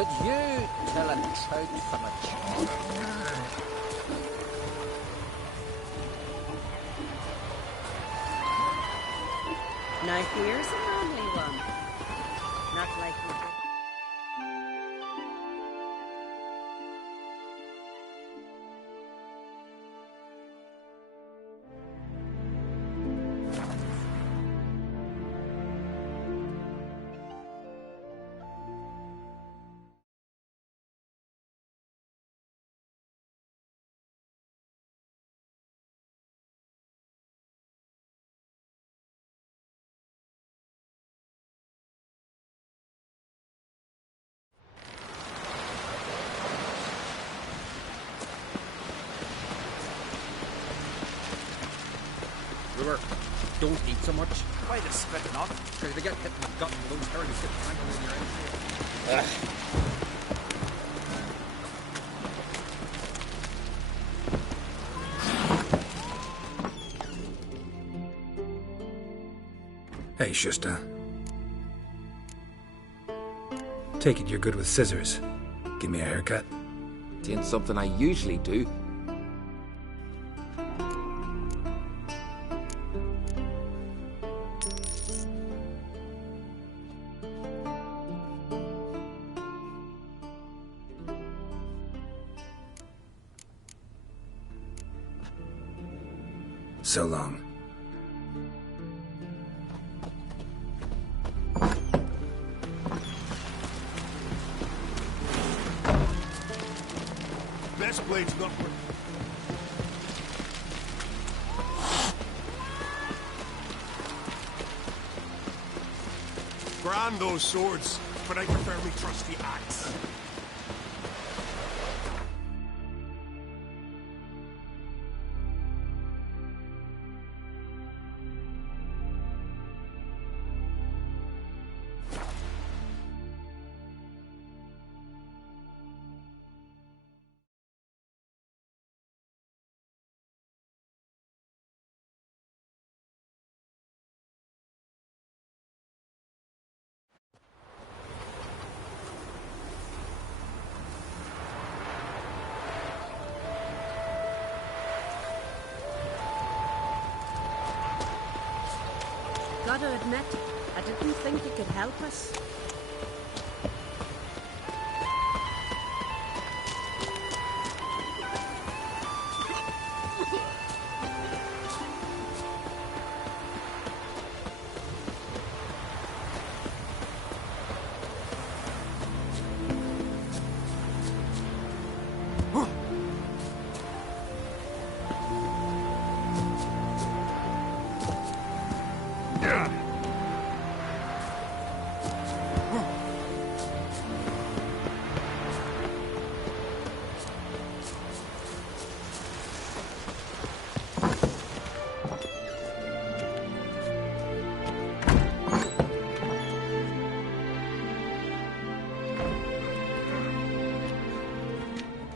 Could you tell a trout from a chop? Now here's a lonely one. Not like you. Don't eat so much. Why the spit not? Because they get hit in the gut and those terribly stiff tangles in your Hey, Shusta. Take it you're good with scissors. Give me a haircut. It ain't something I usually do. So long. Best blade's not worth. Grand those swords, but I prefer me trusty axe. Gotta admit, I didn't think you could help us.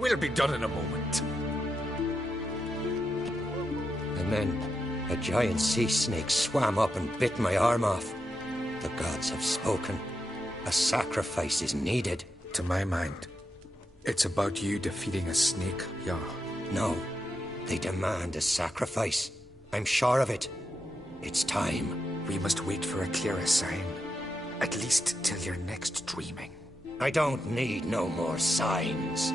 We'll be done in a moment. And then a giant sea snake swam up and bit my arm off. The gods have spoken. A sacrifice is needed. To my mind, it's about you defeating a snake, yeah. No, they demand a sacrifice. I'm sure of it. It's time. We must wait for a clearer sign. At least till your next dreaming. I don't need no more signs.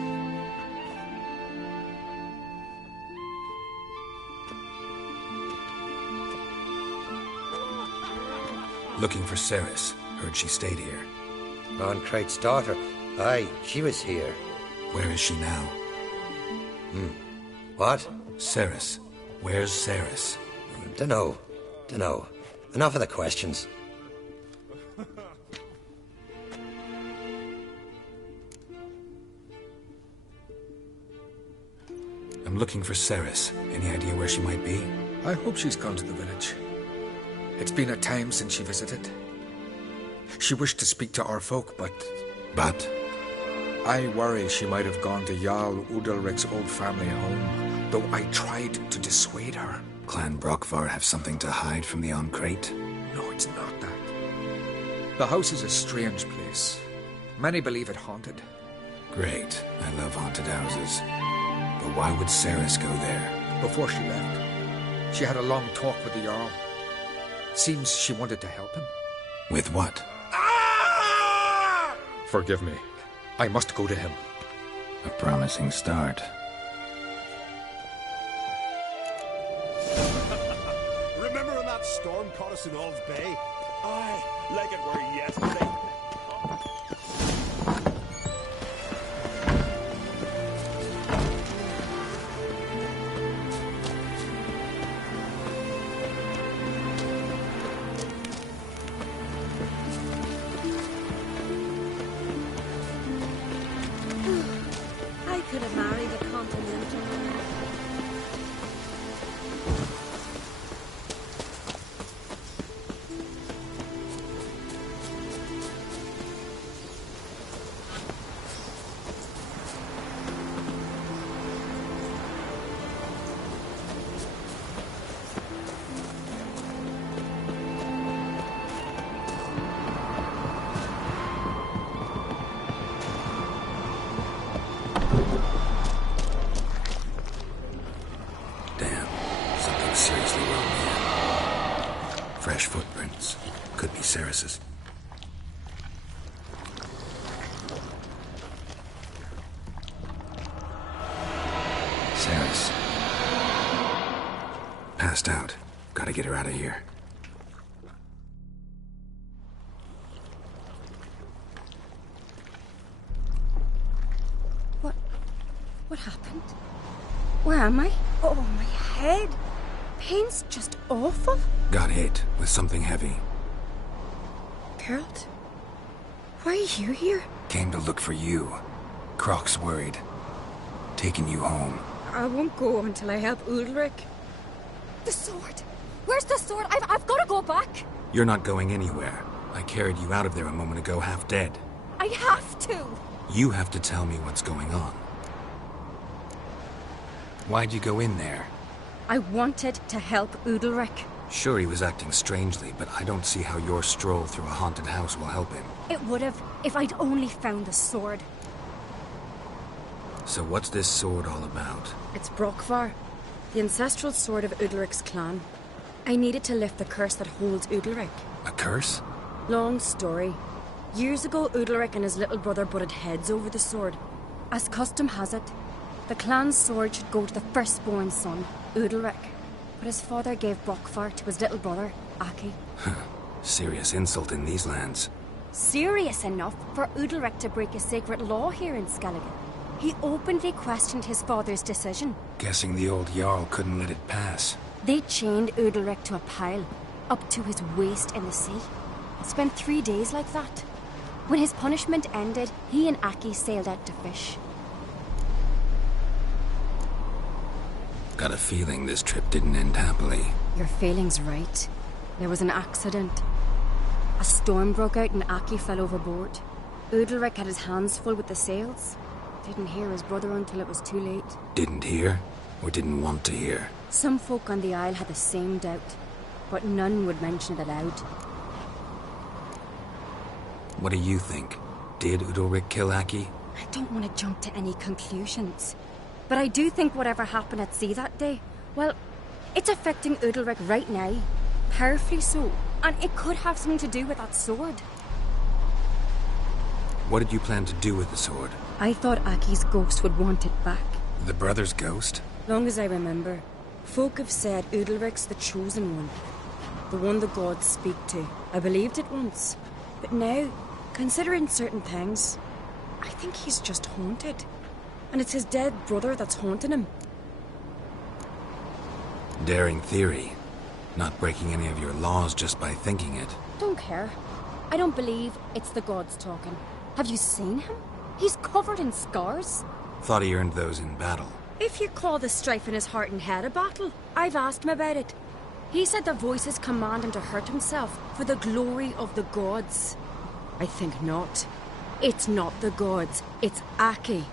Looking for Ceres. Heard she stayed here. Moncrate's daughter. Aye, she was here. Where is she now? What? Ceres. Where's Ceres? Dunno. Enough of the questions. I'm looking for Ceres. Any idea where she might be? I hope she's gone to the village. It's been a time since she visited. She wished to speak to our folk, but... But? I worry she might have gone to Jarl Udalric's old family home, though I tried to dissuade her. Clan Brockvar have something to hide from the Oncrate? No, it's not that. The house is a strange place. Many believe it haunted. Great. I love haunted houses. But why would Ceres go there? Before she left, she had a long talk with the Jarl. Seems she wanted to help him. With what? Forgive me. I must go to him. A promising start. Remember when that storm caught us in Ald's Bay? Aye, like it were yesterday. I could have married a continental man. Damn. Something seriously wrong here. Fresh footprints. Could be Ceres's. Ceres. Passed out. Gotta get her out of here. What happened? Where am I? Oh, my head. Pain's just awful. Got hit with something heavy. Geralt, why are you here? Came to look for you. Croc's worried. Taking you home. I won't go until I help Ulrich. The sword! Where's the sword? I've got to go back! You're not going anywhere. I carried you out of there a moment ago, half dead. I have to! You have to tell me what's going on. Why'd you go in there? I wanted to help Ulrich. Sure, he was acting strangely, but I don't see how your stroll through a haunted house will help him. It would have if I'd only found the sword. So what's this sword all about? It's Brokvar, the ancestral sword of Udalric's clan. I needed to lift the curse that holds Udalric. A curse? Long story. Years ago, Udalric and his little brother butted heads over the sword. As custom has it, the clan's sword should go to the firstborn son, Udalric. But his father gave Brokvar to his little brother, Aki. Serious insult in these lands. Serious enough for Udalric to break a sacred law here in Skellige. He openly questioned his father's decision. Guessing the old Jarl couldn't let it pass. They chained Udalric to a pile, up to his waist in the sea. Spent 3 days like that. When his punishment ended, he and Aki sailed out to fish. Got a feeling this trip didn't end happily. Your feeling's right. There was an accident. A storm broke out and Aki fell overboard. Udalric had his hands full with the sails. Didn't hear his brother until it was too late. Didn't hear? Or didn't want to hear? Some folk on the Isle had the same doubt, but none would mention it aloud. What do you think? Did Udalric kill Aki? I don't want to jump to any conclusions. But I do think whatever happened at sea that day, well, it's affecting Udalric right now. Powerfully so. And it could have something to do with that sword. What did you plan to do with the sword? I thought Aki's ghost would want it back. The brother's ghost? Long as I remember, folk have said Udalric's the chosen one. The one the gods speak to. I believed it once. But now, considering certain things, I think he's just haunted. And it's his dead brother that's haunting him. Daring theory. Not breaking any of your laws just by thinking it. Don't care. I don't believe it's the gods talking. Have you seen him? He's covered in scars. Thought he earned those in battle. If you call the strife in his heart and head a battle, I've asked him about it. He said the voices command him to hurt himself for the glory of the gods. I think not. It's not the gods, it's Aki.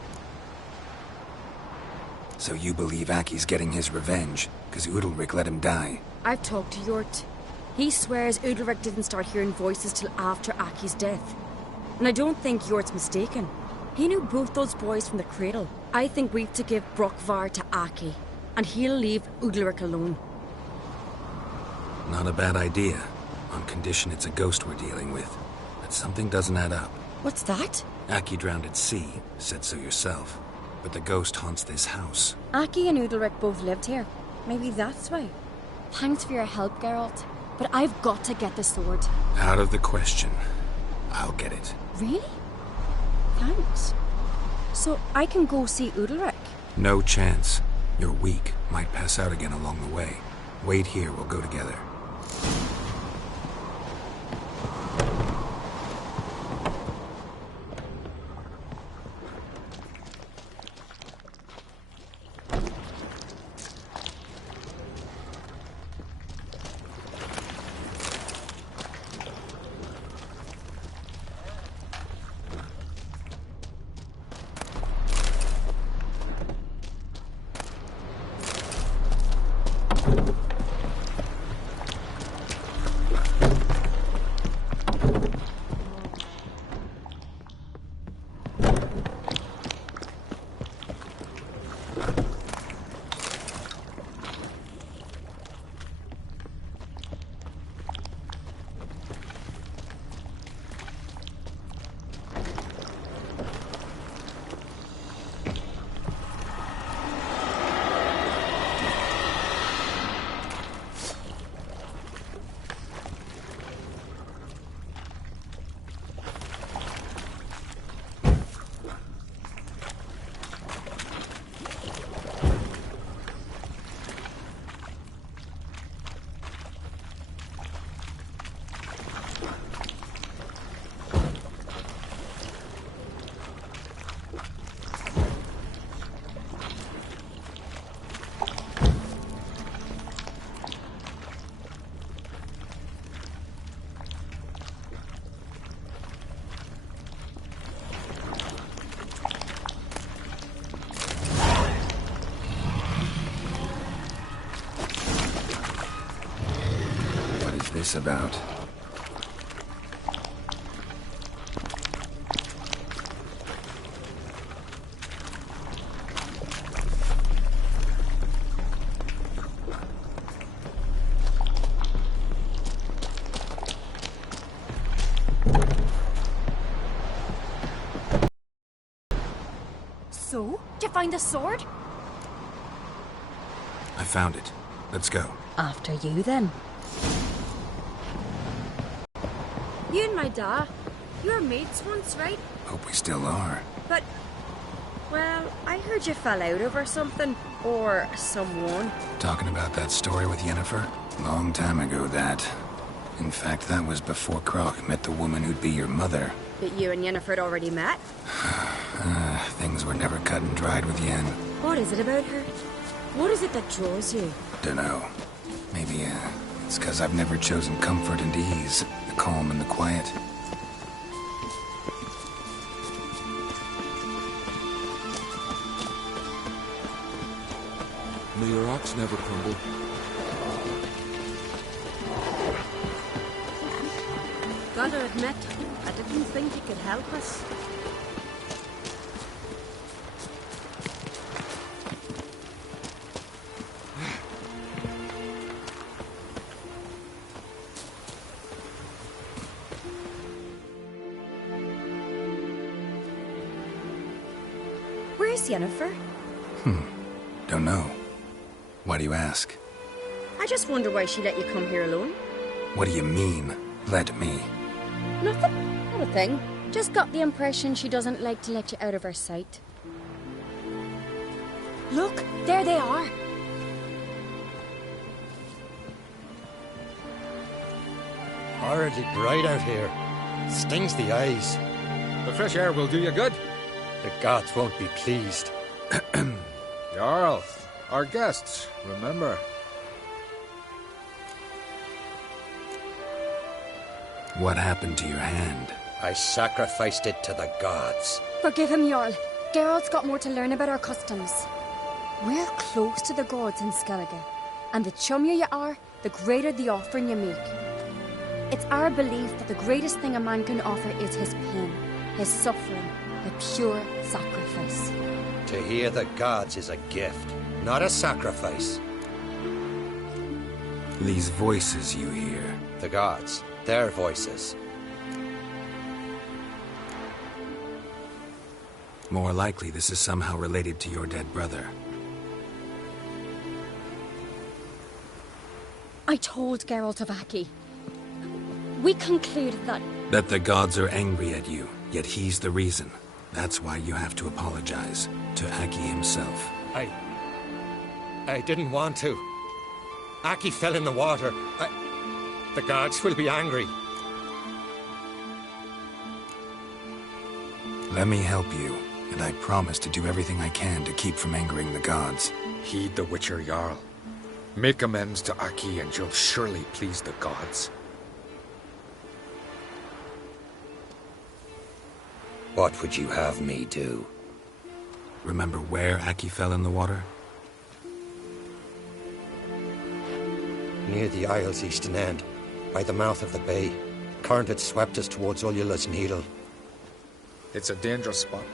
So you believe Aki's getting his revenge, because Udalric let him die? I've talked to Yort. He swears Udalric didn't start hearing voices till after Aki's death. And I don't think Jort's mistaken. He knew both those boys from the cradle. I think we've to give Brockvar to Aki, and he'll leave Udalric alone. Not a bad idea, on condition it's a ghost we're dealing with. But something doesn't add up. What's that? Aki drowned at sea, said so yourself. But the ghost haunts this house. Aki and Udalric both lived here. Maybe that's why. Thanks for your help, Geralt. But I've got to get the sword. Out of the question. I'll get it. Really? Thanks. So I can go see Udalric? No chance. You're weak. Might pass out again along the way. Wait here, we'll go together. This about? So? Did you find the sword? I found it. Let's go. After you, then. You and my da, you were mates once, right? Hope we still are. But, well, I heard you fell out over something. Or someone. Talking about that story with Yennefer? Long time ago, that. In fact, that was before Croc met the woman who'd be your mother. But you and Yennefer had already met? Things were never cut and dried with Yen. What is it about her? What is it that draws you? Dunno. Maybe, it's because I've never chosen comfort and ease. The calm and the quiet. May your rocks never crumble. Gotta admit, I didn't think you could help us. Where's Yennefer? Don't know. Why do you ask? I just wonder why she let you come here alone. What do you mean, let me? Nothing. Not a thing. Just got the impression she doesn't like to let you out of her sight. Look, there they are. Horridly bright out here. Stings the eyes. The fresh air will do you good. The gods won't be pleased. Jarl, our guests, remember. What happened to your hand? I sacrificed it to the gods. Forgive him, Jarl. Geralt's got more to learn about our customs. We're close to the gods in Skellige, and the chummier you are, the greater the offering you make. It's our belief that the greatest thing a man can offer is his pain, his suffering, a pure sacrifice. To hear the gods is a gift, not a sacrifice. These voices you hear. The gods, their voices. More likely, this is somehow related to your dead brother. I told Geralt of Aki. We concluded that... That the gods are angry at you, yet he's the reason. That's why you have to apologize to Aki himself. I didn't want to. Aki fell in the water. The gods will be angry. Let me help you, and I promise to do everything I can to keep from angering the gods. Heed the Witcher Jarl. Make amends to Aki and you'll surely please the gods. What would you have me do? Remember where Aki fell in the water? Near the Isle's eastern end, by the mouth of the bay. Current had swept us towards Ullula's Needle. It's a dangerous spot.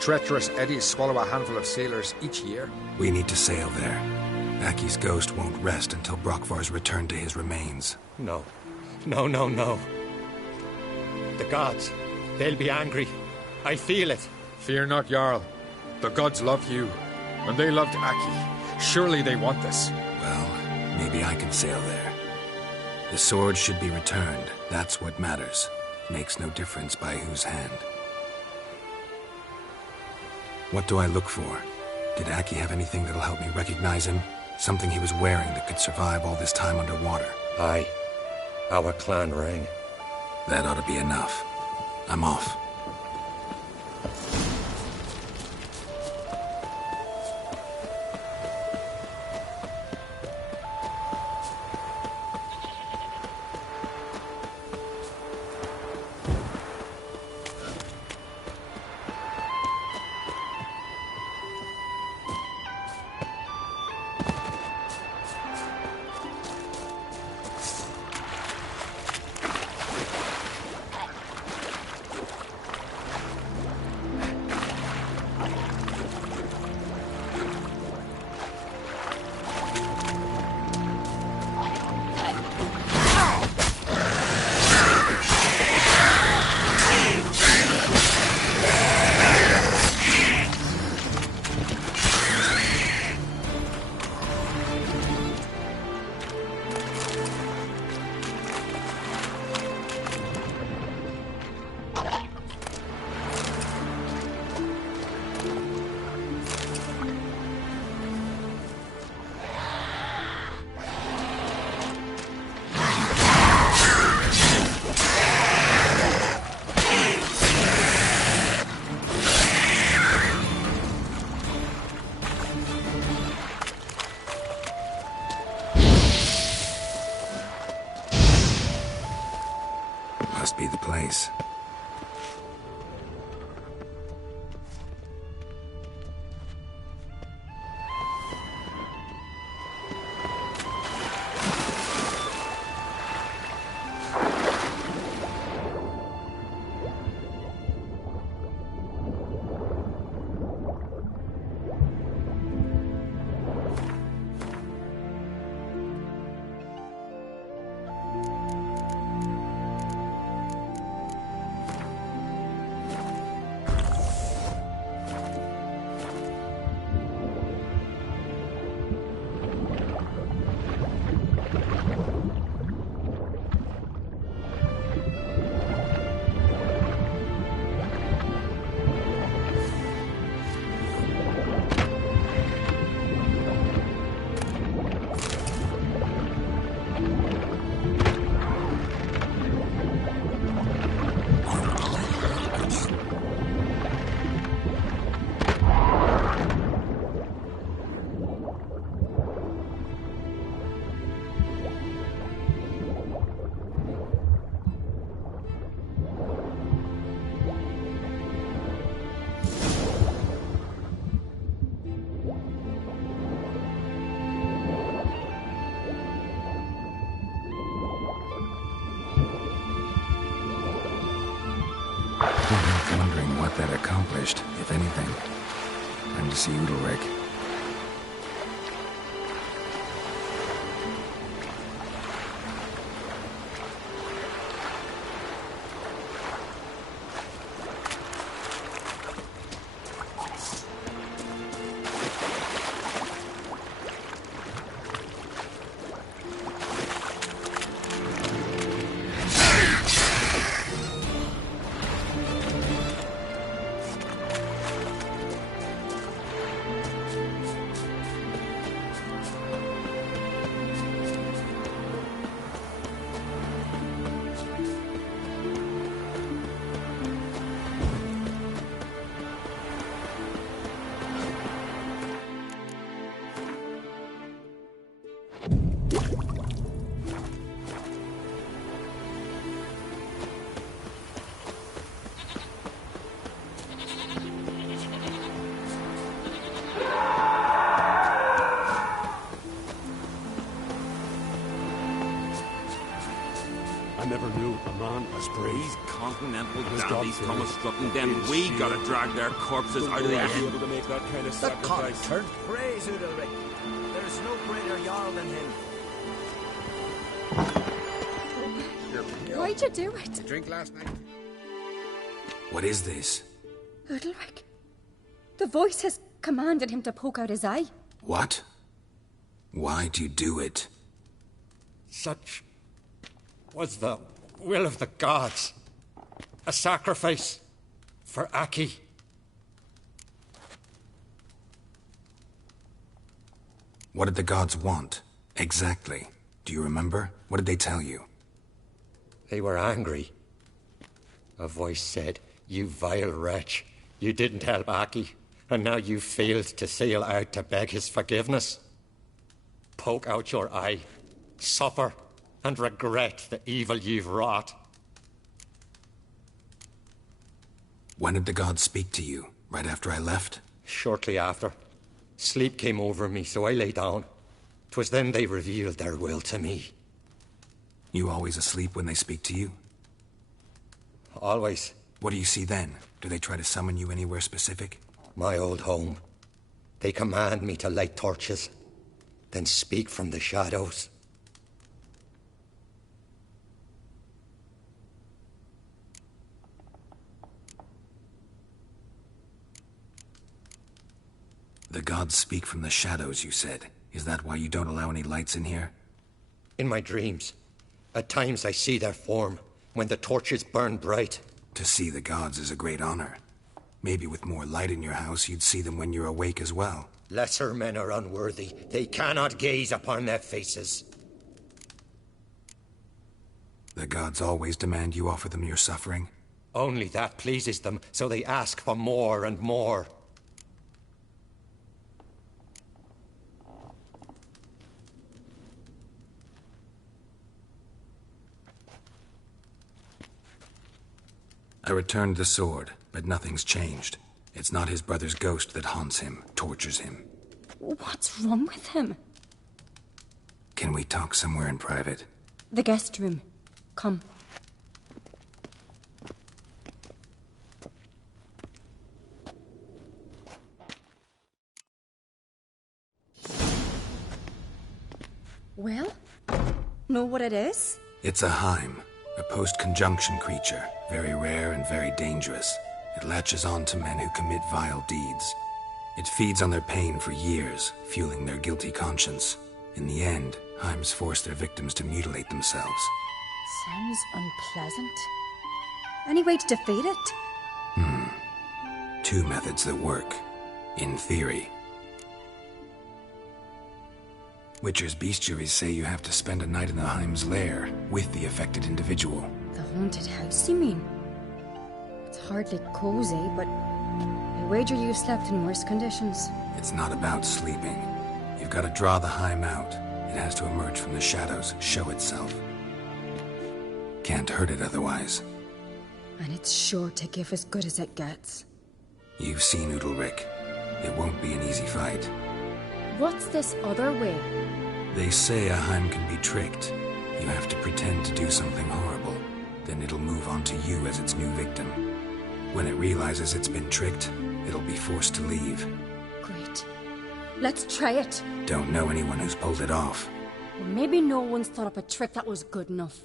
Treacherous eddies swallow a handful of sailors each year. We need to sail there. Aki's ghost won't rest until Brokvar's returned to his remains. No. No. The gods, they'll be angry. I feel it. Fear not, Jarl. The gods love you, and they loved Aki. Surely they want this. Well, maybe I can sail there. The sword should be returned. That's what matters. Makes no difference by whose hand. What do I look for? Did Aki have anything that'll help me recognize him? Something he was wearing that could survive all this time underwater? Aye. Our clan ring. That ought to be enough. I'm off. Must be the place. what that accomplished, if anything. Time to see Udalric. I never knew a man as brave. These continental His dandies God come a says strutting, then his we shield. gotta drag their corpses Don't out of the worry, be end. able to make that kind of The sacrifice. concern praise Udalric. There is no greater Jarl than him. Why'd you do it? You drink last night? What is this? Udalric. The voice has commanded him to poke out his eye. What? Why'd you do it? Such was the will of the gods. A sacrifice for Aki. What did the gods want? Exactly. Do you remember? What did they tell you? They were angry. A voice said, "You vile wretch, you didn't help Aki, and now you failed to sail out to beg his forgiveness. Poke out your eye, suffer, and regret the evil you've wrought." When did the gods speak to you? Right after I left? Shortly after, sleep came over me, so I lay down. 'Twas then they revealed their will to me. You always asleep when they speak to you? Always. What do you see then? Do they try to summon you anywhere specific? My old home. They command me to light torches, then speak from the shadows. The gods speak from the shadows, you said. Is that why you don't allow any lights in here? In my dreams, at times I see their form, when the torches burn bright. To see the gods is a great honor. Maybe with more light in your house, you'd see them when you're awake as well. Lesser men are unworthy. They cannot gaze upon their faces. The gods always demand you offer them your suffering? Only that pleases them, so they ask for more and more. I returned the sword, but nothing's changed. It's not his brother's ghost that haunts him, tortures him. What's wrong with him? Can we talk somewhere in private? The guest room. Come. Well? Know what it is? It's a Heim, a post-conjunction creature, very rare and very dangerous. It latches on to men who commit vile deeds. It feeds on their pain for years, fueling their guilty conscience. In the end, Heims force their victims to mutilate themselves. Sounds unpleasant. Any way to defeat it? Two methods that work, in theory. Witcher's bestiaries say you have to spend a night in the Heim's lair with the affected individual. The haunted house, you mean? It's hardly cozy, but I wager you've slept in worse conditions. It's not about sleeping. You've got to draw the Heim out. It has to emerge from the shadows, show itself. Can't hurt it otherwise. And it's sure to give as good as it gets. You've seen Udalric. It won't be an easy fight. What's this other way? They say a Heim can be tricked. You have to pretend to do something horrible. Then it'll move on to you as its new victim. When it realizes it's been tricked, it'll be forced to leave. Great. Let's try it. Don't know anyone who's pulled it off. Well, maybe no one's thought up a trick that was good enough.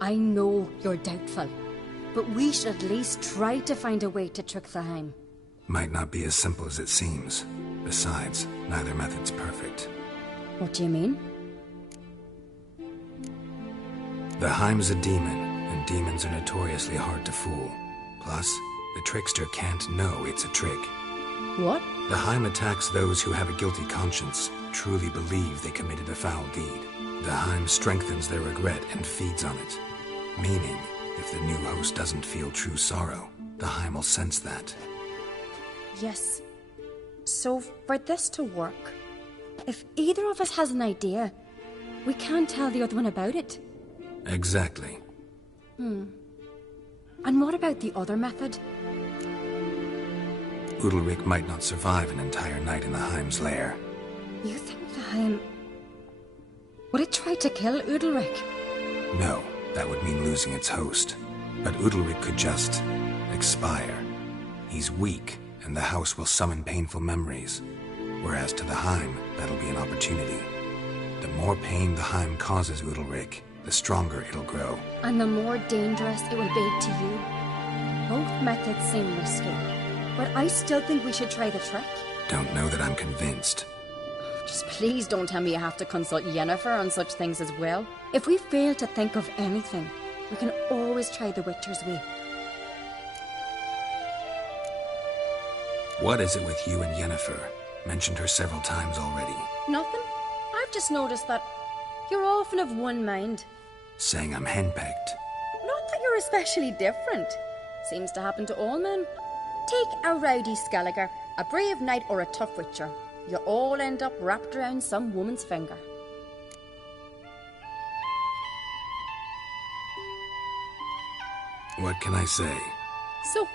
I know you're doubtful, but we should at least try to find a way to trick the Heim. Might not be as simple as it seems. Besides, neither method's perfect. What do you mean? The Heim's a demon, and demons are notoriously hard to fool. Plus, the trickster can't know it's a trick. What? The Heim attacks those who have a guilty conscience, truly believe they committed a foul deed. The Heim strengthens their regret and feeds on it. Meaning, if the new host doesn't feel true sorrow, the Heim will sense that. Yes. So, for this to work, if either of us has an idea, we can't tell the other one about it. Exactly. And what about the other method? Udalric might not survive an entire night in the Heim's lair. You think the Heim... would it try to kill Udalric? No, that would mean losing its host. But Udalric could just... expire. He's weak, and the house will summon painful memories. Whereas to the Heim, that'll be an opportunity. The more pain the Heim causes Udalric, the stronger it'll grow. And the more dangerous it will be to you. Both methods seem risky, but I still think we should try the trick. Don't know that I'm convinced. Just please don't tell me you have to consult Yennefer on such things as well. If we fail to think of anything, we can always try the Witcher's way. What is it with you and Yennefer? Mentioned her several times already. Nothing. I've just noticed that you're often of one mind. Saying I'm henpecked. Not that you're especially different. Seems to happen to all men. Take a rowdy Skelliger, a brave knight, or a tough witcher. You all end up wrapped around some woman's finger. What can I say? So,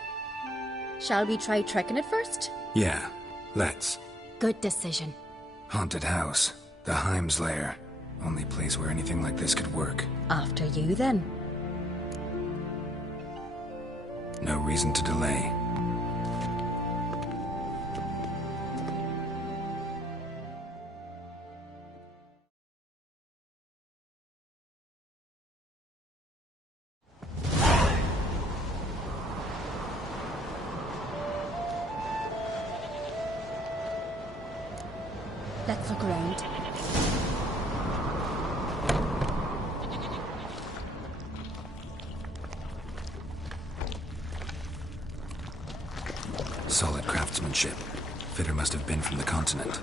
shall we try tricking it first? Yeah, let's. Good decision. Haunted house. The Heim's lair. Only place where anything like this could work. After you, then. No reason to delay. Let's look around. Solid craftsmanship. Fitter must have been from the continent.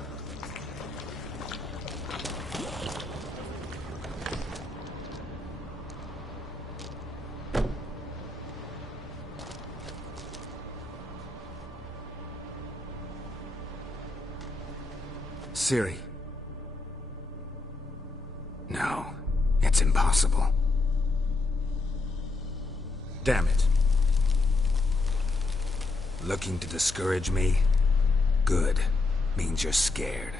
Ciri. No, it's impossible. Damn it. Looking to discourage me? Good. Means you're scared.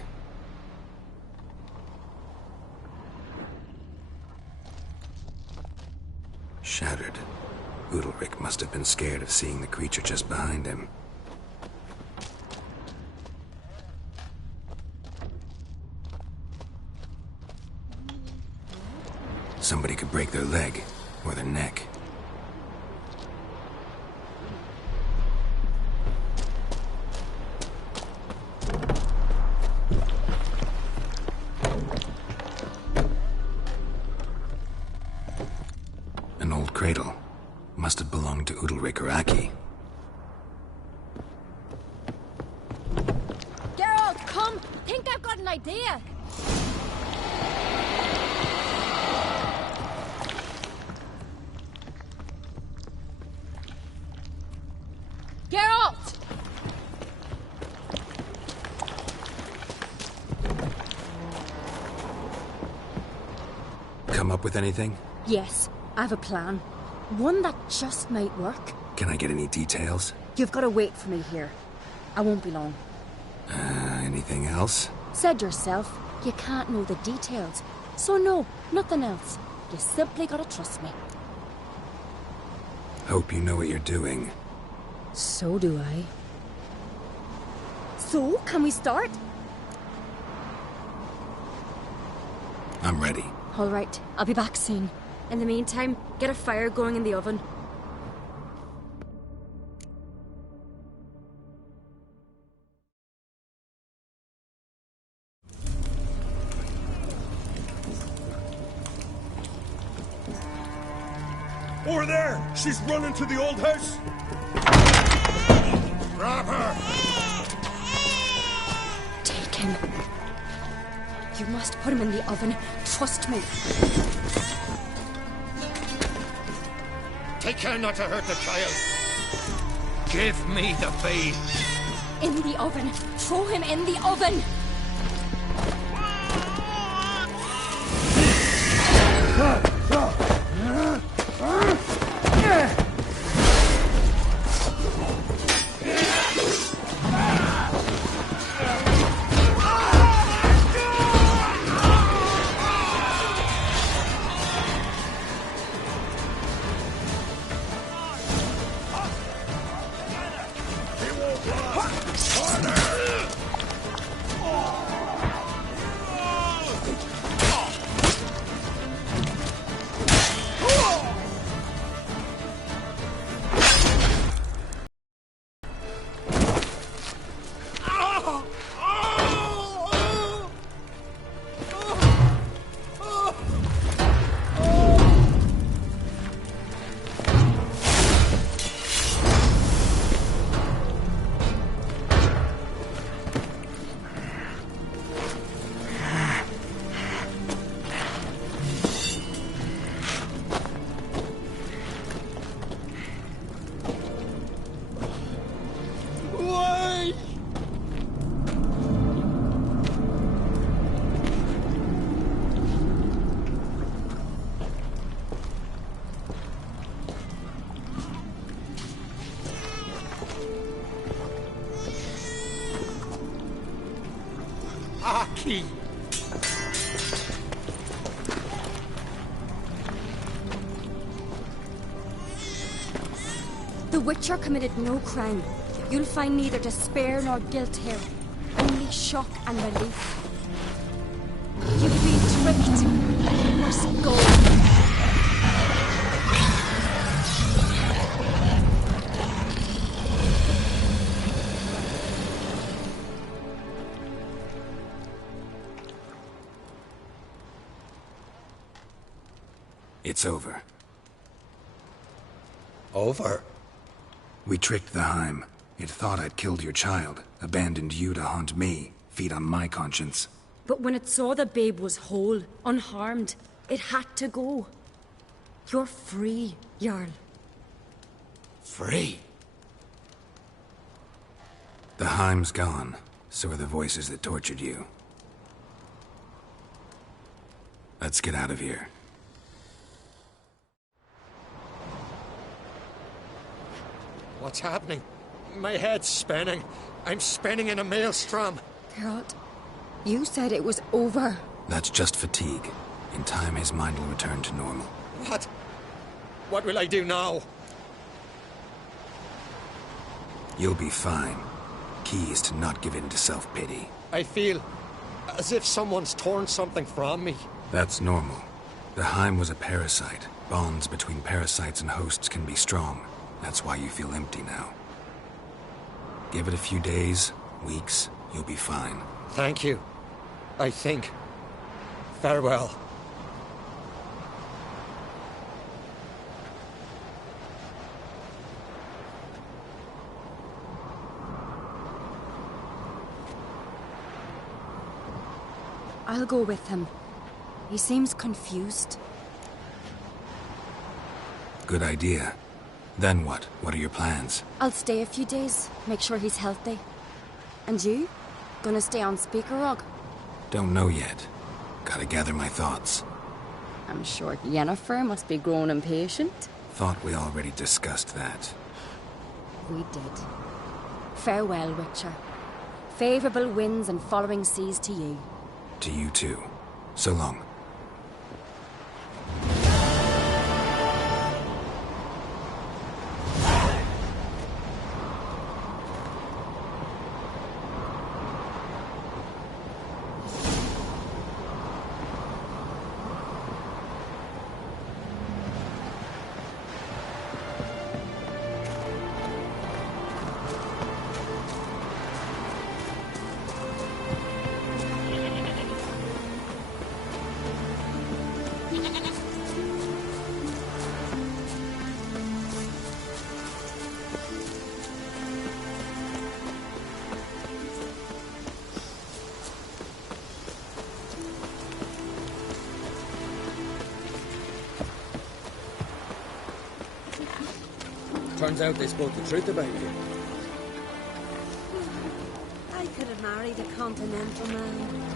Shattered. Udalric must have been scared of seeing the creature just behind him. Somebody could break their leg, or their neck. An old cradle. Must have belonged to Udalric or Aki. Geralt, come! Think I've got an idea! Geralt! Come up with anything? Yes, I have a plan. One that just might work. Can I get any details? You've got to wait for me here. I won't be long. Anything else? Said yourself, you can't know the details. So no, nothing else. You simply gotta trust me. Hope you know what you're doing. So do I. So, can we start? I'm ready. All right, I'll be back soon. In the meantime, get a fire going in the oven. Over there! She's running to the old house! Grab her! Take him. You must put him in the oven. Trust me. Take care not to hurt the child. Give me the babe. In the oven. Throw him in the oven. Aki! The Witcher committed no crime. You'll find neither despair nor guilt here. Only shock and relief. You've been tricked. You must go. It's over. Over? We tricked the Heim. It thought I'd killed your child, abandoned you to haunt me, feed on my conscience. But when it saw the babe was whole, unharmed, it had to go. You're free, Jarl. Free? The Heim's gone, so are the voices that tortured you. Let's get out of here. What's happening? My head's spinning. I'm spinning in a maelstrom. Geralt, you said it was over. That's just fatigue. In time, his mind will return to normal. What? What will I do now? You'll be fine. Key is to not give in to self-pity. I feel as if someone's torn something from me. That's normal. The Heim was a parasite. Bonds between parasites and hosts can be strong. That's why you feel empty now. Give it a few days, weeks, you'll be fine. Thank you. I think. Farewell. I'll go with him. He seems confused. Good idea. Then what? What are your plans? I'll stay a few days, make sure he's healthy. And you? Gonna stay on Speaker Rock? Don't know yet. Gotta gather my thoughts. I'm sure Yennefer must be grown impatient. Thought we already discussed that. We did. Farewell, Witcher. Favourable winds and following seas to you. To you too. So long. Turns out they spoke the truth about you. I could have married a continental man.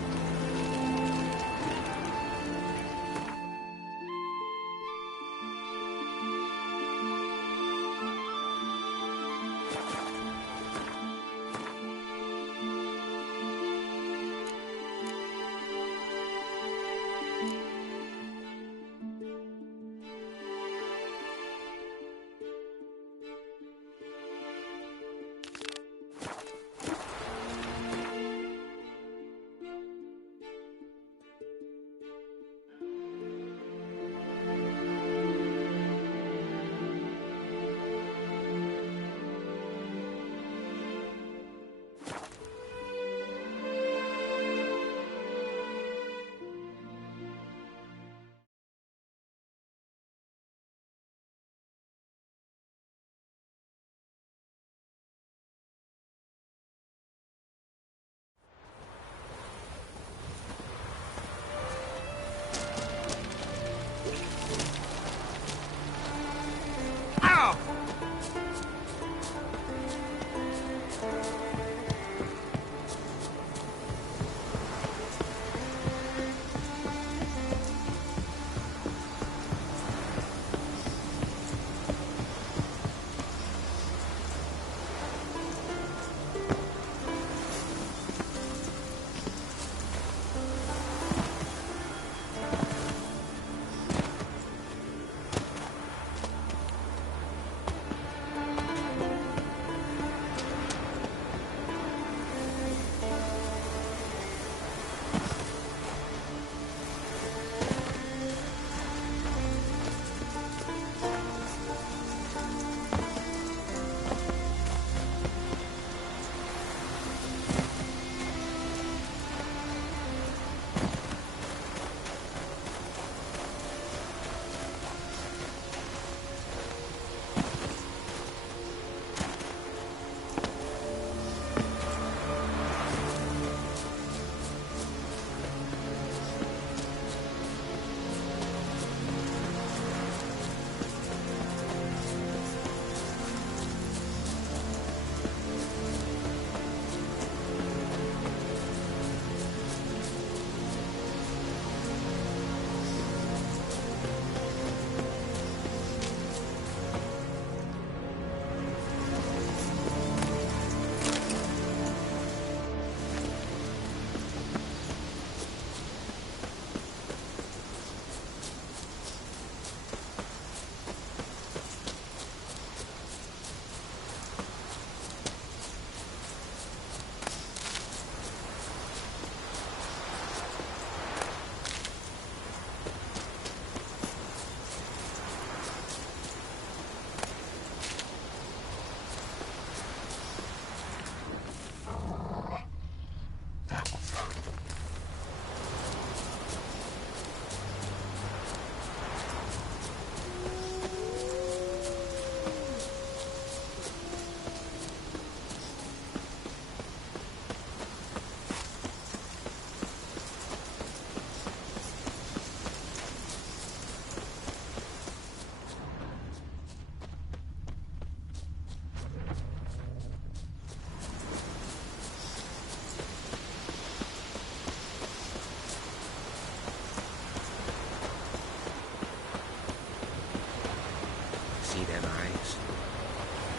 See them eyes?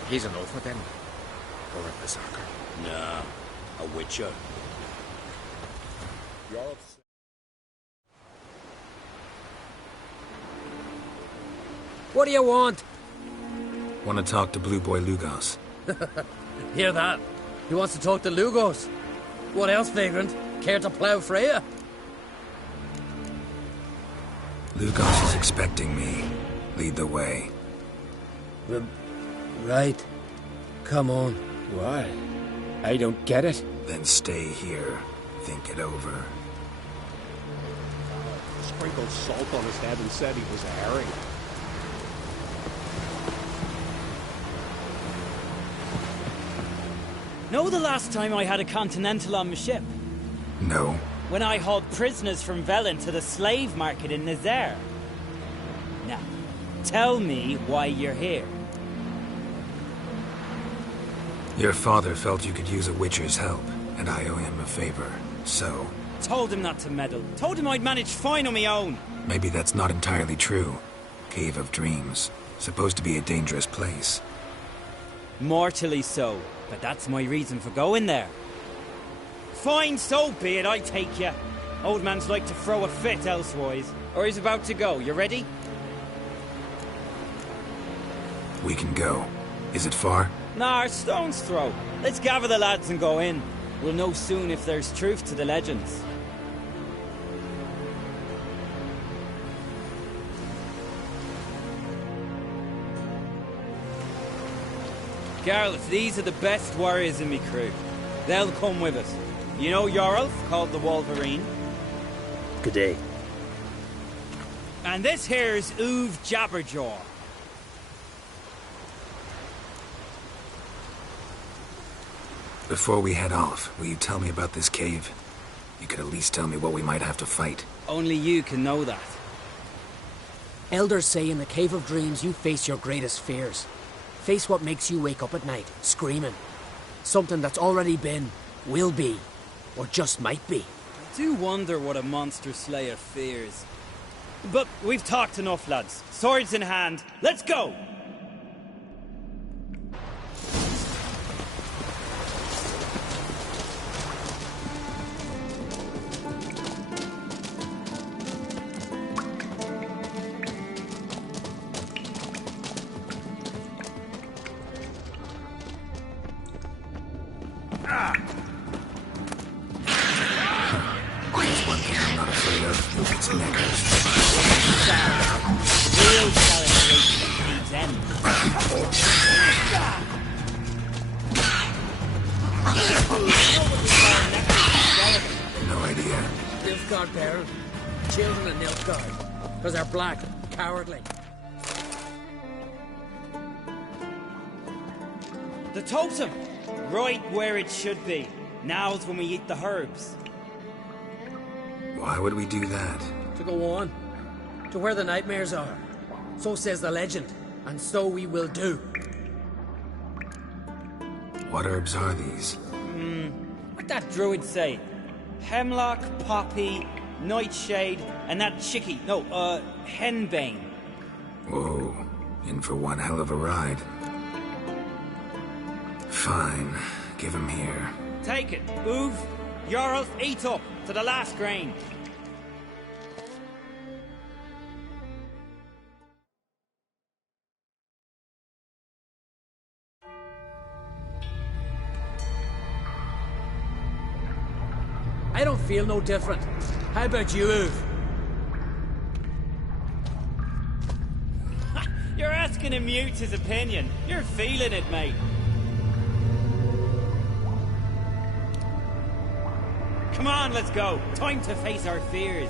He's an oath with them. Or a berserker. Nah, a witcher. What do you want? Want to talk to Blue Boy Lugos. Hear that? He wants to talk to Lugos. What else, vagrant? Care to plough Freya? Lugos is expecting me. Lead the way. Right. Come on. Why? I don't get it. Then stay here. Think it over. Sprinkled salt on his head and said he was a herring. Know the last time I had a Continental on my ship? No. When I hauled prisoners from Velen to the slave market in Nazaire. Now, tell me why you're here. Your father felt you could use a witcher's help, and I owe him a favor, so... Told him not to meddle. Told him I'd manage fine on my own. Maybe that's not entirely true. Cave of Dreams. Supposed to be a dangerous place. Mortally so, but that's my reason for going there. Fine, so be it, I take you. Old man's like to throw a fit elsewise. Or he's about to go, you ready? We can go. Is it far? Nah, a stone's throw. Let's gather the lads and go in. We'll know soon if there's truth to the legends. Gareth, these are the best warriors in me crew. They'll come with us. You know Jarlf, called the Wolverine? Good day. And this here's Uve Jabberjaw. Before we head off, will you tell me about this cave? You could at least tell me what we might have to fight. Only you can know that. Elders say in the Cave of Dreams you face your greatest fears. Face what makes you wake up at night, screaming. Something that's already been, will be, or just might be. I do wonder what a monster slayer fears. But we've talked enough, lads. Swords in hand, let's go! There's one thing I'm not afraid of. It's neckers. Real celebration needs end. No idea. Nilfgaard Baron. Children of Nilfgaard. Because they're black, cowardly. The totem! Right where it should be. Now's when we eat the herbs. Why would we do that? To go on. To where the nightmares are. So says the legend. And so we will do. What herbs are these? What'd that druid say? Hemlock, poppy, nightshade, and that chickie. No, henbane. Whoa. In for one hell of a ride. Fine. Give him here. Take it. Uve, Jarlf, eat up to the last grain. I don't feel no different. How about you, Uve? You're asking him mute his opinion. You're feeling it, mate. Come on, let's go. Time to face our fears.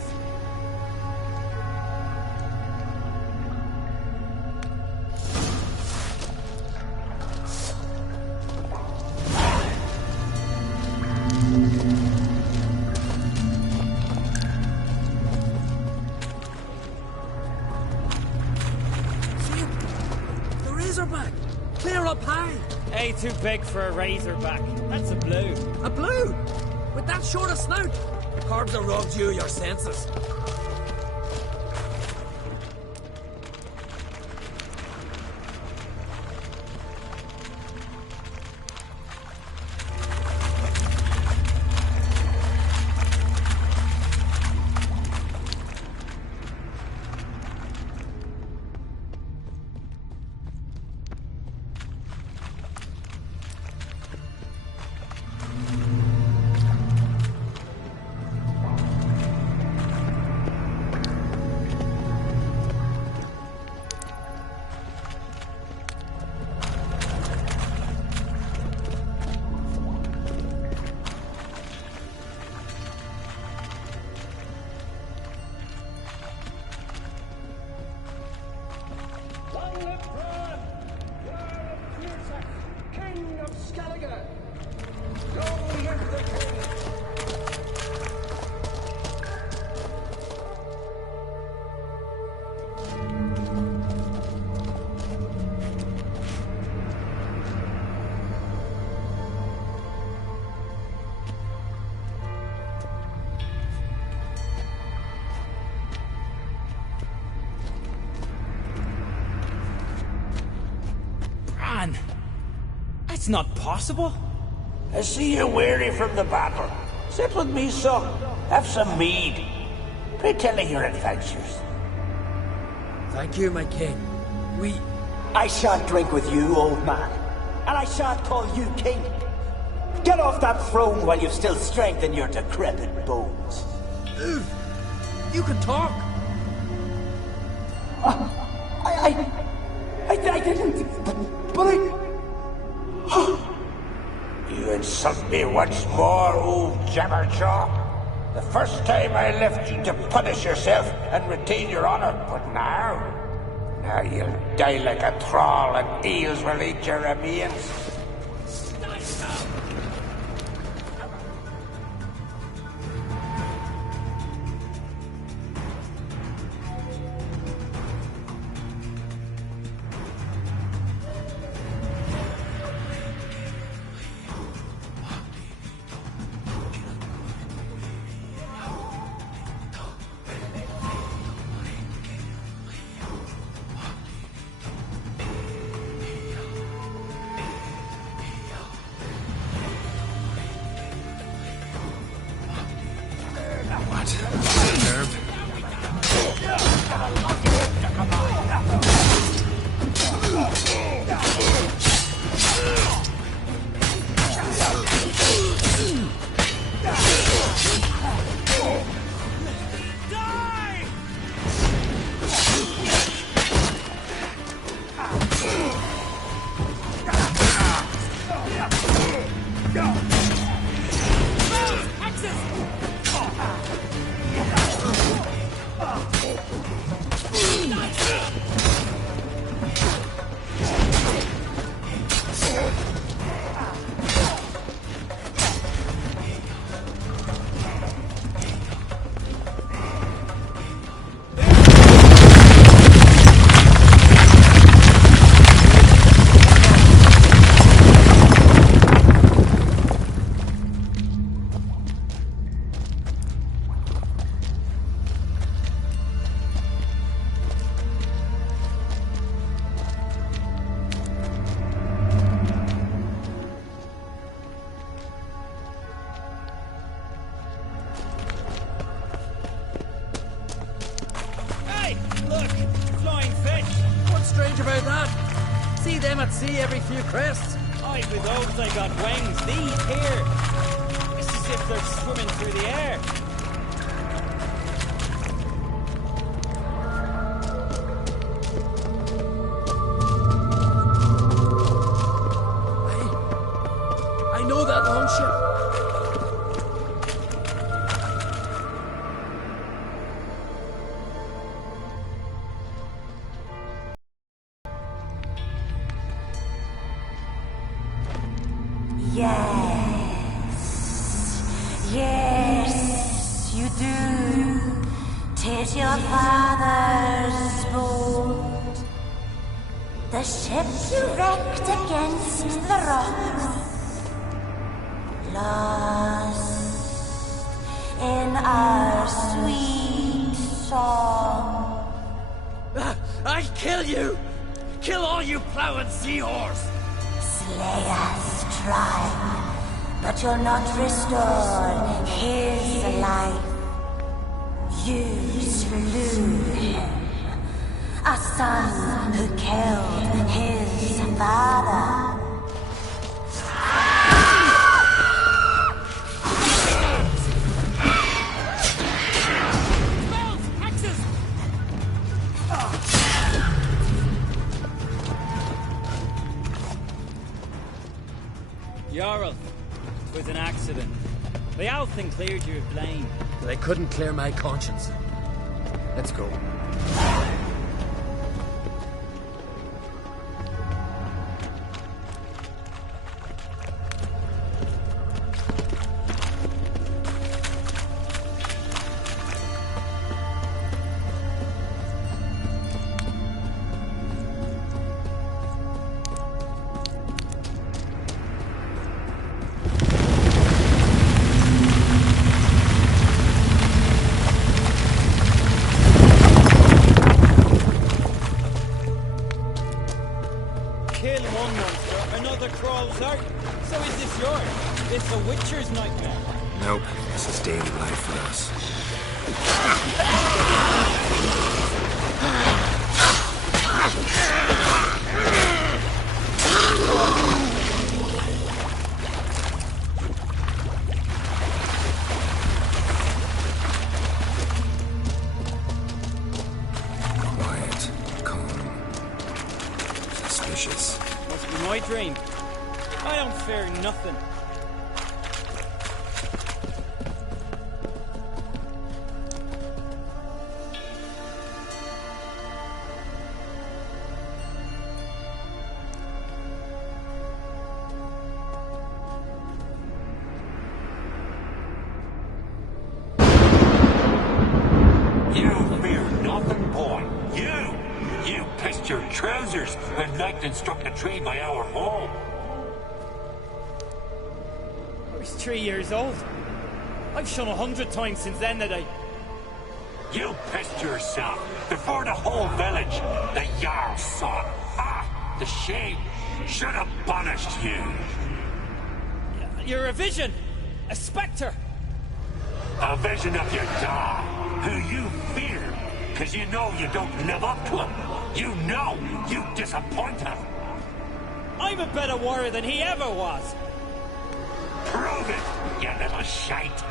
See? The Razorback! Clear up high! Hey, too big for a razorback. That's a blue. A blue! With that short a snout! The carbs have robbed you of your senses. It's not possible. I see you're weary from the battle. Sit with me, son. Have some mead. Pray tell me your adventures. Thank you, my king. I shan't drink with you, old man. And I shan't call you king. Get off that throne while you've still strength in your decrepit bones. You can talk. I didn't. But I... You insult me once more, old Jabberjaw. The first time I left you to punish yourself and retain your honor, but now you'll die like a thrall and eels will eat your remains. Every few crests. Aye, with those I got wings. These here. It's as if they're swimming through the air. I know that long ship. Yes, you do. 'Tis your father's boat. The ship you wrecked against the rocks. Lost in our sweet song. I'll kill you! Kill all you plowing seahorse! Slay us, try. But you'll not restore his life. You slew him. A son who killed his father. Jarl, it was an accident. The Althing cleared you of blame. They couldn't clear my conscience. Let's go. So is this yours? This a Witcher's nightmare? Nope, this is daily life for us. Quiet, calm, suspicious. Must be my dream. I don't fear nothing. And struck the tree by our home. I was 3 years old. I've shone 100 times since then that You pissed yourself before the whole village. The Jarl saw. Ah, the shame should have punished you. You're a vision, a spectre. A vision of your dad, who you fear, because you know you don't live up to him. You know you disappoint him. I'm a better warrior than he ever was. Prove it, you little shite.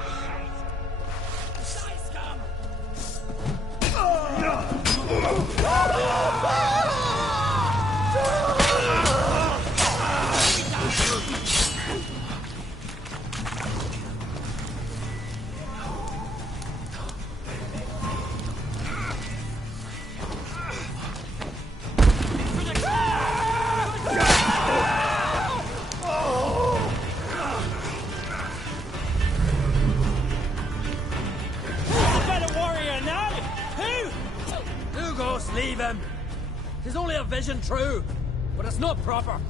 Leave him! Tis only a vision, true, but it's not proper.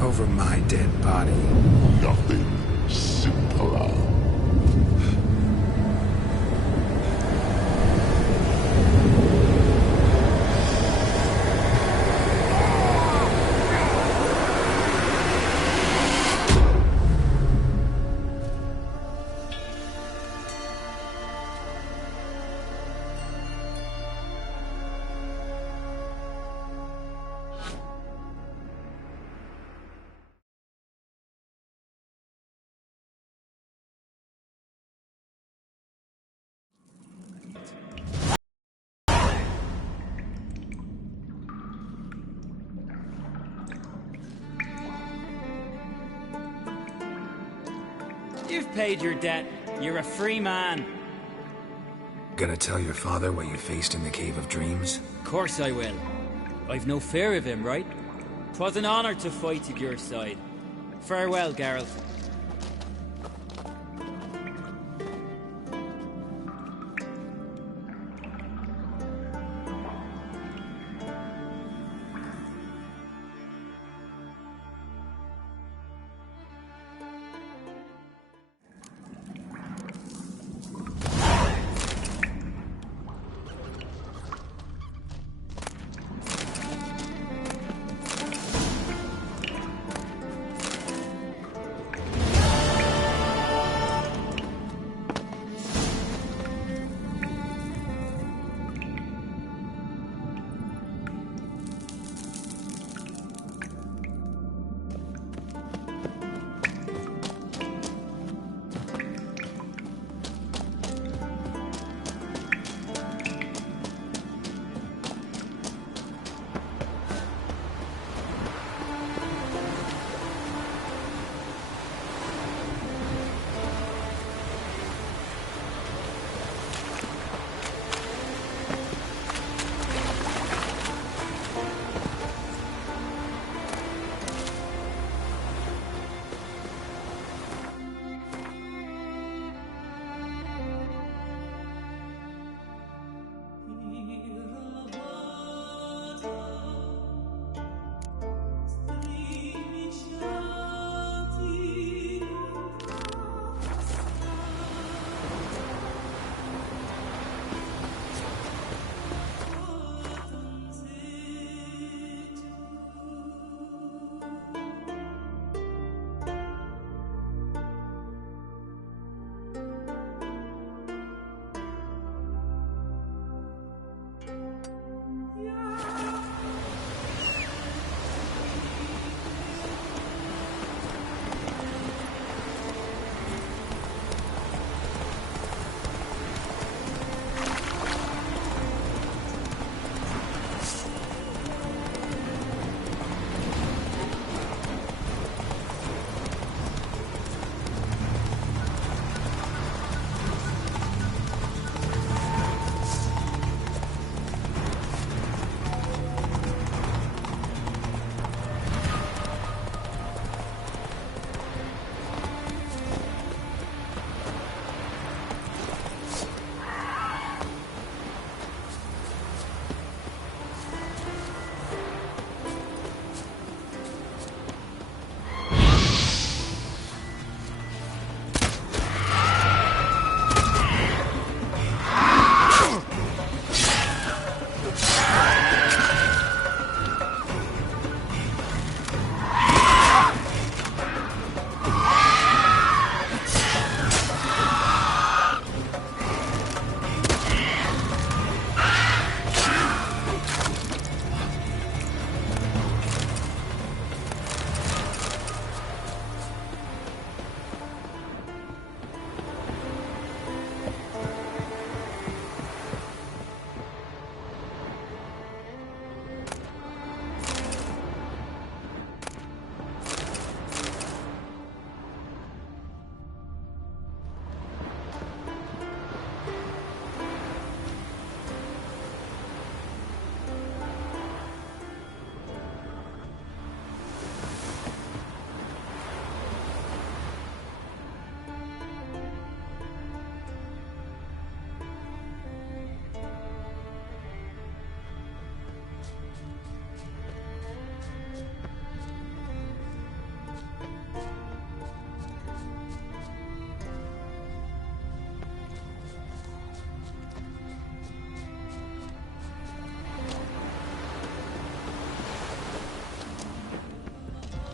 Over my dead body. Nothing simpler. You've paid your debt. You're a free man. Gonna tell your father what you faced in the Cave of Dreams? Of course I will. I've no fear of him, right? 'Twas an honor to fight at your side. Farewell, Geralt.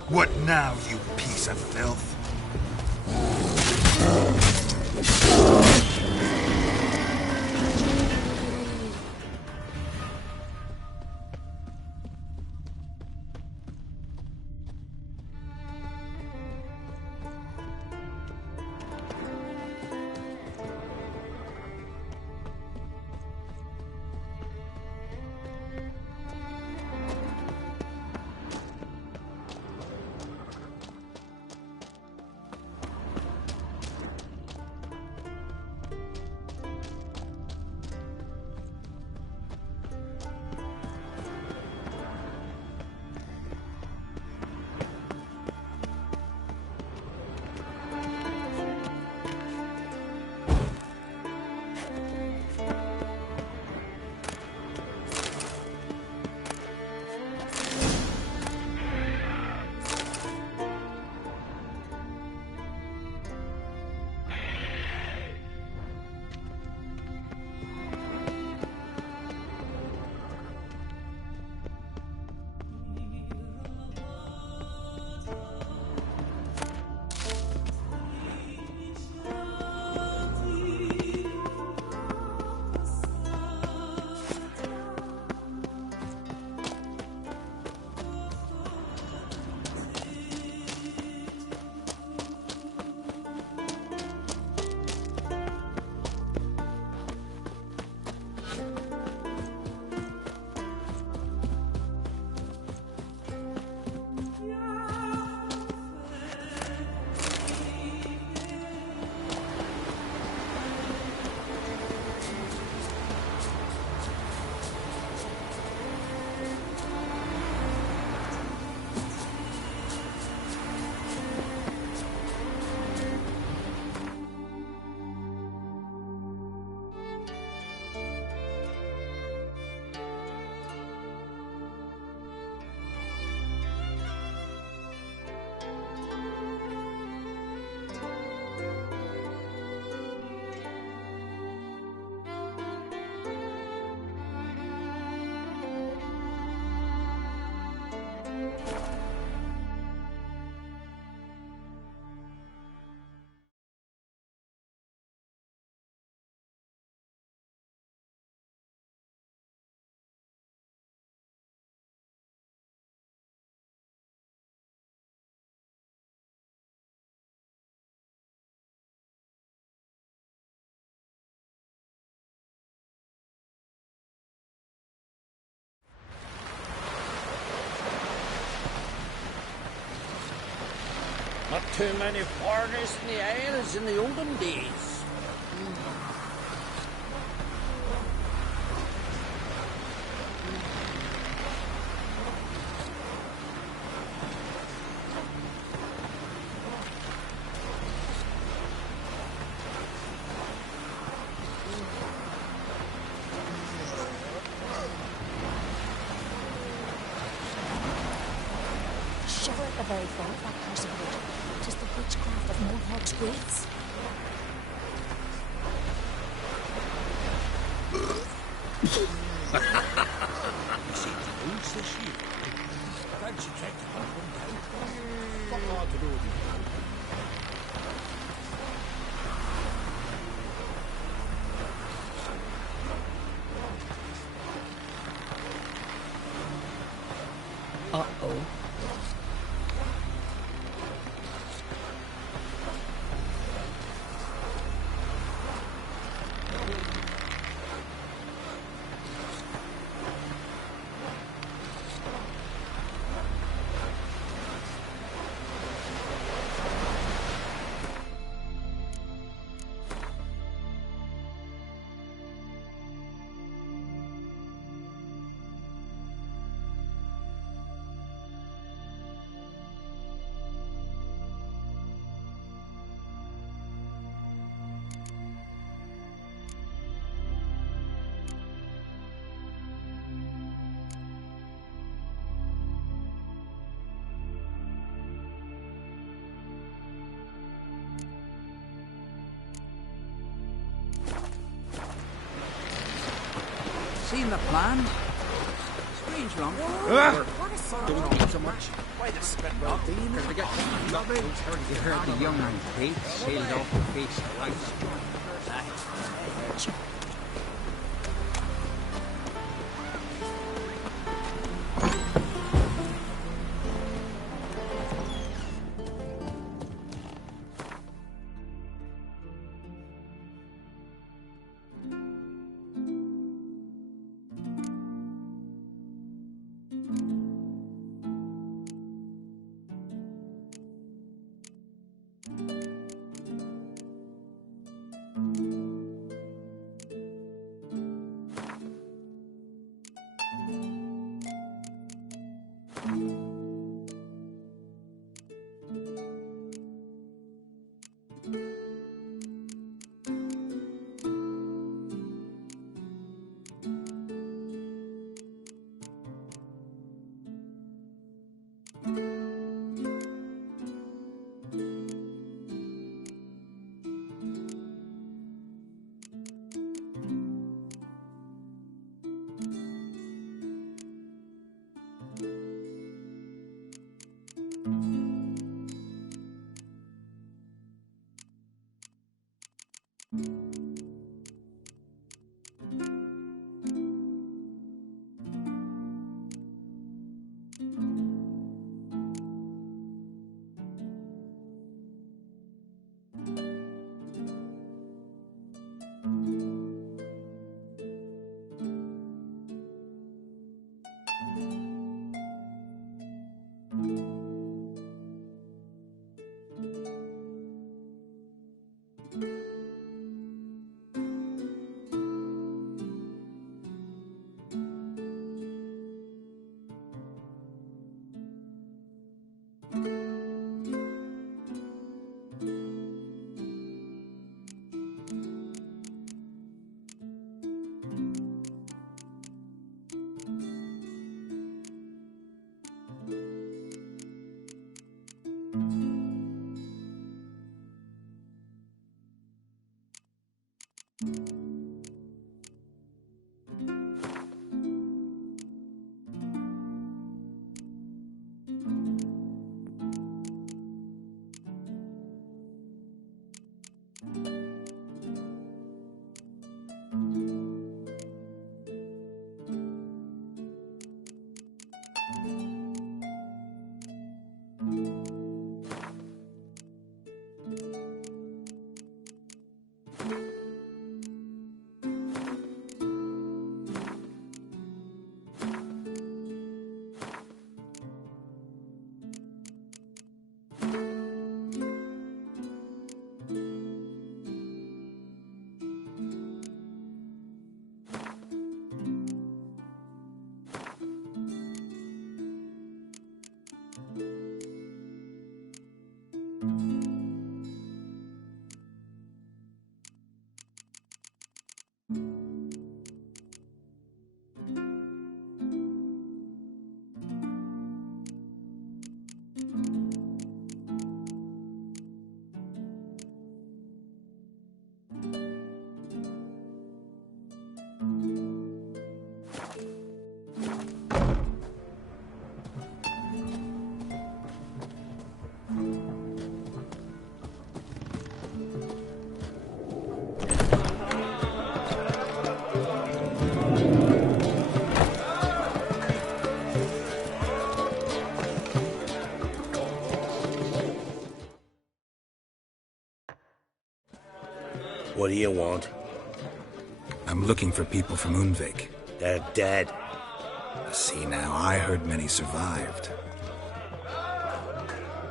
What now, you piece of filth? Not too many foreigners in the Isle as in the olden days. Shiver at the very thought of that cursed wood. Tis the witchcraft of Morthog's grates. You see the boots this year? Fancy check to hunt one down. What more to do with you? Uh-oh. Seen the plan? Strange lump. What a Don't eat so much. Why the spit rock? Because they get knocked those hurts. You heard the young man's bait sailed off the face of life. What do you want? I'm looking for people from Undvik. They're dead. See now, I heard many survived.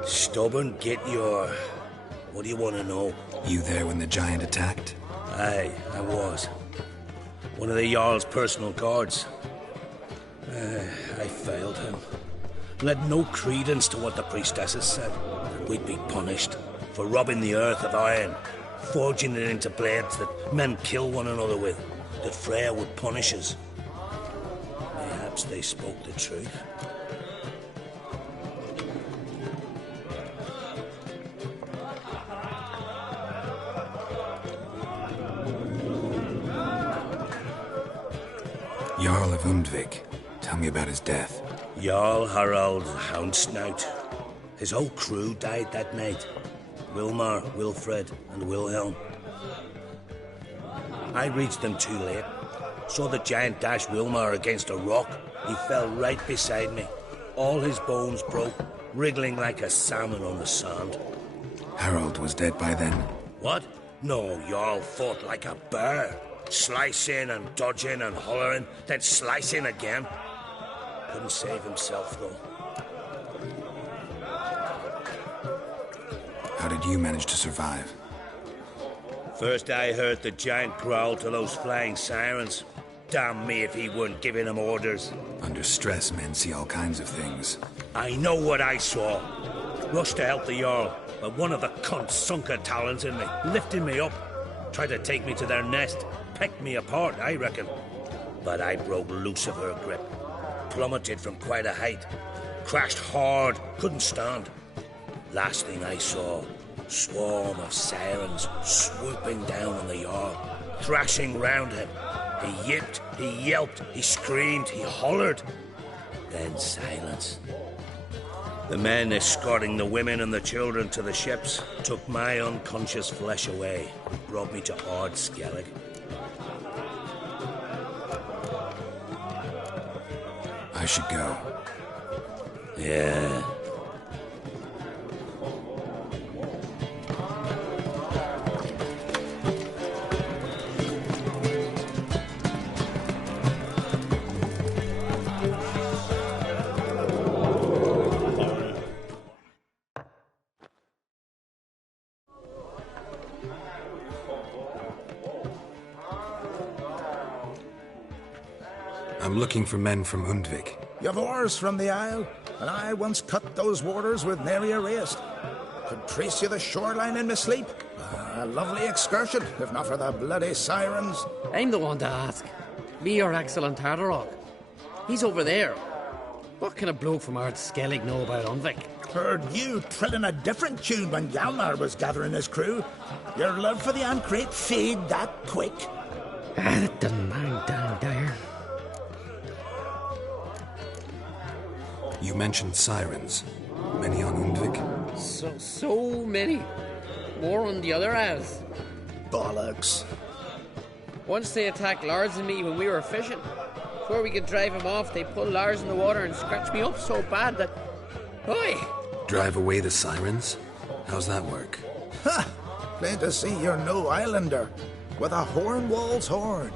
Stubborn, get your... What do you want to know? You there when the giant attacked? Aye, I was. One of the Jarl's personal guards. I failed him. Led no credence to what the priestesses said. We'd be punished for robbing the earth of iron, forging it into blades that men kill one another with, that Freya would punish us. Perhaps they spoke the truth. Jarl of Undvik. Tell me about his death. Jarl Harald's hound snout. His whole crew died that night. Wilmar, Wilfred, and Wilhelm. I reached them too late. Saw the giant dash Wilmar against a rock. He fell right beside me. All his bones broke, wriggling like a salmon on the sand. Harold was dead by then. What? No, Jarl fought like a bear. Slicing and dodging and hollering, then slicing again. Couldn't save himself, though. How did you manage to survive? First I heard the giant growl to those flying sirens. Damn me if he weren't giving them orders. Under stress, men see all kinds of things. I know what I saw. Rushed to help the Jarl, but one of the cunts sunk her talons in me, lifting me up. Tried to take me to their nest. Pecked me apart, I reckon. But I broke loose of her grip. Plummeted from quite a height. Crashed hard, couldn't stand. Last thing I saw, swarm of sirens swooping down on the Jarl, thrashing round him. He yipped, he yelped, he screamed, he hollered. Then silence. The men escorting the women and the children to the ships took my unconscious flesh away and brought me to Ard Skellig. I should go. Yeah. I'm looking for men from Undvik. You've oars from the Isle, and I once cut those waters with nary a waist. Could trace you the shoreline in my sleep. A lovely excursion, if not for the bloody sirens. I'm the one to ask. Me or excellent Tardarok. He's over there. What can a bloke from Ard Skellig know about Undvik? Heard you trilling a different tune when Hjalmar was gathering his crew. Your love for the Ancrate fade that quick. That doesn't mind down there. You mentioned sirens. Many on Undvik? So many. More on the other as. Bollocks. Once they attacked Lars and me when we were fishing. Before we could drive him off, they pulled Lars in the water and scratched me up so bad that... Oi! Drive away the sirens? How's that work? Ha! Plain to see you're no islander. With a horn wall's horn.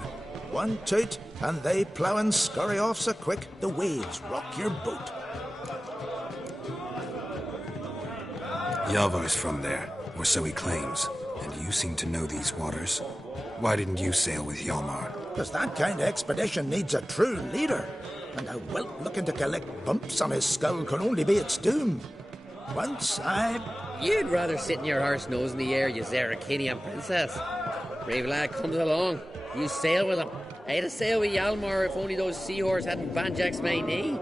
One toot, and they plough and scurry off so quick the waves rock your boat. Yavar's from there, or so he claims, and you seem to know these waters. Why didn't you sail with Hjalmar? Because that kind of expedition needs a true leader, and a whelp looking to collect bumps on his skull can only be its doom. Once You'd rather sit in your horse nose in the air, you Zaracanian princess. Brave lad comes along, you sail with him. I'd have sailed with Hjalmar if only those seahorses hadn't banjaxed my knee.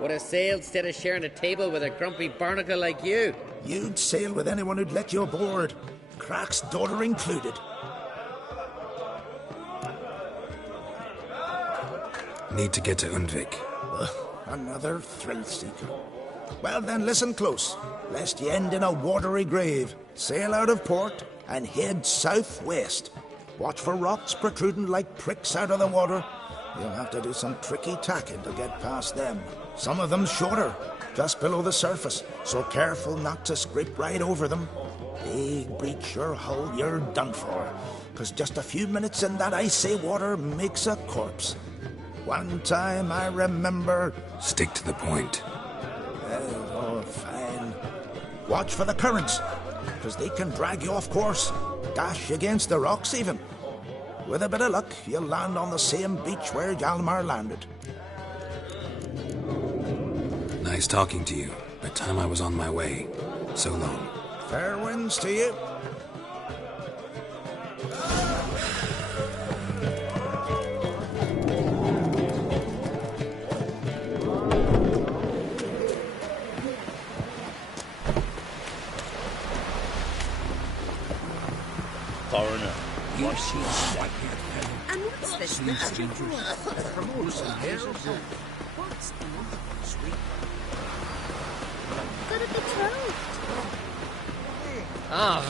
Would have sailed instead of sharing a table with a grumpy barnacle like you. You'd sail with anyone who'd let you aboard, Crach's daughter included. Need to get to Undvik. Another thrill seeker. Well then, listen close, lest you end in a watery grave. Sail out of port and head southwest. Watch for rocks protruding like pricks out of the water. You'll have to do some tricky tacking to get past them. Some of them shorter, just below the surface, so careful not to scrape right over them. Big breach your hull, you're done for, 'cause just a few minutes in that icy water makes a corpse. One time I remember... Stick to the point. Oh, fine. Watch for the currents, 'cause they can drag you off course, dash against the rocks even. With a bit of luck, you'll land on the same beach where Hjalmar landed. Nice talking to you, but time I was on my way. So long. Fair winds to you. Foreigner, You see white-haired fellow. And what's this? Promotion here. What's the sweet Ah.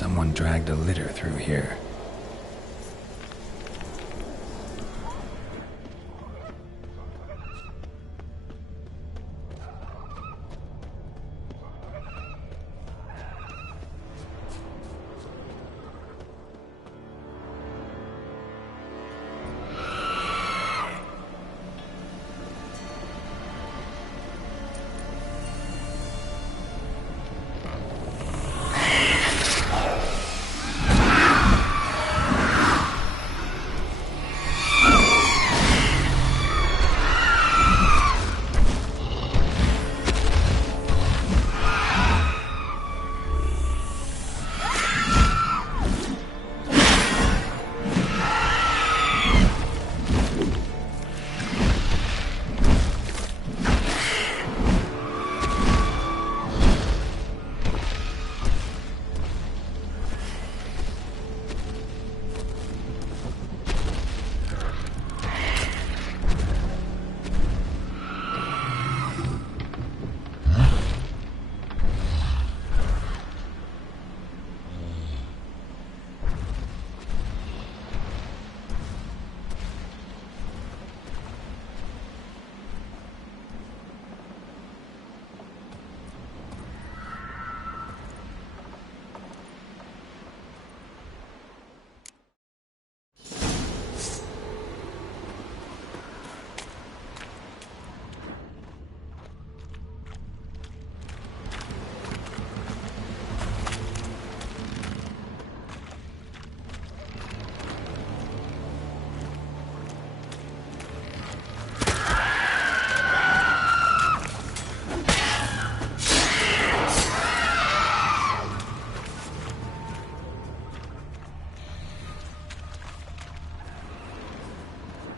Someone dragged a litter through here.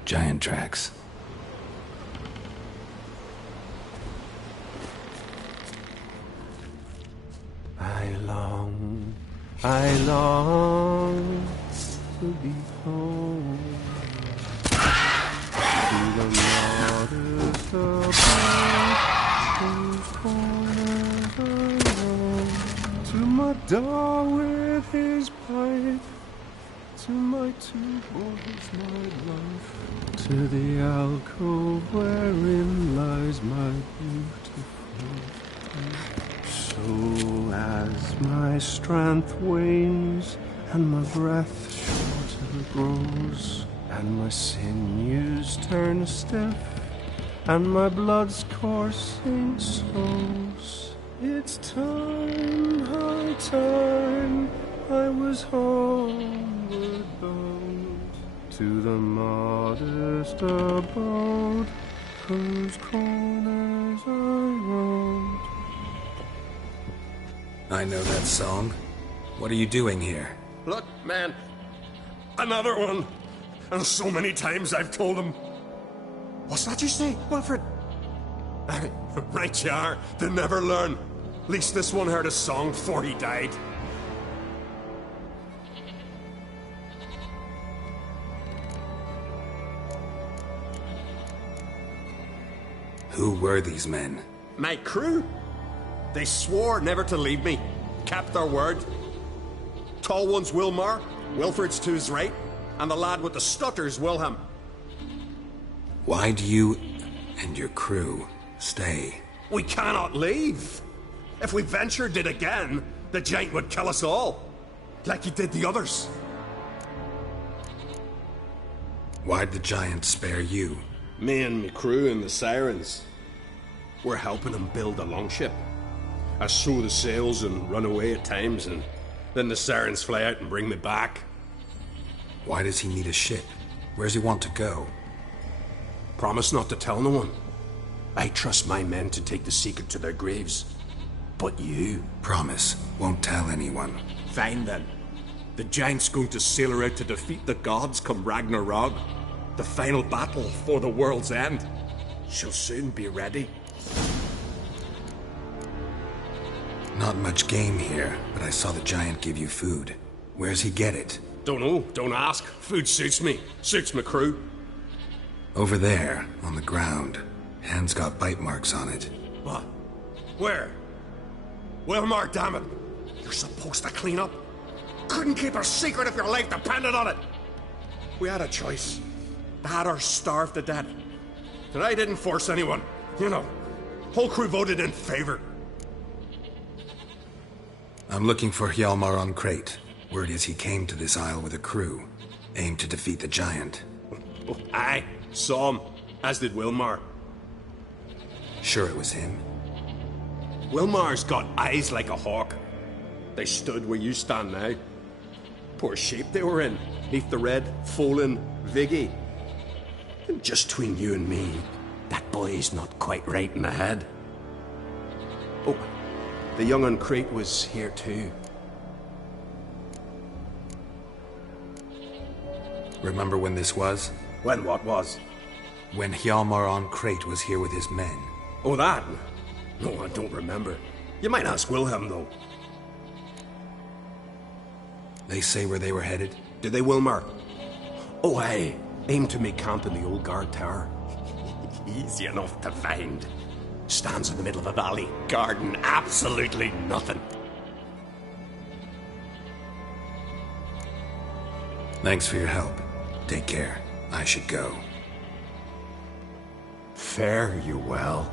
Giant tracks. I long to be home. To the modest abode, whose corners I roam. To my dog with his pipe. To my two boys, my life. To the alcove wherein lies my beautiful wife. So as my strength wanes, and my breath shorter grows, and my sinews turn stiff, and my blood's coursing slows, it's time, high time, I was homeward bound, to the modest abode, whose corners I roamed. I know that song. What are you doing here? Look, man, another one. And so many times I've told him. What's that you say, Wilfred? Right you are. They never learn. At least this one heard a song before he died. Who were these men? My crew. They swore never to leave me. Kept their word. Tall one's Wilmar, Wilfred's to his right, and the lad with the stutter's Wilhelm. Why do you and your crew stay? We cannot leave. If we ventured it again, the giant would kill us all, like he did the others. Why'd the giant spare you? Me and me crew and the Sirens. We're helping him build a longship. I sew the sails and run away at times, and then the Sirens fly out and bring me back. Why does he need a ship? Where's he want to go? Promise not to tell no one. I trust my men to take the secret to their graves. But you... Promise, won't tell anyone. Fine then. The giant's going to sail her out to defeat the gods come Ragnarok. The final battle for the world's end. She'll soon be ready. Not much game here, but I saw the giant give you food. Where's he get it? Don't know, don't ask. Food suits me. Suits my crew. Over there, on the ground. Hand's got bite marks on it. What? Where? Wilmar, damn it. You're supposed to clean up. couldn't keep a secret if your life depended on it. We had a choice. That or starve to death. And I didn't force anyone. You know, whole crew voted in favor. I'm looking for Hjalmar on Crate. Word is he came to this isle with a crew, aimed to defeat the giant. Oh, aye, saw him, as did Wilmar. Sure it was him? Wilmar's got eyes like a hawk. They stood where you stand now. Poor shape they were in, neath the red, Folin, Viggy. And just between you and me, that boy's not quite right in the head. Oh, the young on Crate was here too. Remember when this was? When what was? When Hjalmar on Crate was here with his men. Oh, that? No, I don't remember. You might ask Wilhelm, though. They say where they were headed? Did they, Wilmar? Oh, aye. Aim to make camp in the old guard tower. Easy enough to find. Stands in the middle of a valley. Garden absolutely nothing. Thanks for your help. Take care. I should go. Fare you well.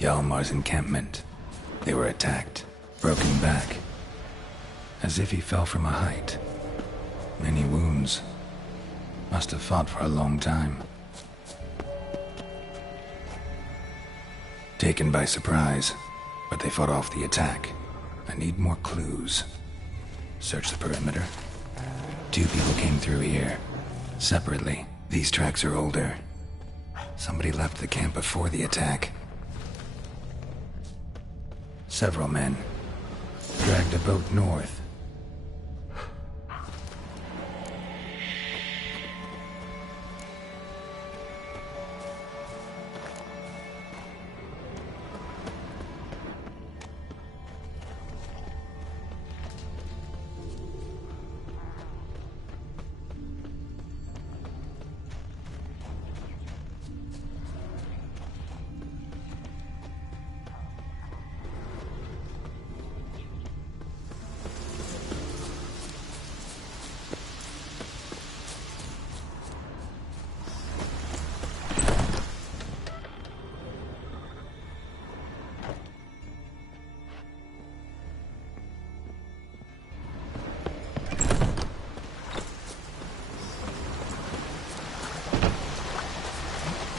Hjalmar's encampment. They were attacked, broken back, as if he fell from a height. Many wounds. Must have fought for a long time. Taken by surprise, but they fought off the attack. I need more clues. Search the perimeter. 2 people came through here, separately. These tracks are older. Somebody left the camp before the attack. Several men dragged a boat north.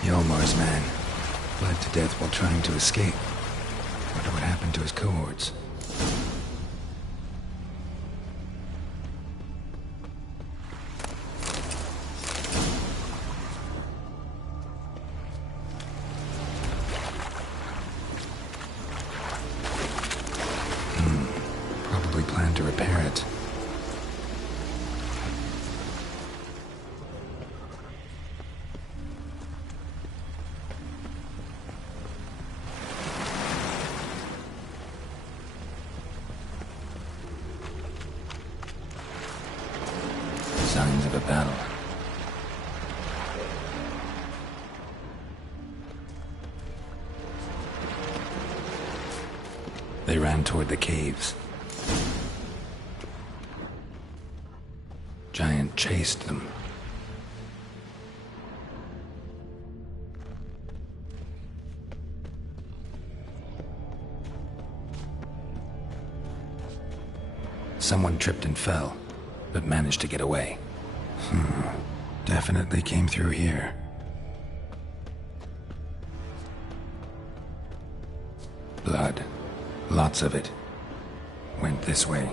Hjalmar's man bled to death while trying to escape. Wonder what happened to his cohorts. Probably planned to repair it. Signs of a battle. They ran toward the caves. Giant chased them. Someone tripped and fell, but managed to get away. Definitely came through here. Blood. Lots of it. Went this way.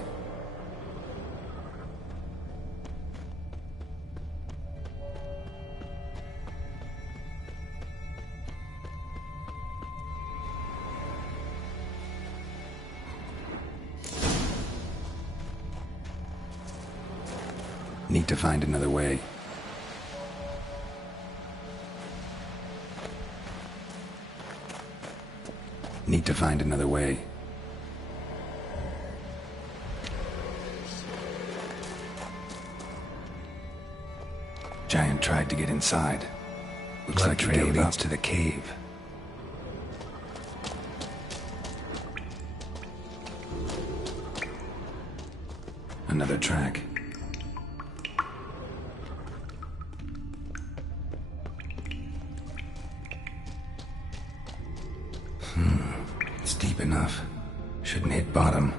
Need to find another way. Need to find another way. Giant tried to get inside. Looks like trail leads to the cave. Another track. It's deep enough. Shouldn't hit bottom.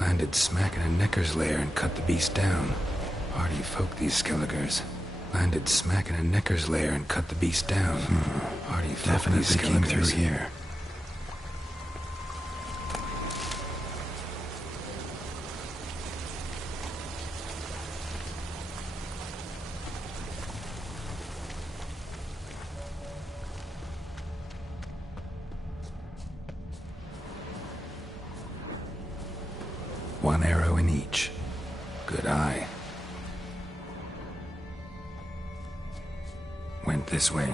Landed smack in a necker's lair and cut the beast down. Hardy folk, these skelligers. Landed smack in a necker's lair and cut the beast down. Hardy folk, definitely these came through here. One arrow in each. Good eye. Went this way.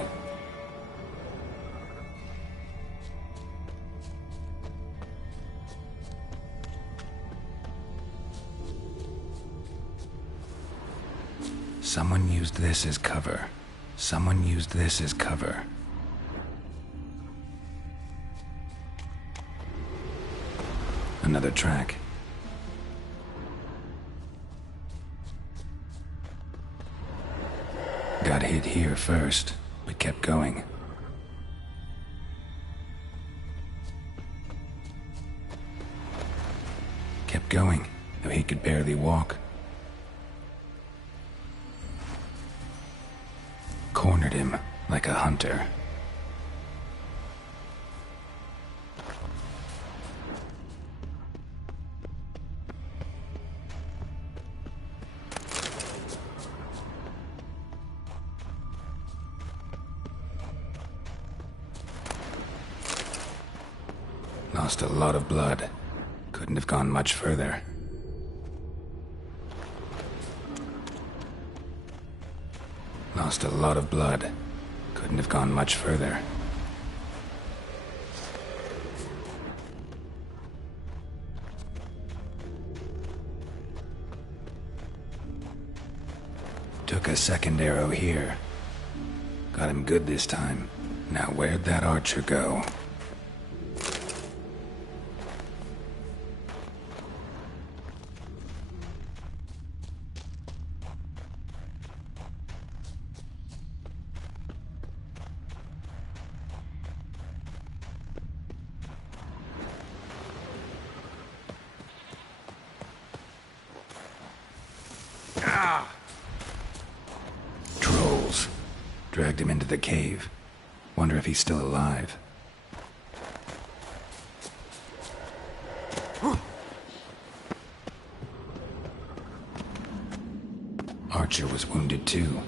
Someone used this as cover. Someone used this as cover. Another track. Got hit here first, but kept going. Kept going, though he could barely walk. Cornered him like a hunter. Lost a lot of blood. Couldn't have gone much further. Lost a lot of blood. Couldn't have gone much further. Took a second arrow here. Got him good this time. Now where'd that archer go? Trolls. Dragged him into the cave. Wonder if he's still alive. Archer was wounded too.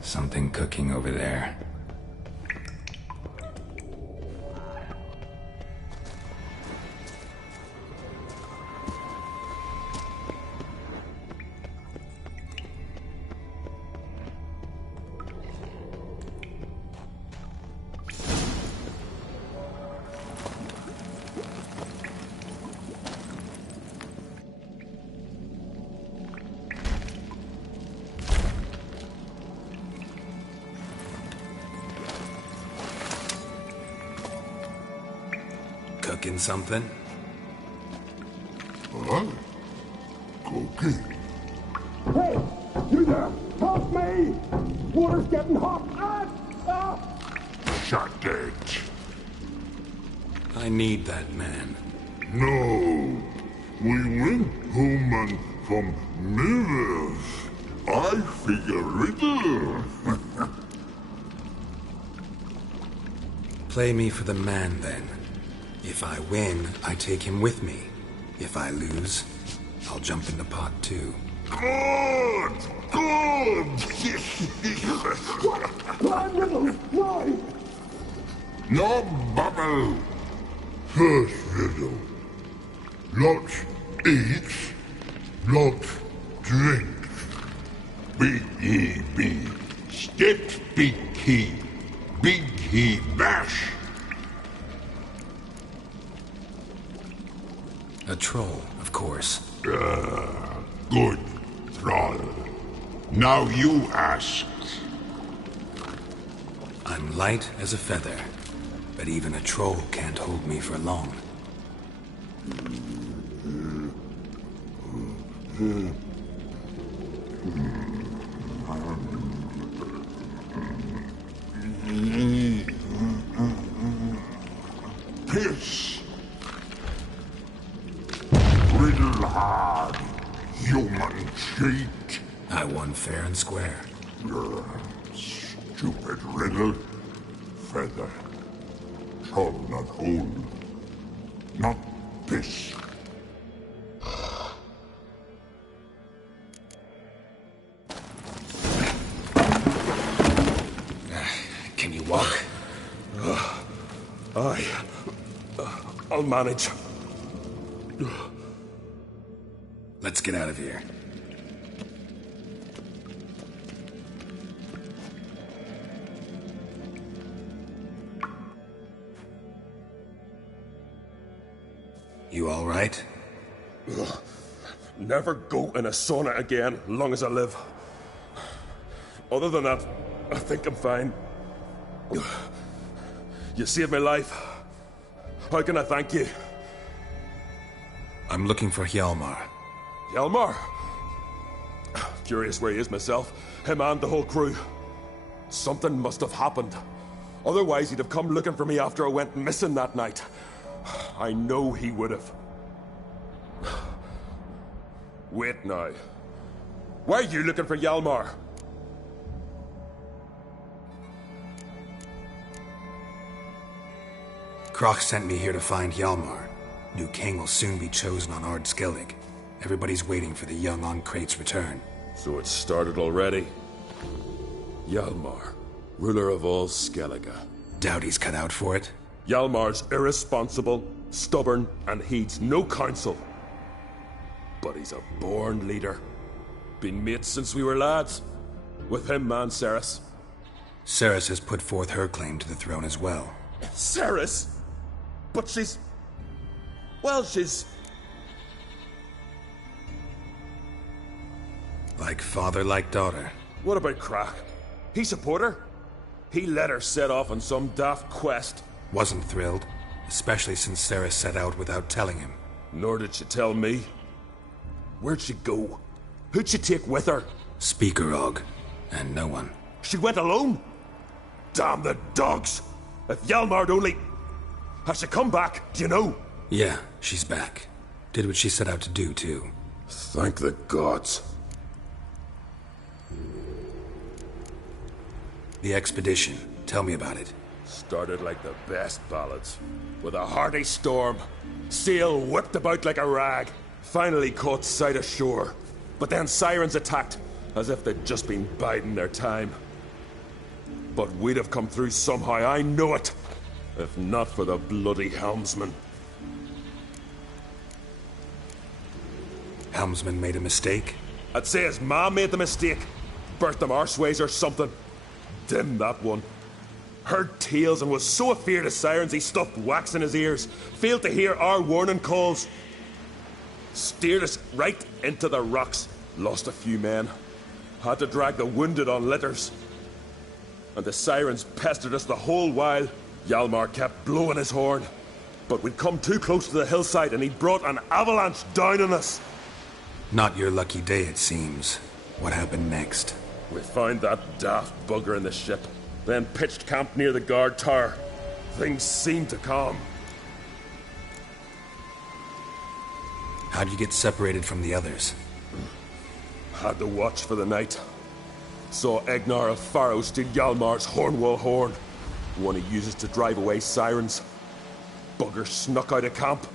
Something cooking over there. Cooking something? Huh? Cooking? Hey! You there! Help me! Water's getting hot! Shut it. I need that man. No. We went home and from mirrors. I figure riddle. Play me for the man, then. If I win, I take him with me. If I lose, I'll jump in the pot too. Good! Good! Blind riddle! No! No bubble! First riddle. Lots eats, lots drinks. Big he be, steps big he bash. A troll, of course. Good, troll. Now you ask. I'm light as a feather, but even a troll can't hold me for long. Piss. Riddle hard, human cheat. I won fair and square. Stupid riddle. Feather. Troll not hold. Not piss. Can you walk? I'll manage. Let's get out of here. You all right? Never go in a sauna again, long as I live. Other than that, I think I'm fine. You saved my life. How can I thank you? I'm looking for Hjalmar. Hjalmar? Curious where he is myself. Him and the whole crew. Something must have happened. Otherwise he'd have come looking for me after I went missing that night. I know he would have. Wait now. Why are you looking for Hjalmar? Kroch sent me here to find Hjalmar. New king will soon be chosen on Ard Skellig. Everybody's waiting for the young Ancrate's return. So it's started already. Hjalmar, ruler of all Skellige. Doubt he's cut out for it. Hjalmar's irresponsible, stubborn, and heeds no counsel. But he's a born leader. Been mates since we were lads. With him and Ceres. Ceres has put forth her claim to the throne as well. Ceres? But she's... Well, she's... Like father, like daughter. What about Kroch? He support her? He let her set off on some daft quest. Wasn't thrilled, especially since Ceres set out without telling him. Nor did she tell me. Where'd she go? Who'd she take with her? Speakerog, and no one. She went alone? Damn the dogs! If Hjalmar'd only... Has she come back, do you know? Yeah, she's back. Did what she set out to do, too. Thank the gods. The expedition. Tell me about it. Started like the best ballads. With a hearty storm. Sail whipped about like a rag. Finally caught sight of shore. But then sirens attacked, as if they'd just been biding their time. But we'd have come through somehow, I know it. If not for the bloody helmsman. Helmsman made a mistake? I'd say his ma made the mistake. Burnt them arseways or something. Dim, that one. Heard tales and was so afeard of sirens he stuffed wax in his ears. Failed to hear our warning calls. Steered us right into the rocks. Lost a few men. Had to drag the wounded on litters. And the sirens pestered us the whole while. Hjalmar kept blowing his horn. But we'd come too close to the hillside and he brought an avalanche down on us. Not your lucky day, it seems. What happened next? We found that daft bugger in the ship. Then pitched camp near the guard tower. Things seemed to calm. How'd you get separated from the others? Had to watch for the night. Saw Egnar of Faro steal Hjalmar's Hornwall horn. One he uses to drive away sirens. Bugger snuck out of camp.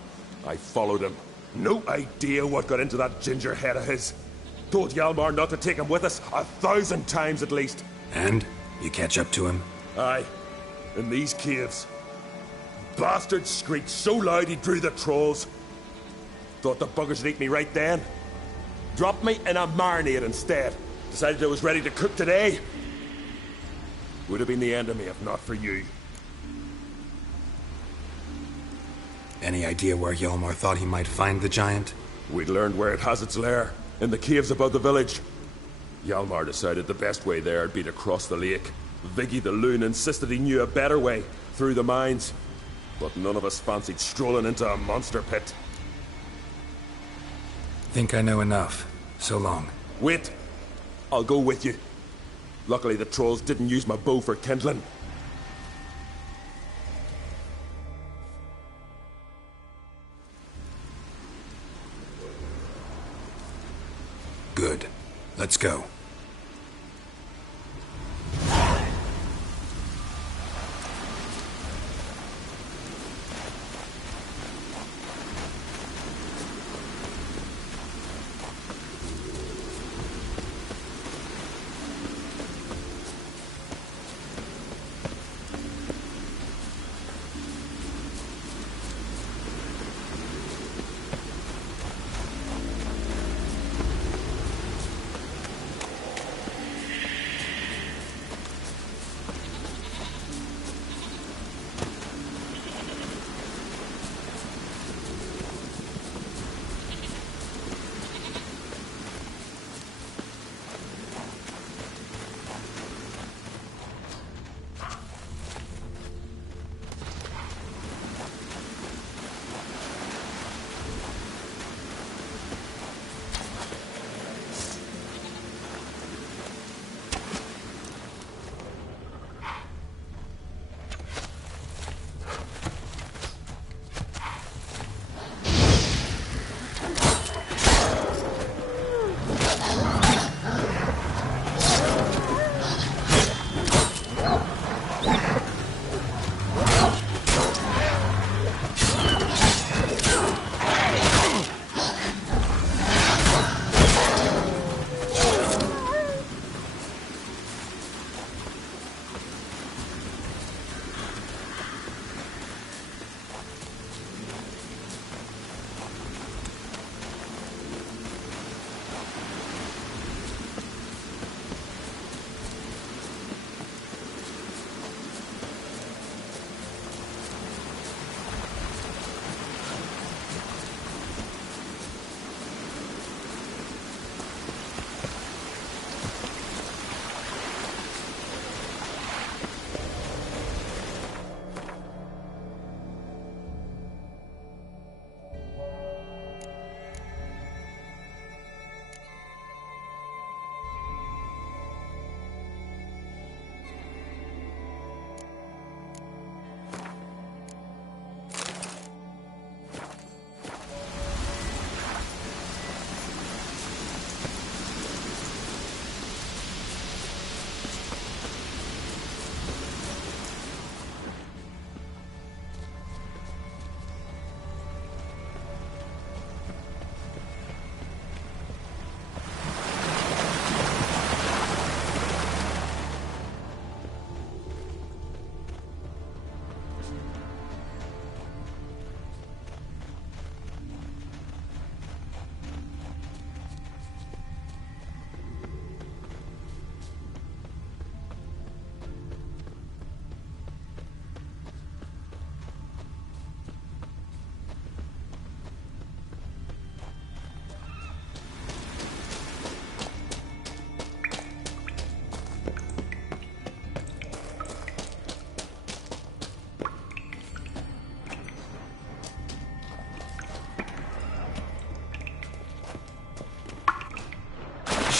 I followed him. No idea what got into that ginger head of his. Told Hjalmar not to take him with us 1,000 times at least. And? You catch up to him? Aye. In these caves. Bastard screeched so loud he drew the trolls. Thought the buggers would eat me right then. Dropped me in a marinade instead. Decided I was ready to cook today. Would have been the end of me if not for you. Any idea where Hjalmar thought he might find the giant? We'd learned where it has its lair. In the caves above the village. Hjalmar decided the best way there would be to cross the lake. Viggy the loon insisted he knew a better way, through the mines. But none of us fancied strolling into a monster pit. Think I know enough. So long. Wait. I'll go with you. Luckily the trolls didn't use my bow for kindling. Good. Let's go.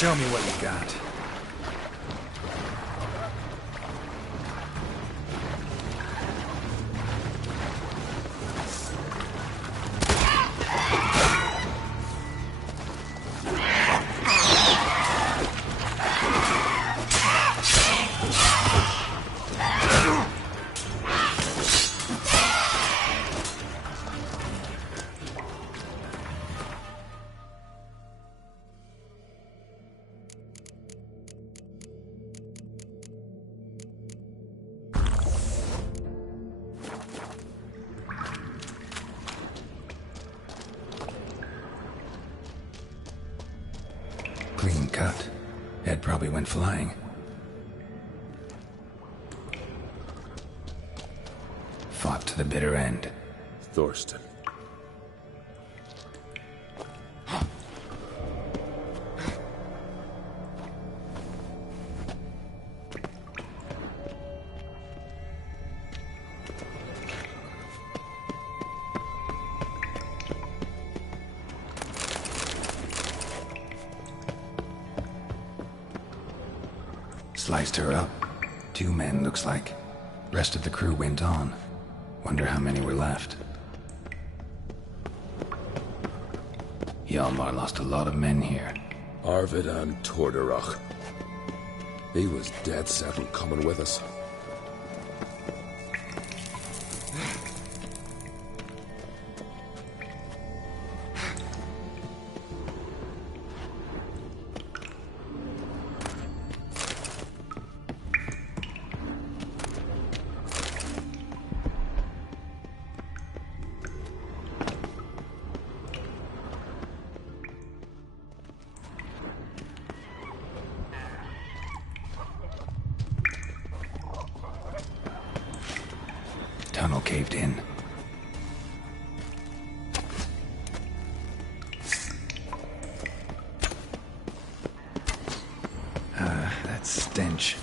Show me what you got. Clean cut. Head probably went flying. Fought to the bitter end. Thorsten. Sliced her up. 2 men, looks like. Rest of the crew went on. Wonder how many were left. Hjalmar lost a lot of men here. Arvid and Torderach. He was dead set on coming with us. Tunnel caved in. That stench.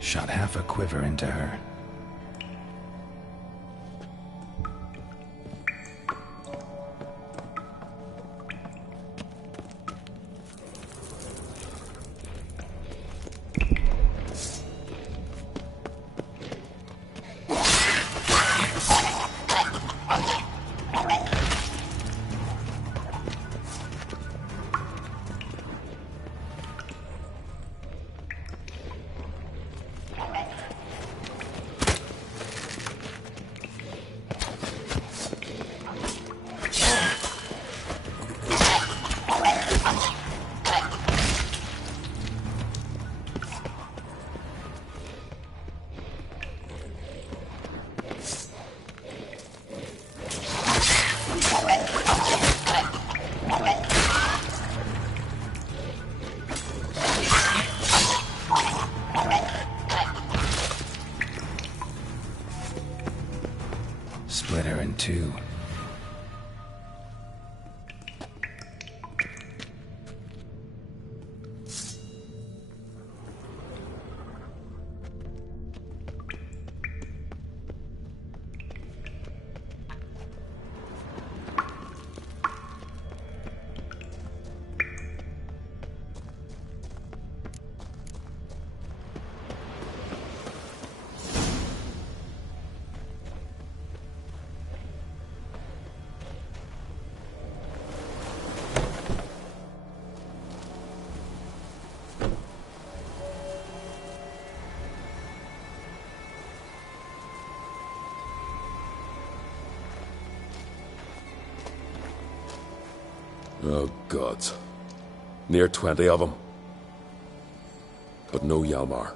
Shot half a quiver into her. Split her in 2. Oh, gods. Near 20 of them. But no Hjalmar.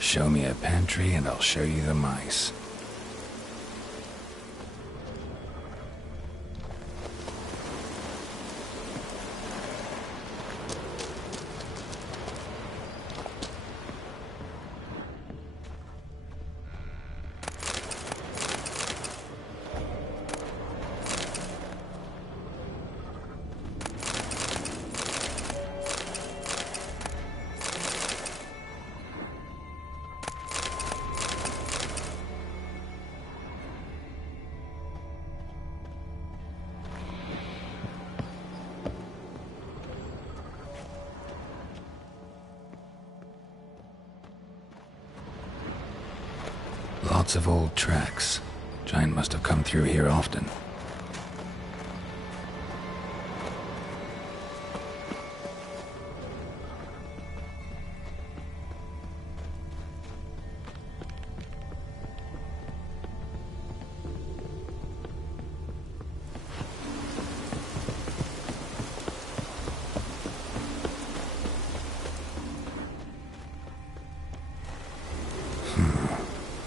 Show me a pantry and I'll show you the mice. Lots of old tracks. Giant must have come through here often.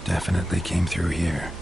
Definitely came through here.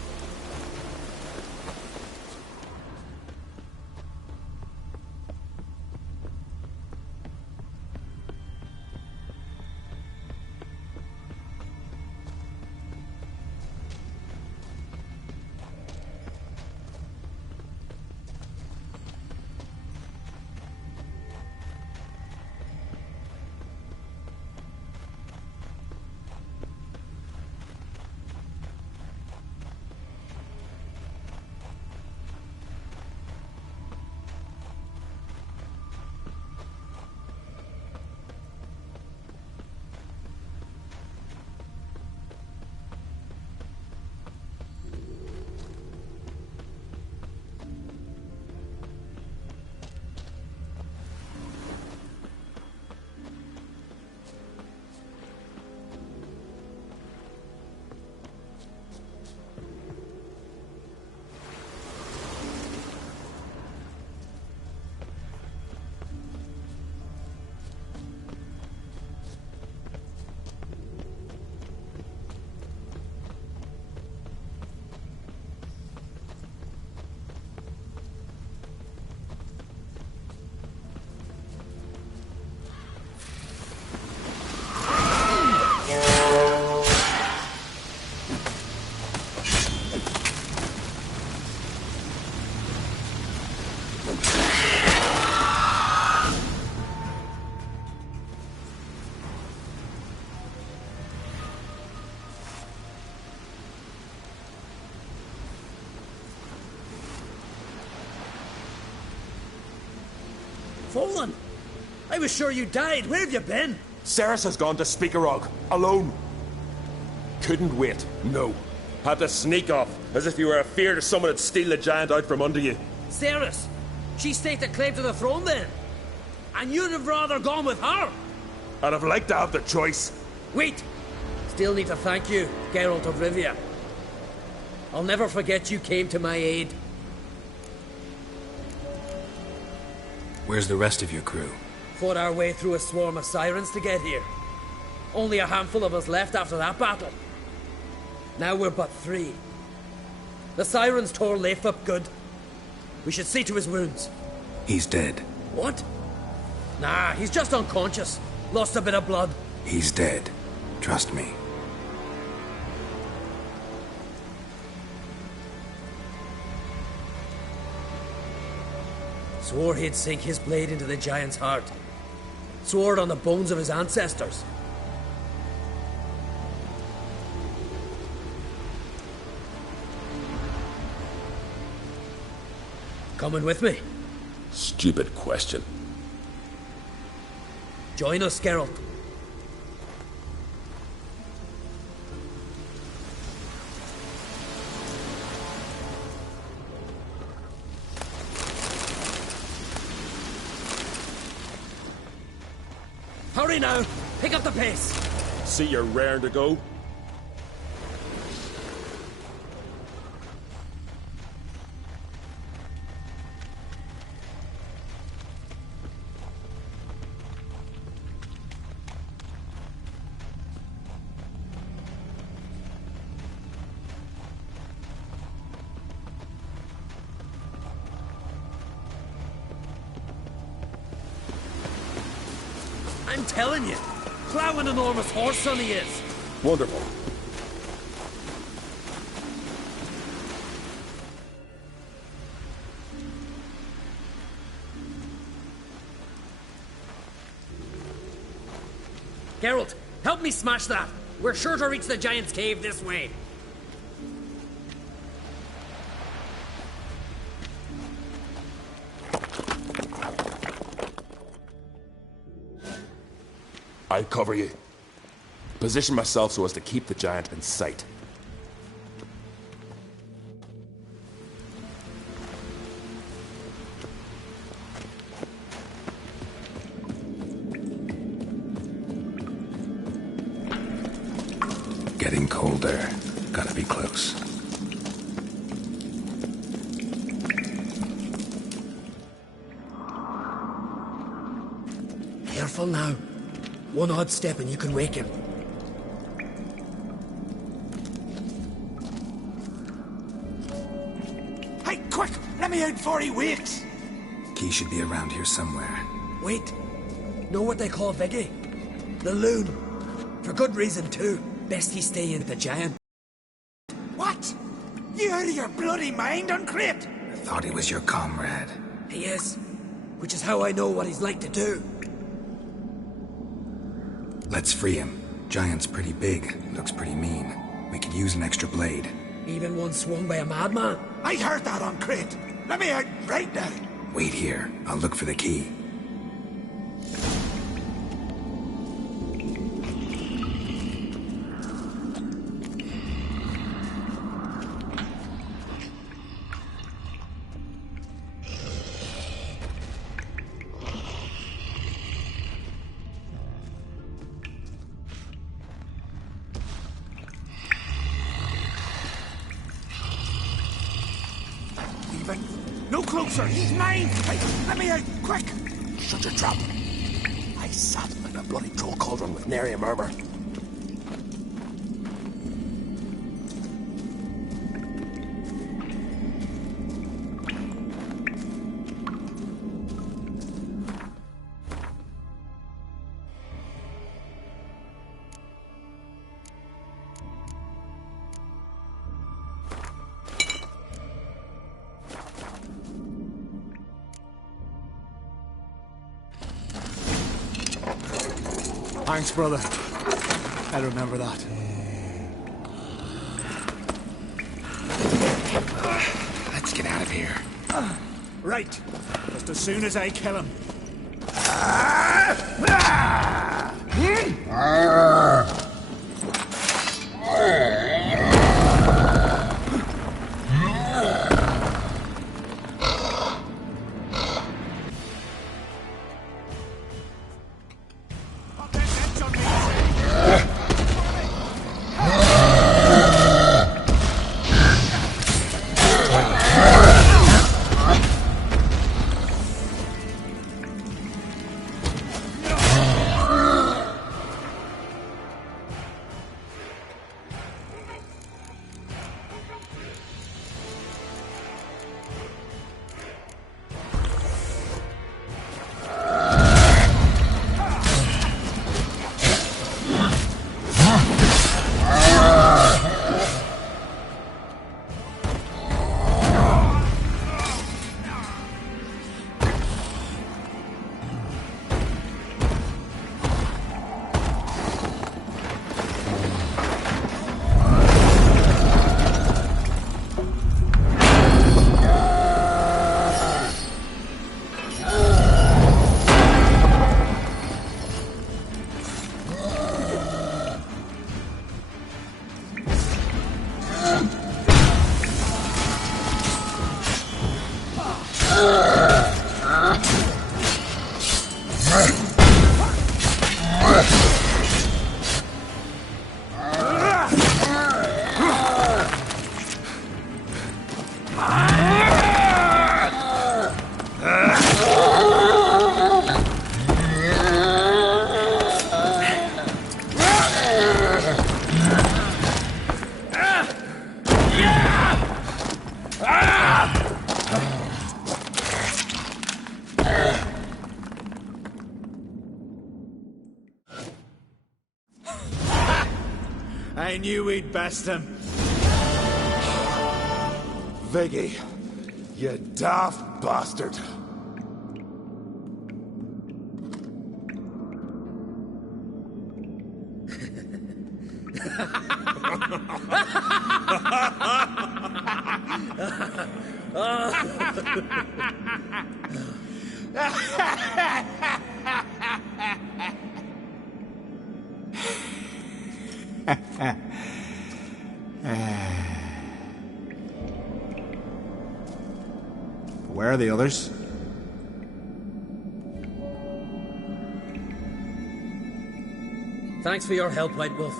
Fallen! I was sure you died. Where have you been? Ceres has gone to Speakerog, alone. Couldn't wait, no. Had to sneak off, as if you were afeard of someone would steal the giant out from under you. Ceres! She staked a claim to the throne then. And you'd have rather gone with her. I'd have liked to have the choice. Wait! Still need to thank you, Geralt of Rivia. I'll never forget you came to my aid. Where's the rest of your crew? Fought our way through a swarm of sirens to get here. Only a handful of us left after that battle. Now we're but 3. The sirens tore Leif up good. We should see to his wounds. He's dead. What? Nah, he's just unconscious. Lost a bit of blood. He's dead. Trust me. Swore he'd sink his blade into the giant's heart. Swore it on the bones of his ancestors. Coming with me? Stupid question. Join us, Geralt. Hurry now! Pick up the pace! See you're raring to go? I'm telling you, plow an enormous horse son he is. Wonderful. Geralt, help me smash that. We're sure to reach the giant's cave this way. I'll cover you. Position myself so as to keep the giant in sight. Getting colder. Gotta be close. Careful now. One odd step and you can wake him. Hey, quick! Let me out before he wakes! Key should be around here somewhere. Wait. Know what they call Viggy? The loon. For good reason, too. Best he stay in the giant. What? You out of your bloody mind, Uncrate? I thought he was your comrade. He is. Which is how I know what he's like to do. Let's free him. Giant's pretty big. Looks pretty mean. We could use an extra blade. Even one swung by a madman. I heard that, Uncrate. Let me out right now. Wait here. I'll look for the key. No closer! He's mine! Hey, let me out! Quick! Shut your trap. I sat in a bloody troll cauldron with nary a murmur. Thanks, brother. I'll remember that. Let's get out of here. Right. Just as soon as I kill him. I knew we'd best him. Viggy, you daft bastard. Where are the others? Thanks for your help, White Wolf.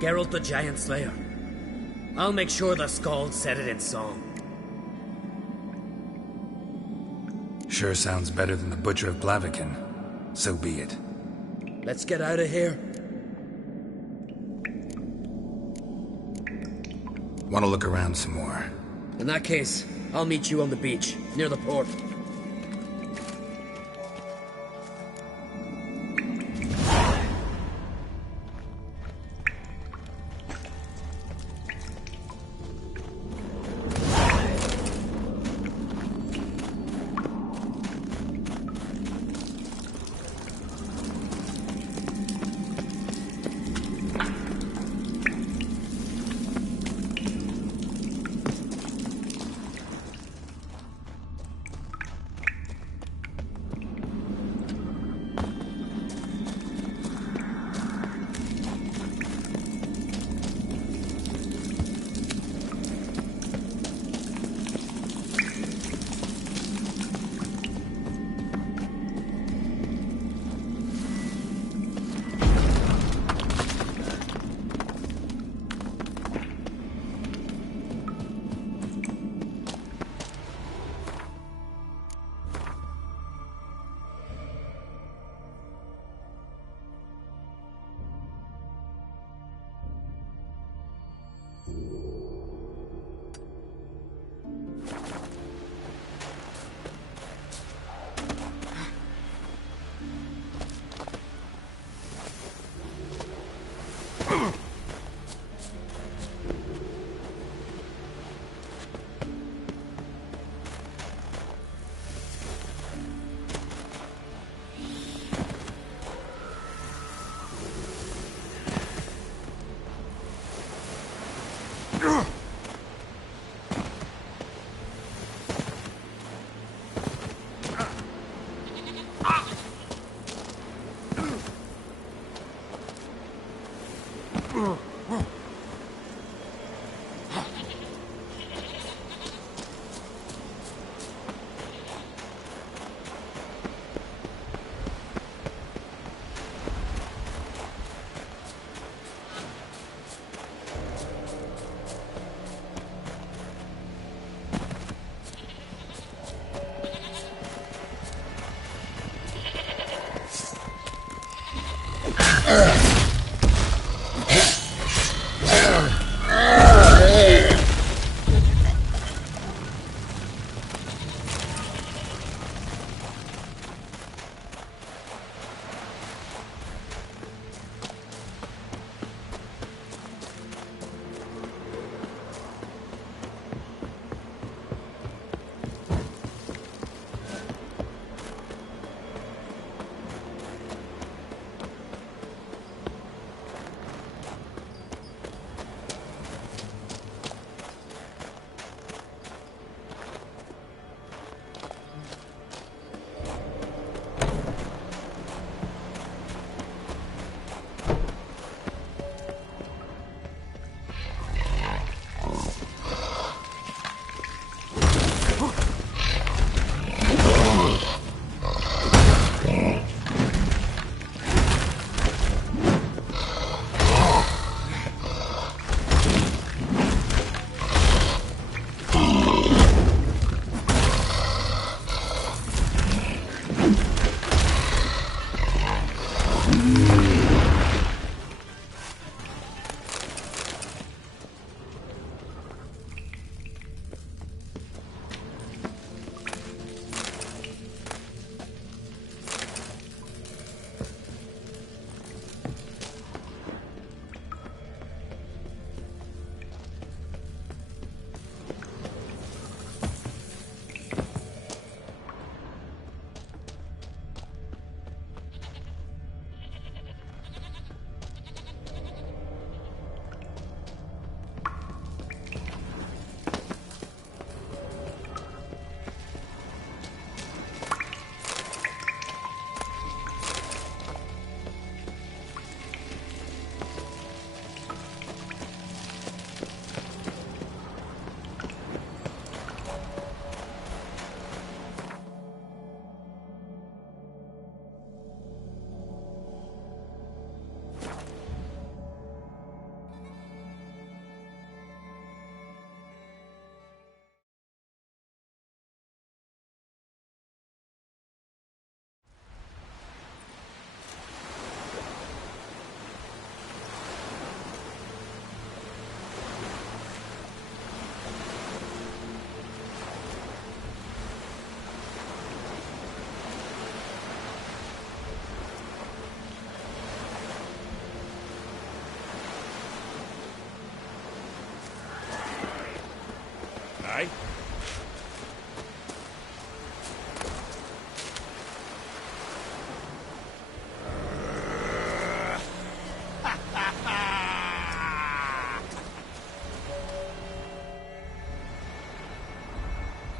Geralt the Giant Slayer. I'll make sure the Scald said it in song. Sure sounds better than the Butcher of Blaviken. So be it. Let's get out of here. Want to look around some more? In that case, I'll meet you on the beach, near the port.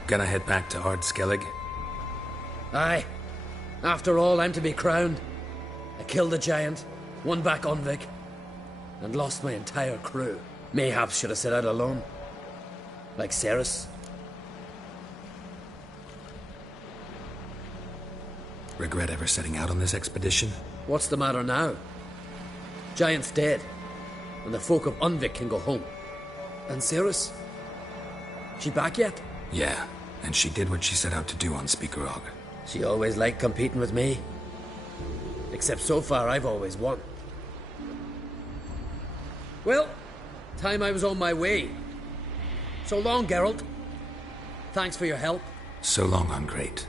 Gonna head back to Ard Skellig? Aye. After all, I'm to be crowned. I killed the giant, won back Unvik, and lost my entire crew. Mayhaps should have set out alone. Like Ceres. Regret ever setting out on this expedition? What's the matter now? Giant's dead, and the folk of Unvik can go home. And Ceres? She back yet? Yeah, and she did what she set out to do on Speakerog. She always liked competing with me. Except so far, I've always won. Well, time I was on my way. So long, Geralt. Thanks for your help. So long, Ungreat.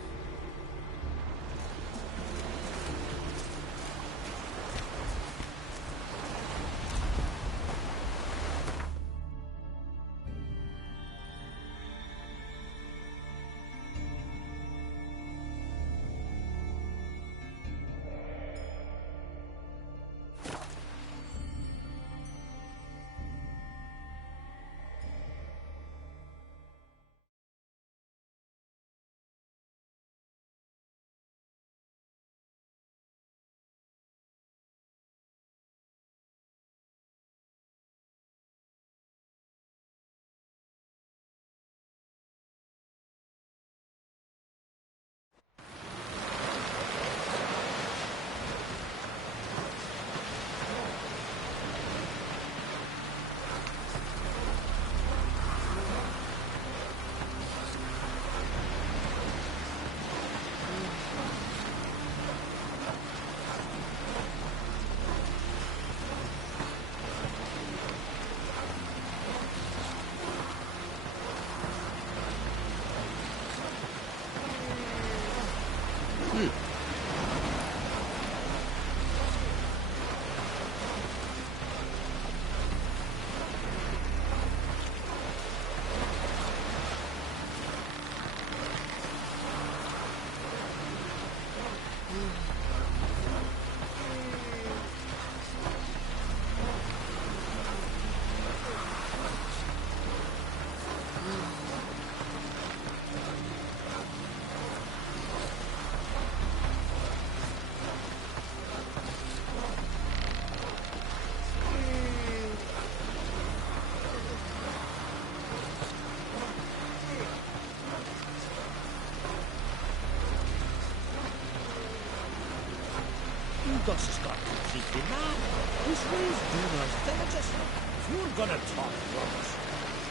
Gus has got completely mad. His ways do not villages. If you're gonna talk rubbish,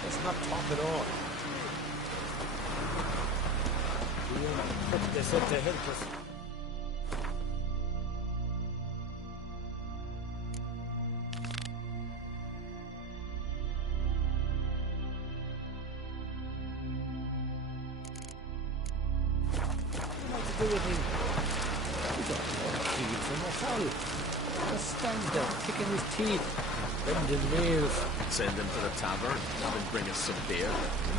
let's not talk at all. We'll put this into Hilfus. What to do with him? Just stand there, kicking his teeth, bending nails. Send him to the tavern, have him bring us some beer. You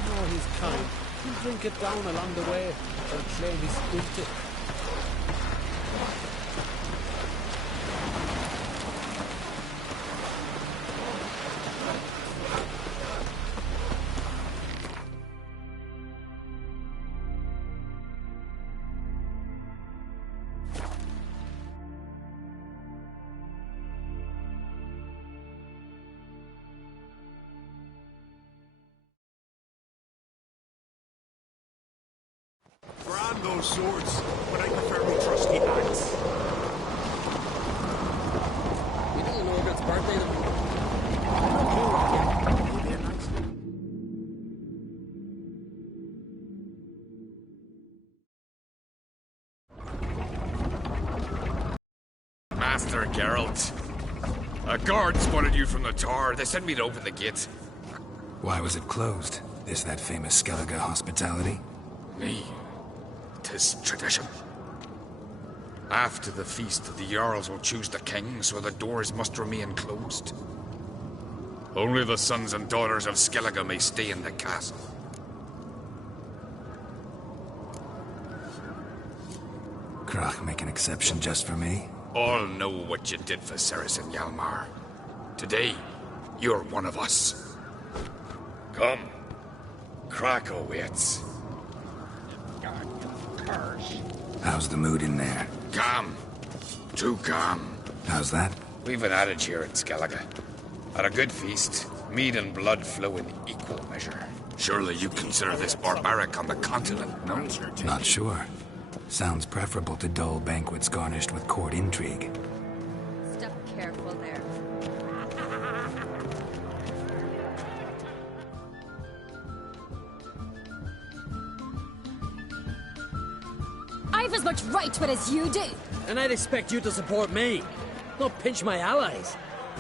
know he's kind. He'll drink it down along the way and claim he's empty. Brand those swords, but I prefer me trusty axe. We don't know if it's birthday that Master Geralt. A guard spotted you from the tower. They sent me to open the gate. Why was it closed? Is that famous Skellige hospitality? Me. 'Tis tradition. After the feast, the Jarls will choose the king, so the doors must remain closed. Only the sons and daughters of Skellige may stay in the castle. Krach make an exception just for me? All know what you did for Ceres and Hjalmar. Today, you're one of us. Come. Krach awaits. curse. How's the mood in there? Calm. Too calm. How's that? We've an adage here in Skellige. At a good feast, mead and blood flow in equal measure. Surely you consider this barbaric on the continent, no? Not sure. Sounds preferable to dull banquets garnished with court intrigue. Step careful there. I've as much right to it as you do. And I'd expect you to support me, not pinch my allies.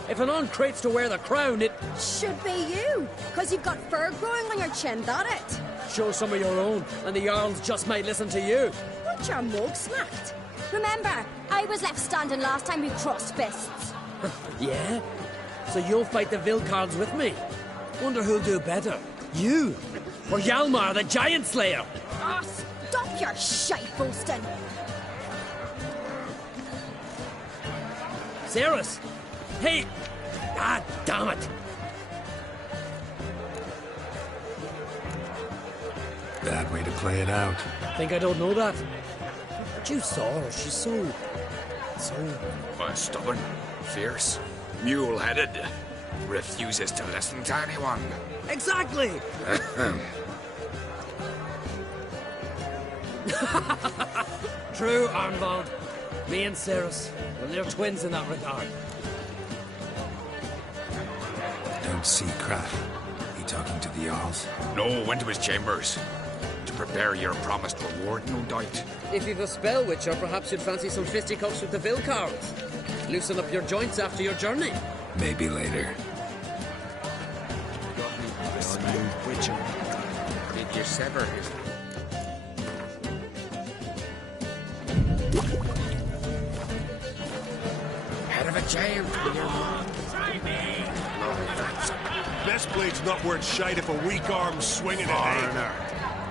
If an uncrate's to wear the crown, it should be you, because you've got fur growing on your chin, that it? Show some of your own, and the Jarls just might listen to you. Want your mug smacked? Remember, I was left standing last time we crossed fists. Yeah? So you'll fight the Vilcards with me? Wonder who'll do better, you or Hjalmar the Giant Slayer? Oh, stop your shite boasting. Cerys! Hey! Ah, damn it! Bad way to play it out. Think I don't know that? But you saw her, she's so... Stubborn, fierce, mule-headed, refuses to listen to anyone. Exactly! True, Arnvald. Me and Cerys, well, they're twins in that regard. Don't see Krat. He talking to the Jarls? No, went to his chambers. To prepare your promised reward, no doubt. If you've a spell witcher, perhaps you'd fancy some fisticuffs with the Vilcards. Loosen up your joints after your journey. Maybe later. Witcher. Did you sever his... Head of a giant. Try me! Best blade's not worth shite if a weak arm's swinging it, eh?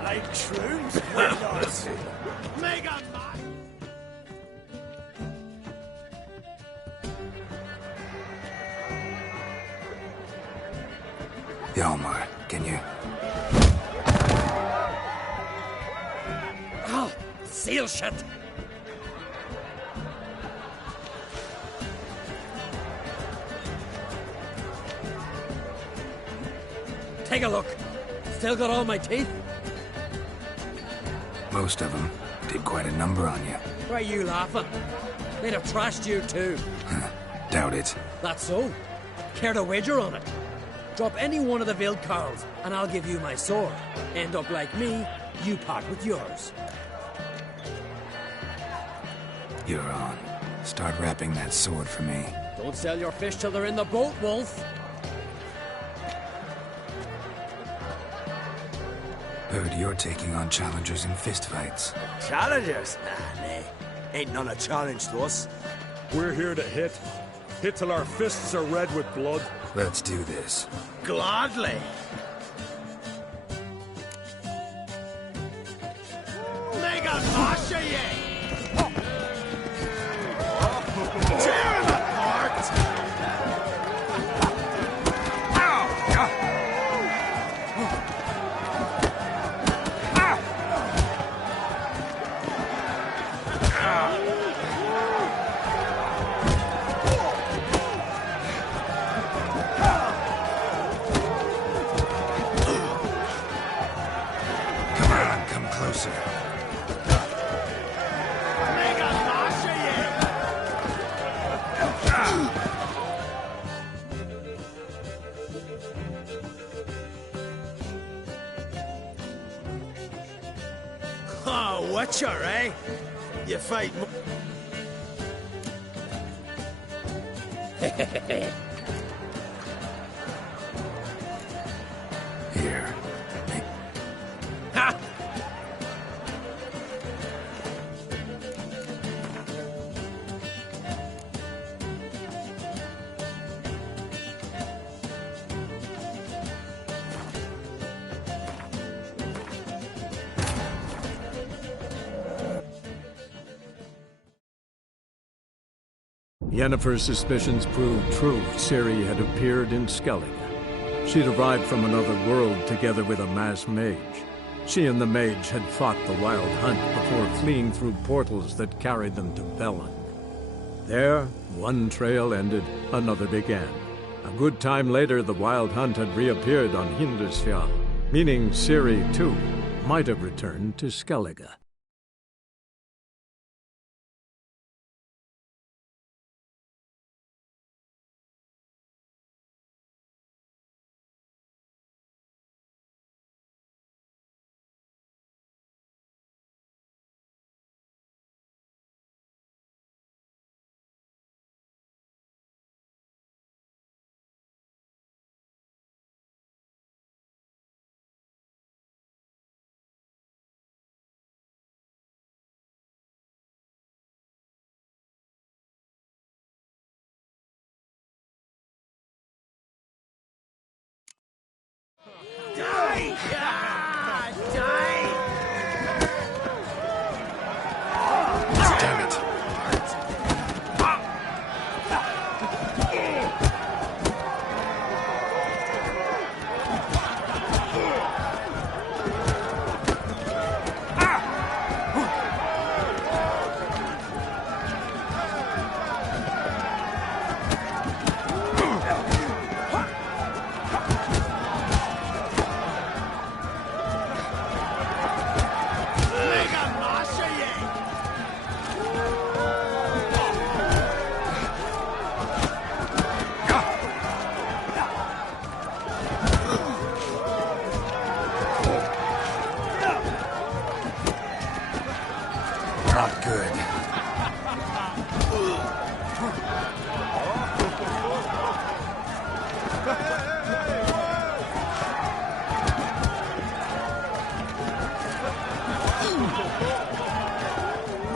Like shrooms? Well done. Mega Man! Hjalmar, can you... Oh, seal shut! Take a look. Still got all my teeth? Most of them did quite a number on you. Why are you laughing? They'd have trashed you too. Doubt it. That's so. Care to wager on it? Drop any one of the Vilcards, and I'll give you my sword. End up like me, you part with yours. You're on. Start wrapping that sword for me. Don't sell your fish till they're in the boat, Wolf. Heard you're taking on challengers in fistfights. Challengers? Nah. Ain't none a challenge to us. We're here to hit. Hit till our fists are red with blood. Let's do this. Gladly. Mega Masha, yeah! Tear him apart! Oh, Witcher, eh? You fight Here. Ha! Yennefer's suspicions proved true. Ciri had appeared in Skellige. She'd arrived from another world together with a masked mage. She and the mage had fought the Wild Hunt before fleeing through portals that carried them to Bellin. There, one trail ended, another began. A good time later, the Wild Hunt had reappeared on Hindarsfjall, meaning Ciri, too, might have returned to Skellige. Die! Die! Damn it. Not good.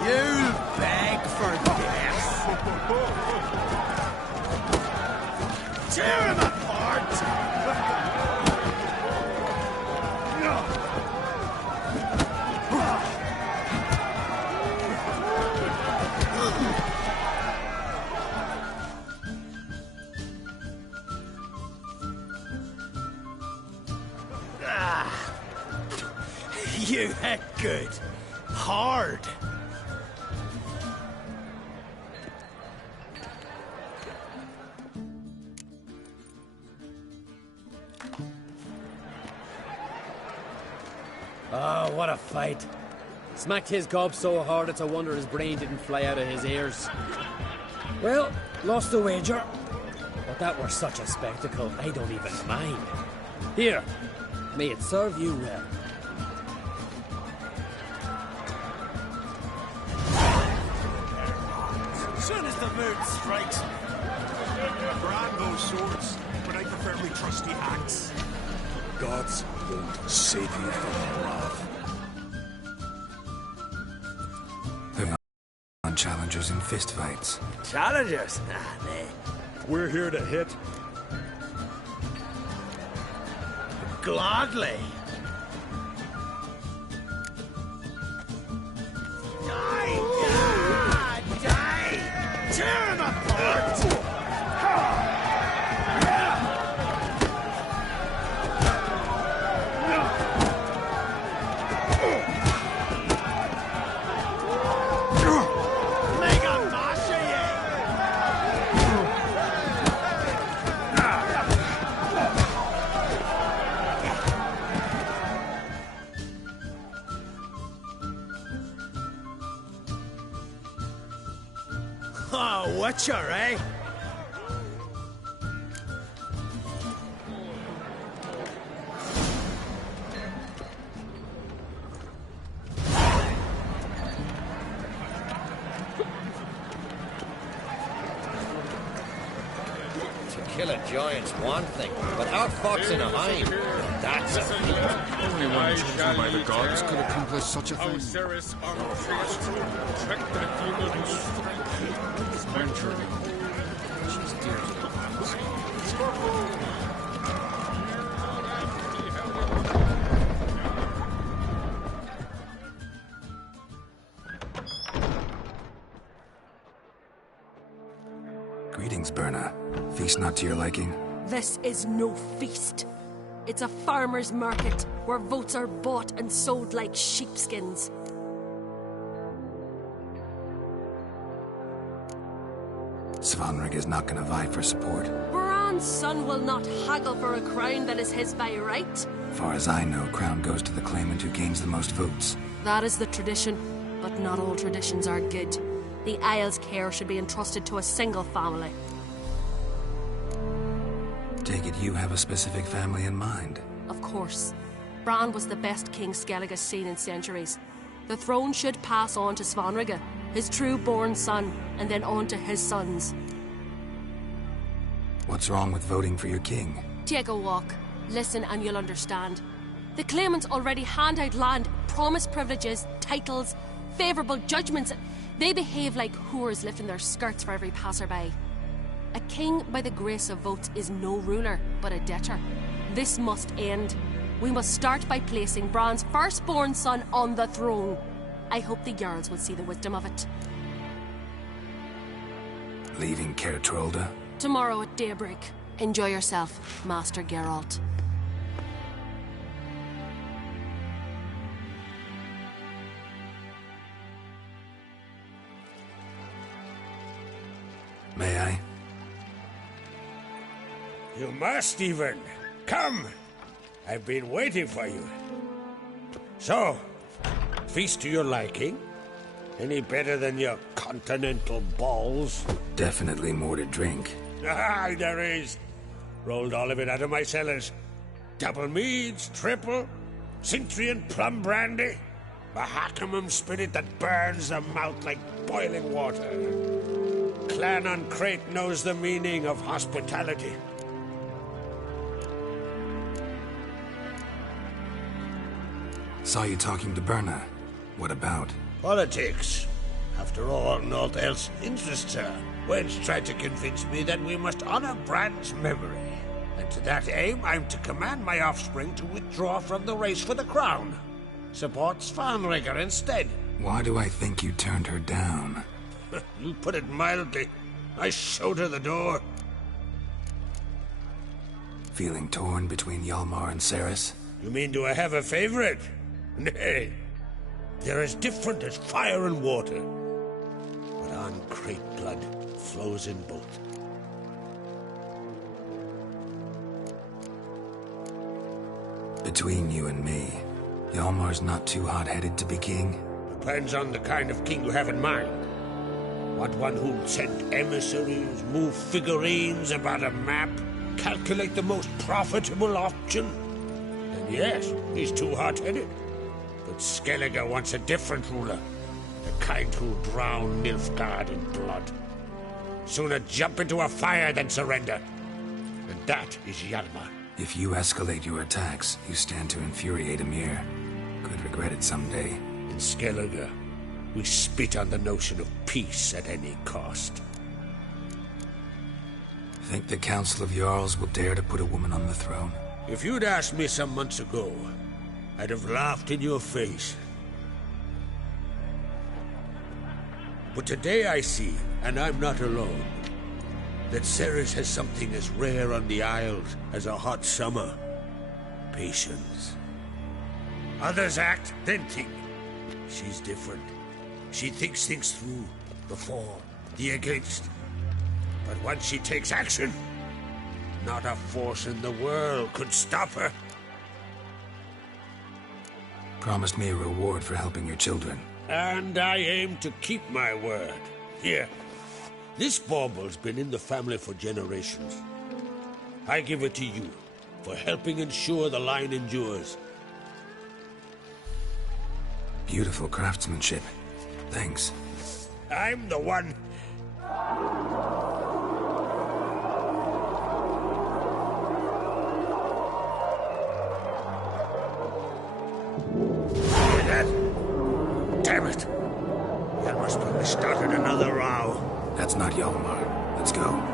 You'll beg for this. Tear him apart! You hit good. Hard. Oh, what a fight. Smacked his gob so hard it's a wonder his brain didn't fly out of his ears. Well, lost the wager. But that were such a spectacle, I don't even mind. Here, may it serve you well. Soon as the mood strikes. Brand those swords, but I prefer my trusty axe. Gods won't save you from wrath. They're not on challengers in fistfights. Challengers? Nay. We're here to hit. Gladly. Die! Die! Die! Tear him apart! Oh, Witcher, eh? To kill a giant's one thing, but outfoxing a hind, that's a feat. Only one chosen by the gods could accomplish such a thing. Osiris trick the humans. Venturing. She's dear to the gods. Greetings, Berna. Feast not to your liking? This is no feast. It's a farmer's market where votes are bought and sold like sheepskins. Svanrig is not going to vie for support. Bran's son will not haggle for a crown that is his by right. Far as I know, crown goes to the claimant who gains the most votes. That is the tradition, but not all traditions are good. The Isle's care should be entrusted to a single family. Take it you have a specific family in mind. Of course. Bran was the best king Skellig has seen in centuries. The throne should pass on to Svanrig, his true-born son, and then on to his sons. What's wrong with voting for your king? Take a walk. Listen and you'll understand. The claimants already hand out land, promise privileges, titles, favourable judgments. They behave like whores lifting their skirts for every passerby. A king by the grace of votes is no ruler, but a debtor. This must end. We must start by placing Bran's firstborn son on the throne. I hope the Jarls will see the wisdom of it. Leaving Caer Trolda? Tomorrow at daybreak. Enjoy yourself, Master Geralt. May I? You must, even. Come! I've been waiting for you. So, feast to your liking? Any better than your continental balls? Definitely more to drink. Ah, there is. Rolled all of it out of my cellars. Double meads, triple, Cintrian plum brandy, Mahakimum spirit that burns the mouth like boiling water. Clan on Crate knows the meaning of hospitality. Saw you talking to Berna. What about? Politics. After all, naught else interests her. Wench tried to convince me that we must honor Bran's memory. And to that aim, I'm to command my offspring to withdraw from the race for the crown. Support Svanrig instead. Why do I think you turned her down? You put it mildly. I showed her the door. Feeling torn between Hjalmar and Cerys? You mean, do I have a favorite? Nay. They're as different as fire and water. But on Crate blood flows in both. Between you and me, Hjalmar's not too hot-headed to be king? Depends on the kind of king you have in mind. Want one who'll send emissaries, move figurines about a map, calculate the most profitable option? Then yes, he's too hot-headed. But Skellig wants a different ruler. The kind who'll drown Nilfgaard in blood. Sooner jump into a fire than surrender. And that is Hjalmar. If you escalate your attacks, you stand to infuriate Emir. Could regret it someday. In Skellig, we spit on the notion of peace at any cost. Think the Council of Jarls will dare to put a woman on the throne? If you'd asked me some months ago, I'd have laughed in your face. But today I see, and I'm not alone, that Cerys has something as rare on the Isles as a hot summer. Patience. Others act, then think. She's different. She thinks things through, the for, the against. But once she takes action, not a force in the world could stop her. Promised me a reward for helping your children. And I aim to keep my word. Here. This bauble's been in the family for generations. I give it to you for helping ensure the line endures. Beautiful craftsmanship. Thanks. I'm the one. Hear that? Damn it. Hjalmar's probably started another row. That's not Hjalmar. Let's go.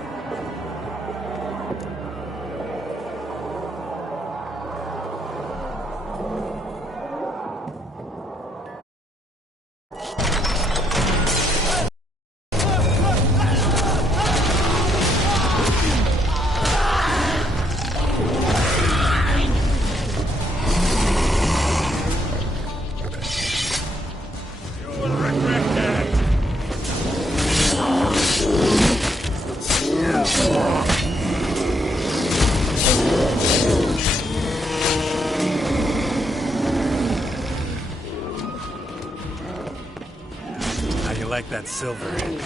like that silver in.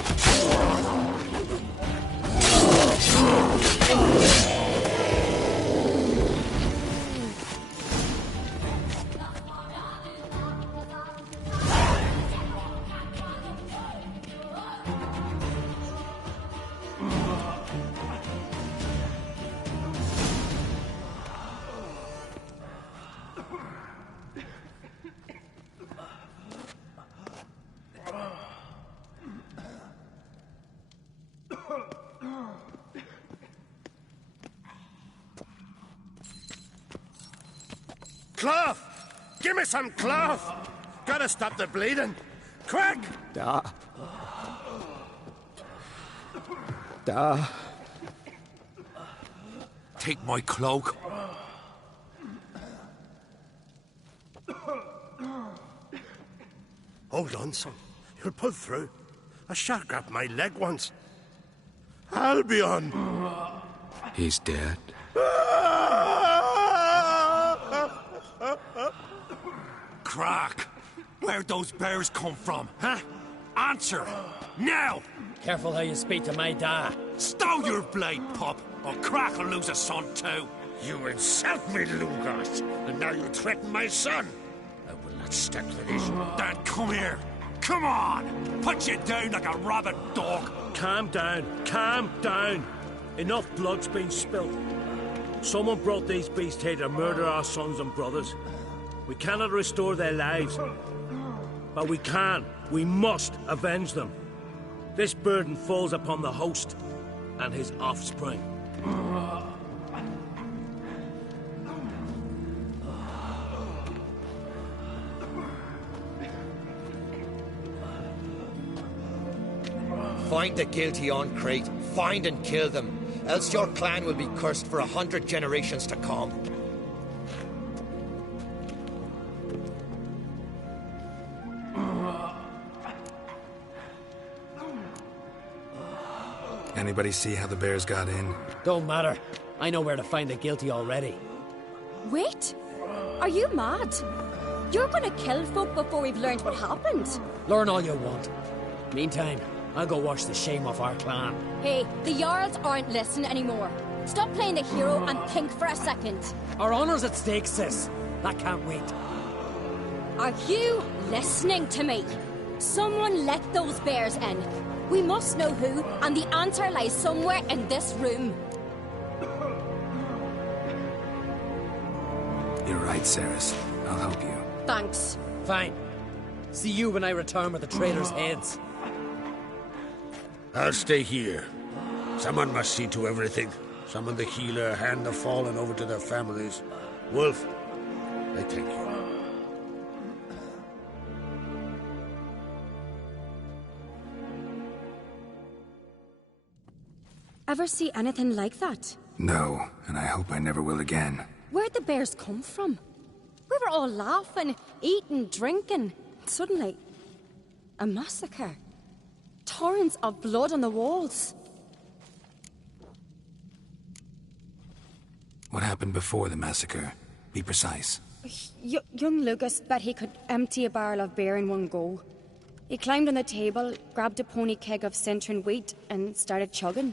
Cloth! Give me some cloth! Gotta stop the bleeding! Quick! Da. Take my cloak. Hold on, son. You'll pull through. A shark grabbed my leg once. Albion! He's dead. Crack! Where'd those bears come from, huh? Answer! Now! Careful how you speak to my dad. Stow your blade, pup, or Crack will lose a son too. You insult me, Lugos, and now you threaten my son. I will not stand for this. Dan, come here. Come on! Put you down like a rabid dog. Calm down. Calm down. Enough blood's been spilt. Someone brought these beasts here to murder our sons and brothers. We cannot restore their lives. But we must avenge them. This burden falls upon the host and his offspring. Find the guilty on Crete. Find and kill them. Else your clan will be cursed for 100 generations to come. Anybody see how the bears got in? Don't matter. I know where to find the guilty already. Wait! Are you mad? You're gonna kill folk before we've learned what happened. Learn all you want. Meantime, I'll go wash the shame off our clan. Hey, the Jarls aren't listening anymore. Stop playing the hero and think for a second. Our honor's at stake, sis. That can't wait. Are you listening to me? Someone let those bears in. We must know who, and the answer lies somewhere in this room. You're right, Ceres. I'll help you. Thanks. Fine. See you when I return with the traitors' heads. I'll stay here. Someone must see to everything. Summon the healer, hand the fallen over to their families. Wolf, I thank you. Ever see anything like that? No, and I hope I never will again. Where'd the bears come from? We were all laughing, eating, drinking. Suddenly, a massacre. Torrents of blood on the walls. What happened before the massacre? Be precise. Young Lucas bet he could empty a barrel of beer in one go. He climbed on the table, grabbed a pony keg of Centron wheat, and started chugging.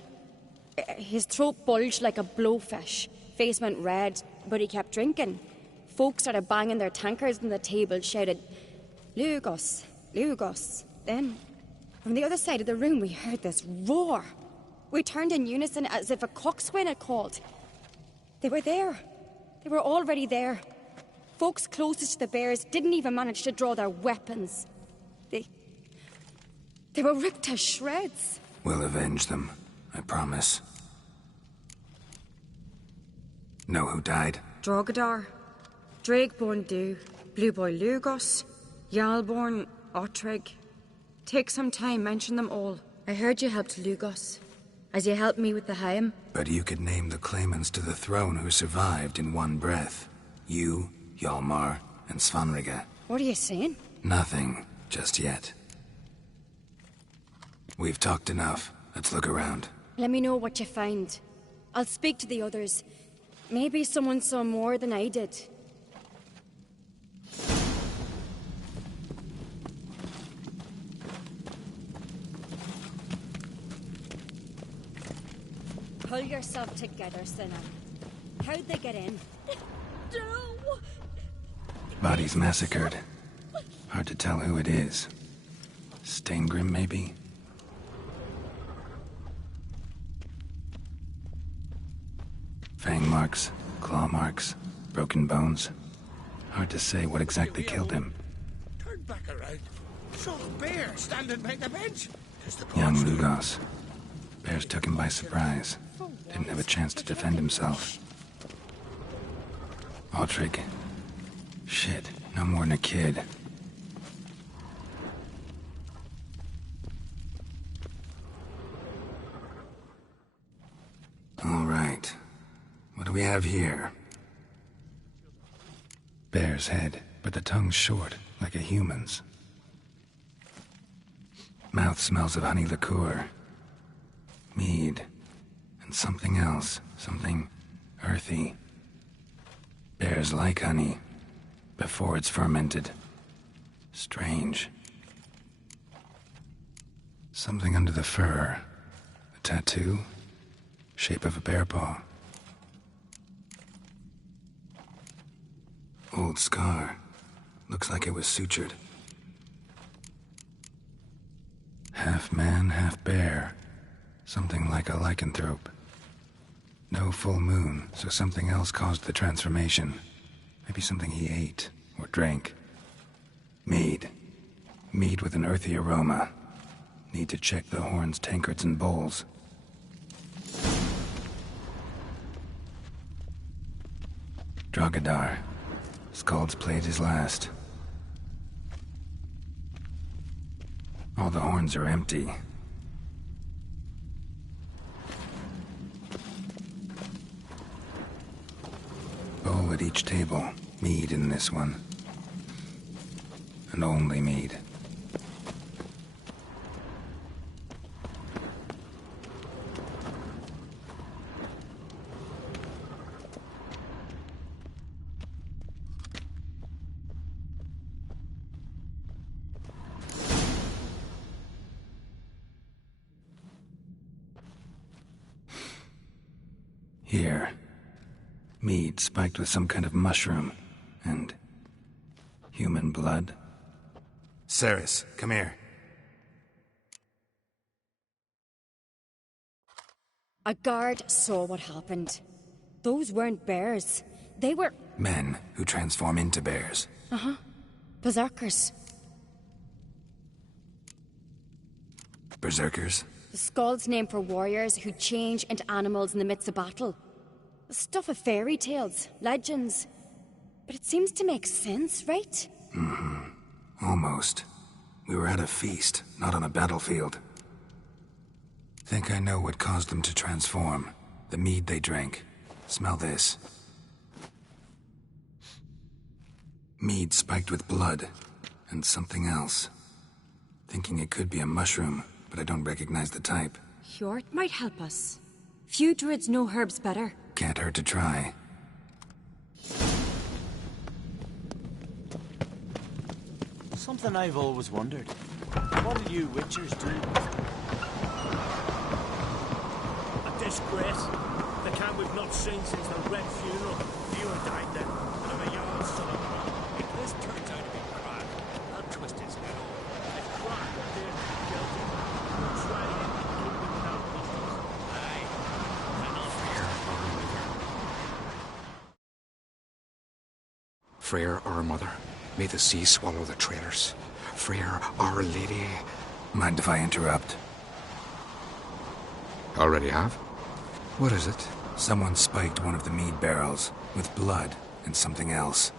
His throat bulged like a blowfish. Face went red, but he kept drinking. Folks started banging their tankards on the table, shouted, "Lugos, Lugos." Then, from the other side of the room, we heard this roar. We turned in unison as if a coxswain had called. They were there. They were already there. Folks closest to the bears didn't even manage to draw their weapons. They were ripped to shreds. We'll avenge them, I promise. Know who died? Drogadar, Drakeborn Du, Blue Boy Lugos, Jarlborn, Ottrig. Take some time, mention them all. I heard you helped Lugos, as you helped me with the Haim. But you could name the claimants to the throne who survived in one breath. You, Hjalmar, and Svanrige. What are you saying? Nothing, just yet. We've talked enough. Let's look around. Let me know what you find. I'll speak to the others. Maybe someone saw more than I did. Pull yourself together, Sinner. How'd they get in? No! Bodies massacred. Hard to tell who it is. Staingrim, maybe? Fang marks, claw marks, broken bones. Hard to say what exactly killed him. Turn back around. Saw a bear standing by the bench. Young Lugos. Bears took him by surprise. Didn't have a chance to defend himself. Altrig. Shit, no more than a kid. All right. What do we have here? Bear's head, but the tongue's short, like a human's. Mouth smells of honey liqueur. Mead. And something else. Something earthy. Bears like honey. Before it's fermented. Strange. Something under the fur. A tattoo? Shape of a bear paw. Old scar. Looks like it was sutured. Half man, half bear. Something like a lycanthrope. No full moon, so something else caused the transformation. Maybe something he ate or drank. Mead. Mead with an earthy aroma. Need to check the horns, tankards, and bowls. Drogadar. Skald's played his last. All the horns are empty. Bowl at each table. Mead in this one. And only mead. Here. Mead spiked with some kind of mushroom. And human blood. Ceres, come here. A guard saw what happened. Those weren't bears. They were... Men who transform into bears. Uh-huh. Berserkers. Berserkers? The Skald's name for warriors who change into animals in the midst of battle. The stuff of fairy tales, legends. But it seems to make sense, right? Mm-hmm. Almost. We were at a feast, not on a battlefield. Think I know what caused them to transform. The mead they drank. Smell this. Mead spiked with blood. And something else. Thinking it could be a mushroom, but I don't recognize the type. Hjort might help us. Few druids know herbs better. Can't hurt to try. Something I've always wondered. What do you witchers do? A disgrace. The camp we've not seen since the Red Funeral. Viewer died then, and I'm a young son of mine. If this turns out to be Crag, I'll twist his head off. If Crag were there to be guilty, we'll try to get the kingdom without pistols. Aye. Freyr, our mother, may the sea swallow the traitors. Freyr, our lady. Mind if I interrupt? Already have? What is it? Someone spiked one of the mead barrels with blood and something else.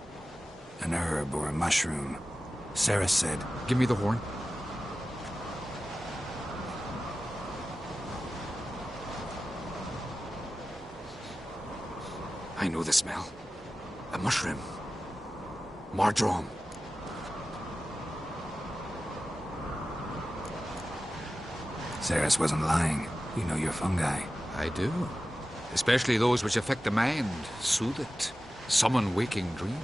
An herb or a mushroom. Sarah said... Give me the horn. I know the smell. A mushroom. Mardrome. Ceres wasn't lying. You know your fungi. I do. Especially those which affect the mind, soothe it, summon waking dream.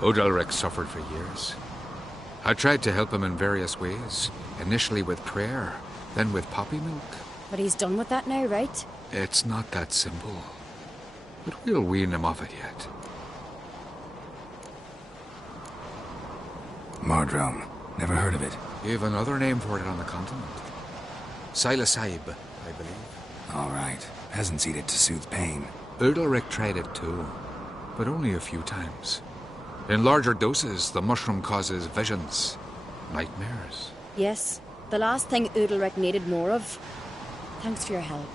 Odalric suffered for years. I tried to help him in various ways, initially with prayer, then with poppy milk. But he's done with that now, right? It's not that simple. But we'll wean him off it yet. Mardrome. Never heard of it. You've another name for it on the continent. Psilocybe, I believe. All right. Peasants eat it to soothe pain. Udalric tried it too, but only a few times. In larger doses, the mushroom causes visions, nightmares. Yes, the last thing Udalric needed more of. Thanks for your help.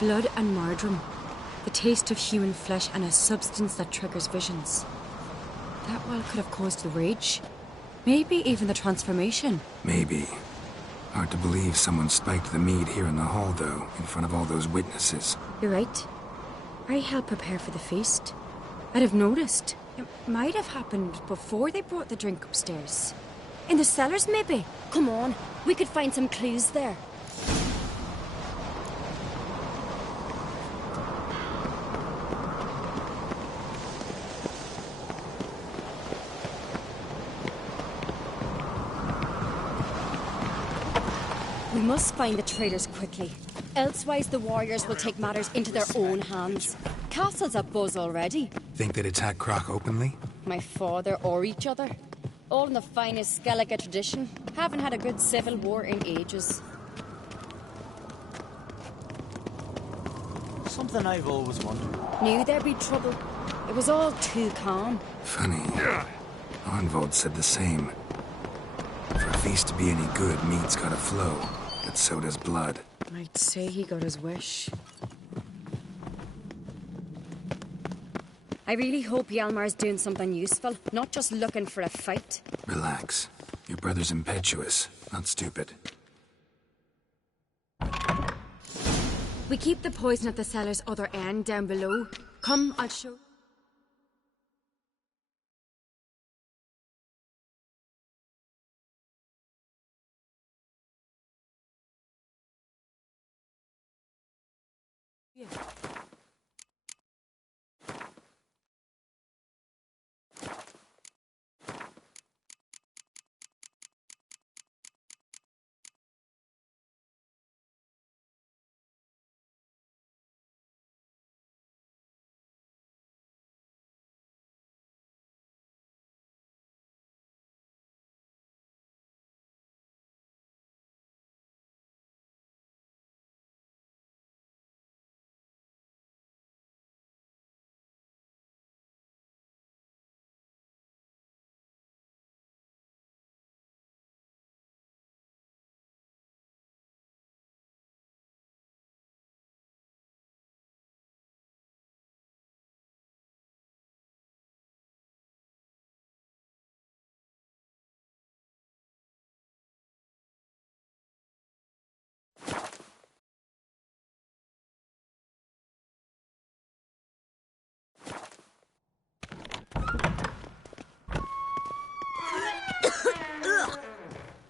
Blood and Mardrome. The taste of human flesh and a substance that triggers visions. That well could have caused the rage. Maybe even the transformation. Maybe. Hard to believe someone spiked the mead here in the hall, though, in front of all those witnesses. You're right. I helped prepare for the feast. I'd have noticed. It might have happened before they brought the drink upstairs. In the cellars, maybe. Come on, we could find some clues there. We must find the traitors quickly. Elsewise, the warriors will take matters into their own hands. Castle's abuzz already. Think they'd attack Croc openly? My father or each other. All in the finest Skellige tradition. Haven't had a good civil war in ages. Something I've always wondered. Knew there'd be trouble. It was all too calm. Funny. Arnvold said the same. For a feast to be any good, meat's gotta flow. But so does blood. I'd say he got his wish. I really hope Hjalmar's doing something useful, not just looking for a fight. Relax. Your brother's impetuous, not stupid. We keep the poison at the cellar's other end down below. Come, I'll show... Yeah.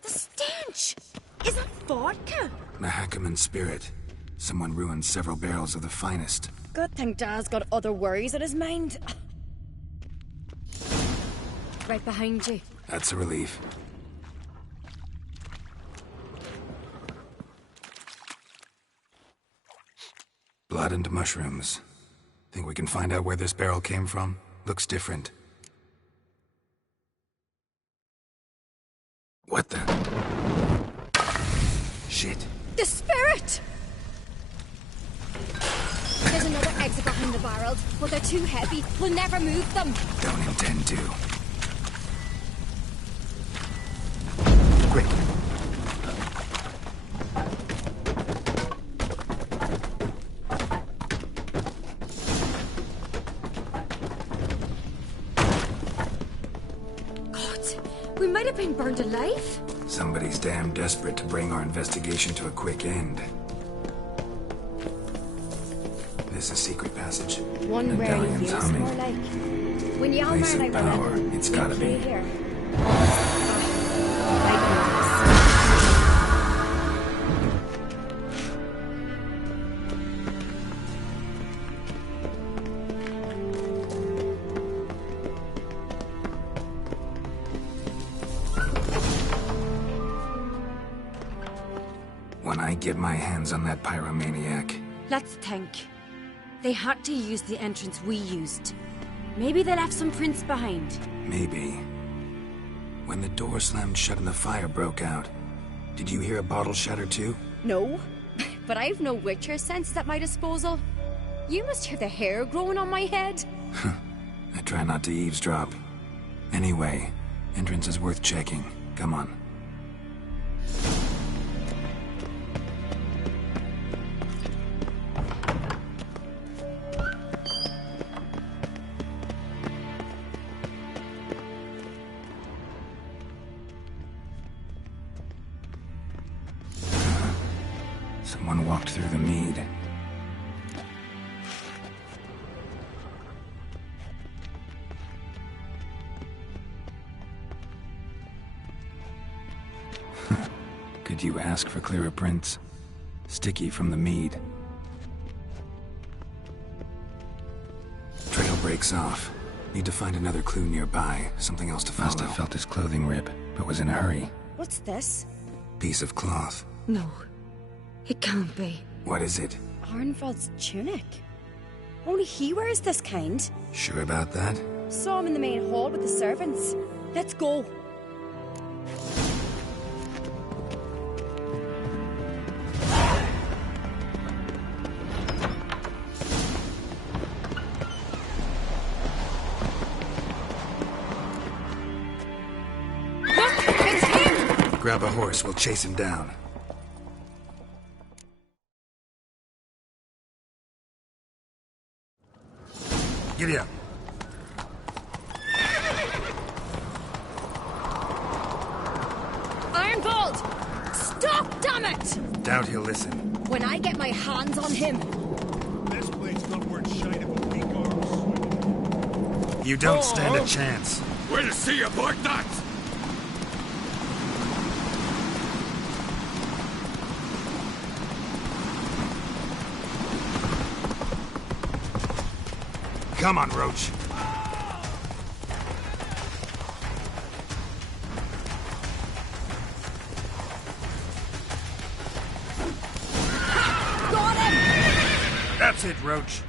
The stench! Is that vodka? Mahakaman spirit. Someone ruined several barrels of the finest. Good thing Dad's got other worries on his mind. Right behind you. That's a relief. Blood and mushrooms. Think we can find out where this barrel came from? Looks different. What the? Shit. The spirit! There's another exit behind the barrels, but they're too heavy. We'll never move them. Don't intend to. Quick. God, we might have been burned alive. Somebody's damn desperate to bring our investigation to a quick end. This is a secret passage. One rarely Medallion's feels humming. more like. When Hjalmar Place and I of were power. little, It's we'd gotta play be. here. I get my hands on that pyromaniac? Let's think. They had to use the entrance we used. Maybe they left some prints behind. Maybe. When the door slammed shut and the fire broke out, did you hear a bottle shatter too? No, but I've no witcher sense at my disposal. You must hear the hair growing on my head. I try not to eavesdrop. Anyway, entrance is worth checking. Come on. Someone walked through the mead. Could you ask for clearer prints? Sticky from the mead. Trail breaks off. Need to find another clue nearby. Something else to follow. Must have felt his clothing rip, but was in a hurry. What's this? Piece of cloth. No. It can't be. What is it? Arnvald's tunic. Only he wears this kind. Sure about that? Saw him in the main hall with the servants. Let's go. Look! It's him! Grab a horse, we'll chase him down. Giddy up. Arnvald! Stop, damn it! Doubt he'll listen. When I get my hands on him... This blade's not worth shite of a weak arms. You don't stand a chance. We'll see about that! Come on, Roach. Got him! That's it, Roach.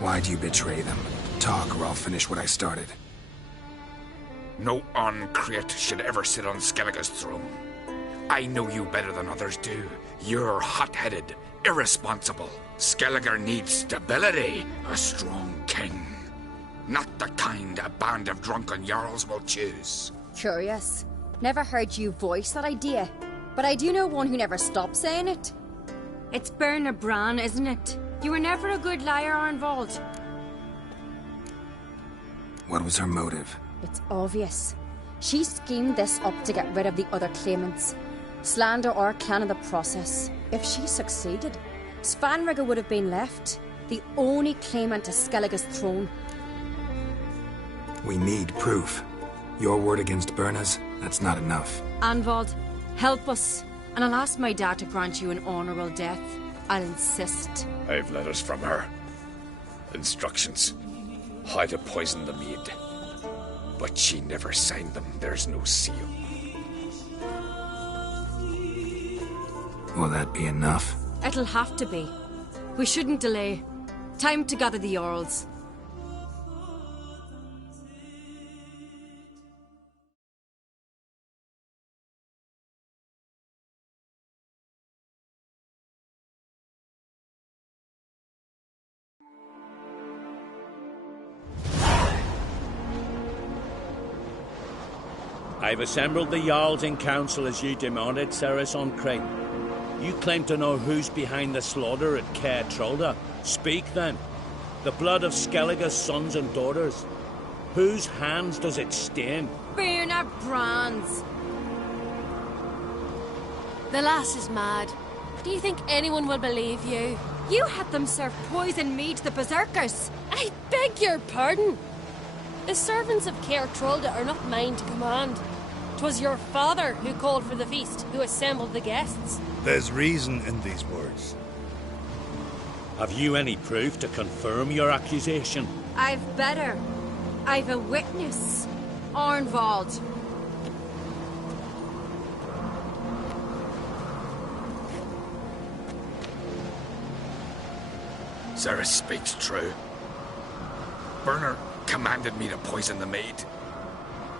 Why'd you betray them? Talk or I'll finish what I started. No Uncreate should ever sit on Skellige's throne. I know you better than others do. You're hot-headed, irresponsible. Skellige needs stability, a strong king. Not the kind a band of drunken jarls will choose. Curious. Never heard you voice that idea. But I do know one who never stops saying it. It's Berna Bran, isn't it? You were never a good liar, Arnvald. What was her motive? It's obvious. She schemed this up to get rid of the other claimants. Slander our clan in the process. If she succeeded, Svanrige would have been left, the only claimant to Skellige's throne. We need proof. Your word against Berna's, that's not enough. Arnvald, help us, and I'll ask my dad to grant you an honourable death. I'll insist. I've letters from her. Instructions. How to poison the mead. But she never signed them. There's no seal. Will that be enough? It'll have to be. We shouldn't delay. Time to gather the Jarls. I've assembled the Jarls in council as you demanded, Ceres on Crane. You claim to know who's behind the slaughter at Caer Trolda. Speak then. The blood of Skellige's sons and daughters. Whose hands does it stain? Berna Bran's. The lass is mad. Do you think anyone will believe you? You had them serve poison mead to the berserkers. I beg your pardon. The servants of Caer Trolda are not mine to command. 'Twas your father who called for the feast, who assembled the guests. There's reason in these words. Have you any proof to confirm your accusation? I've better. I've a witness. Arnvald. Ceres speaks true. Bernard commanded me to poison the maid.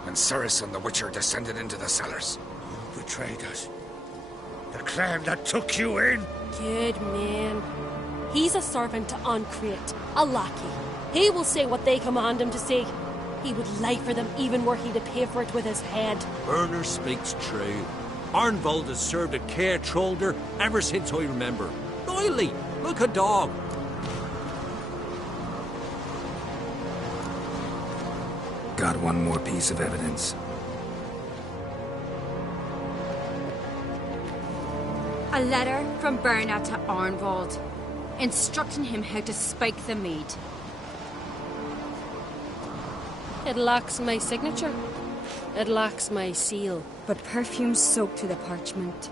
And Ceres and the Witcher descended into the cellars. You betrayed us. The clan that took you in. Good man. He's a servant to Ancrete, a lackey. He will say what they command him to say. He would lie for them even were he to pay for it with his head. Bernard speaks true. Arnvold has served a care trollder ever since I remember. Riley, look a dog. Got one more piece of evidence. A letter from Bernard to Arnvold, instructing him how to spike the mead. It lacks my signature. It lacks my seal. But perfume soaked through the parchment.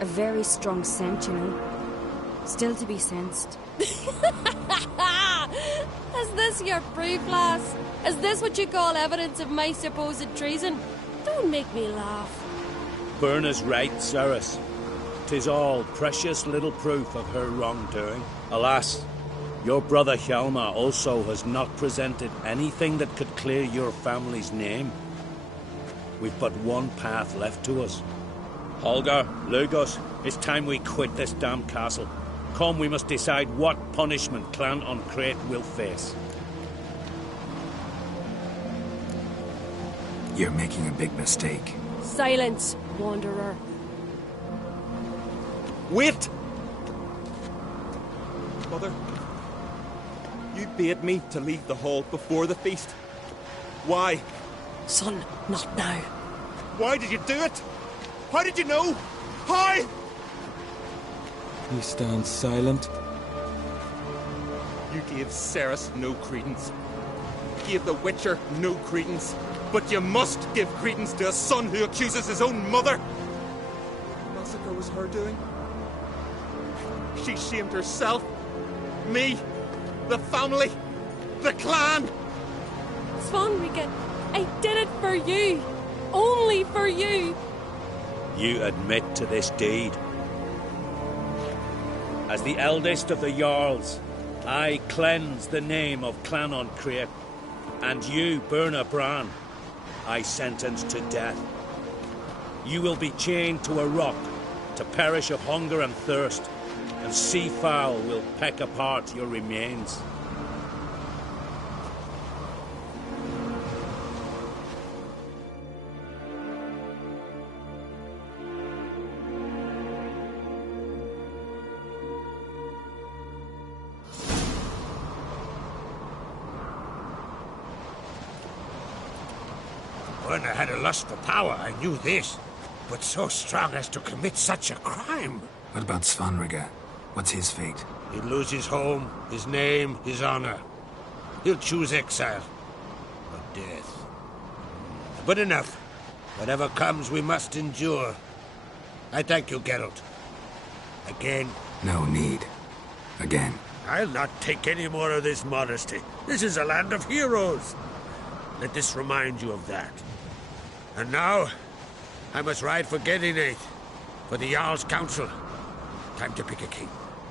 A very strong scent, you know. Still to be sensed. Is this your proof, lass? Is this what you call evidence of my supposed treason? Don't make me laugh. Berna's right, Ceres. 'Tis all precious little proof of her wrongdoing. Alas, your brother Hjalmar also has not presented anything that could clear your family's name. We've but one path left to us. Holger, Lugos, it's time we quit this damn castle. Come, we must decide what punishment Clan Ancrete will face. You're making a big mistake. Silence, wanderer. Wait! Mother, you bade me to leave the hall before the feast. Why? Son, not now. Why did you do it? How did you know? How? He stands silent. You gave Ceres no credence. Gave the Witcher no credence. But you must give credence to a son who accuses his own mother. The massacre was her doing. She shamed herself. Me. The family. The clan. Svanrika, I did it for you. Only for you. You admit to this deed. As the eldest of the Jarls, I cleanse the name of Clan Ancrete, and you, Berna Bran, I sentence to death. You will be chained to a rock to perish of hunger and thirst, and sea fowl will peck apart your remains. When I had a lust for power, I knew this. But so strong as to commit such a crime. What about Svanrika? What's his fate? He'll lose his home, his name, his honor. He'll choose exile. Or death. But enough. Whatever comes, we must endure. I thank you, Geralt. Again. No need. Again. I'll not take any more of this modesty. This is a land of heroes. Let this remind you of that. And now, I must ride for Gedinate, for the Jarl's Council. Time to pick a king.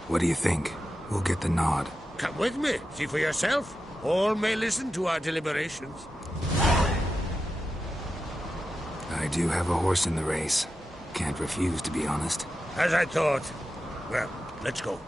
What do you think? Who'll get the nod? Come with me, see for yourself. All may listen to our deliberations. I do have a horse in the race. Can't refuse, to be honest. As I thought. Well, let's go.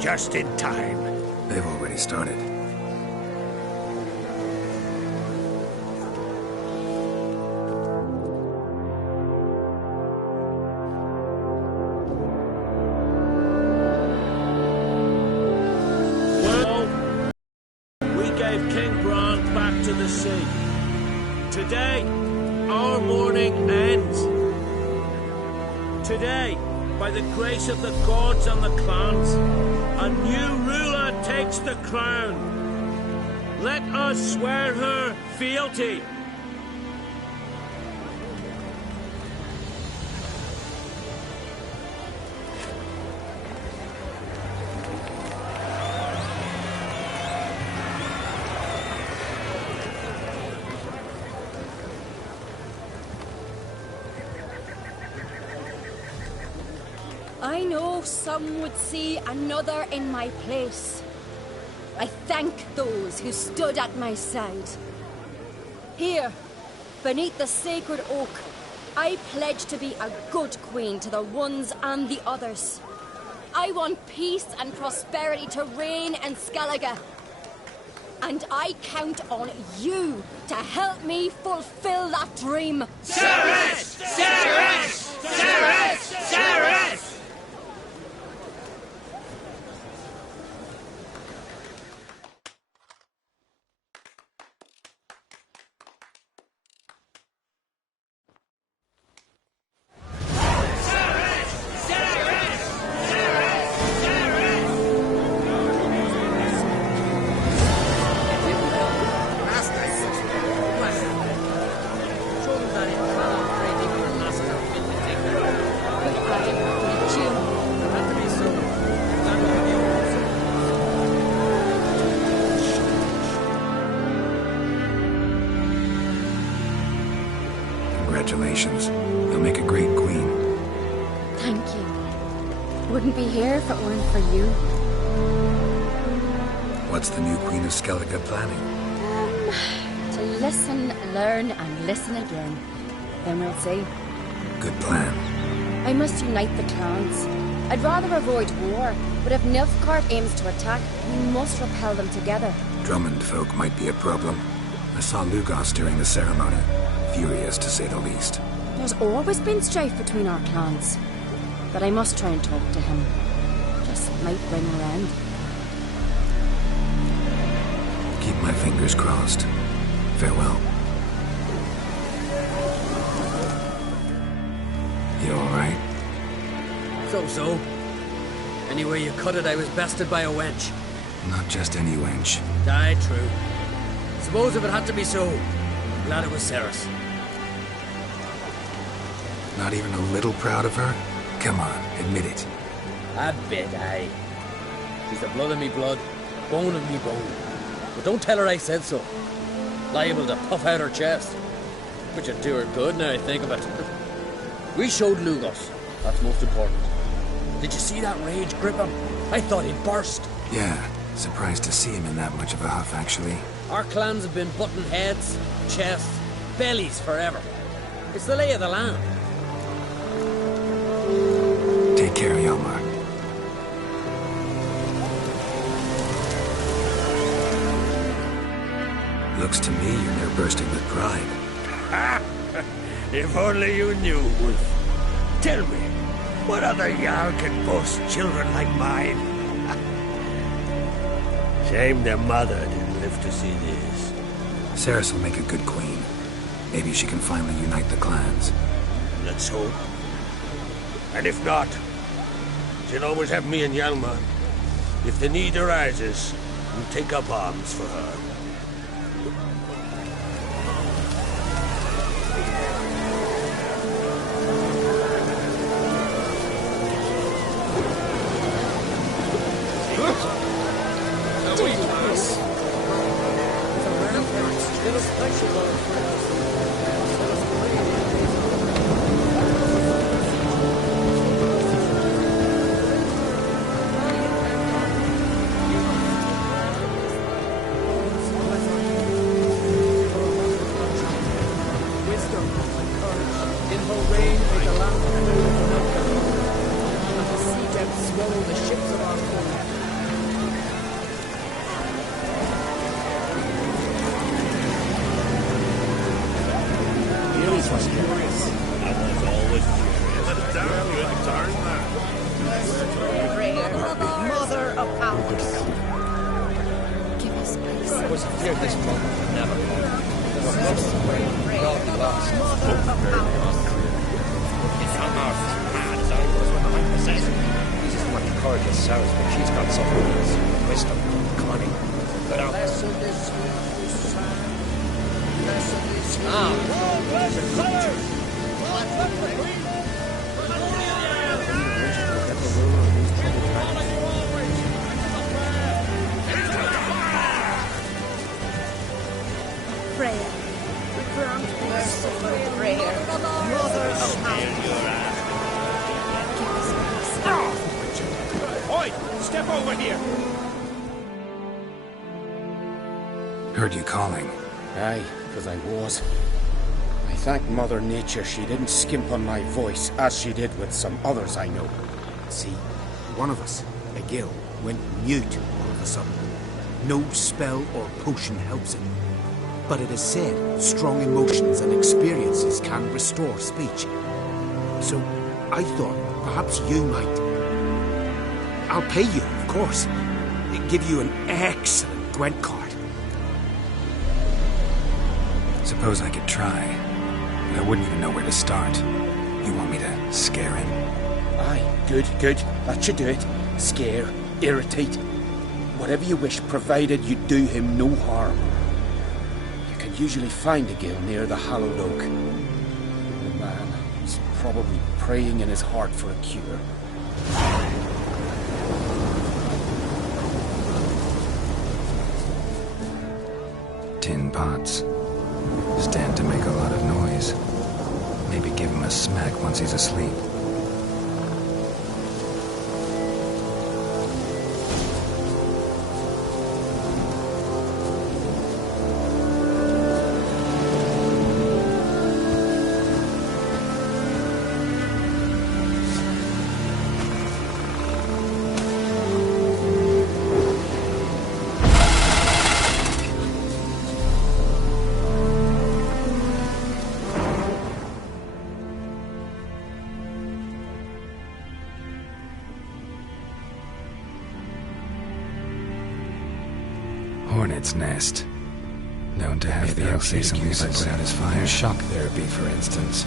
Just in time. They've already started. Well, we gave King Bran back to the sea. Today, our mourning ends. Today, by the grace of the gods and the clans, a new ruler takes the crown. Let us swear her fealty. I know some would see another in my place. I thank those who stood at my side. Here, beneath the sacred oak, I pledge to be a good queen to the ones and the others. I want peace and prosperity to reign in Skellige. And I count on you to help me fulfill that dream. Ceres! Ceres! Ceres! Ceres! Congratulations. You'll make a great queen. Thank you. Wouldn't be here if it weren't for you. What's the new Queen of Skellige planning? To listen, learn, and listen again. Then we'll see. Good plan. I must unite the clans. I'd rather avoid war, but if Nilfgaard aims to attack, we must repel them together. Drummond folk might be a problem. I saw Lugos during the ceremony. Furious, to say the least. There's always been strife between our clans. But I must try and talk to him. Just might bring around. Keep my fingers crossed. Farewell. You alright? So. Anyway you cut it, I was bested by a wench. Not just any wench. Aye, true. Suppose if it had to be so, I'm glad it was Ceres. Not even a little proud of her? Come on, admit it. A bit, aye. She's the blood of me blood, bone of me bone. But don't tell her I said so. Liable to puff out her chest. Which would do her good now I think of it. We showed Lugos. That's most important. Did you see that rage grip him? I thought he'd burst. Yeah, surprised to see him in that much of a huff, actually. Our clans have been butting heads, chests, bellies forever. It's the lay of the land. Take care, Hjalmar. Looks to me you're near bursting with pride. If only you knew, Wolf. Tell me, what other Jarl can boast children like mine? Shame their mother didn't live to see this. Ceres will make a good queen. Maybe she can finally unite the clans. Let's hope. And if not, she'll always have me and Hjalmar. If the need arises, we'll take up arms for her. sword the south, but she's got something else. Wisdom, cunning. But Blessed is he who sang. Blessed is he. Freya. Grant merciful prayer. Mother's Oi! Step over here! Heard you calling. Aye, because I was. I thank Mother Nature she didn't skimp on my voice, as she did with some others I know. See, one of us, a gill, went mute all of a sudden. No spell or potion helps him. But it is said strong emotions and experiences can restore speech. So I thought perhaps you might. I'll pay you, of course. Give you an excellent Gwent card. Suppose I could try. But I wouldn't even know where to start. You want me to scare him? Aye, good. That should do it. Scare, irritate. Whatever you wish, provided you do him no harm. You can usually find a gill near the hallowed oak. The man is probably praying in his heart for a cure. Tin pots. Stand to make a lot of noise. Maybe give him a smack once he's asleep. Hornet's nest. Known to have the elk say something if I put out his fire. Shock therapy, for instance.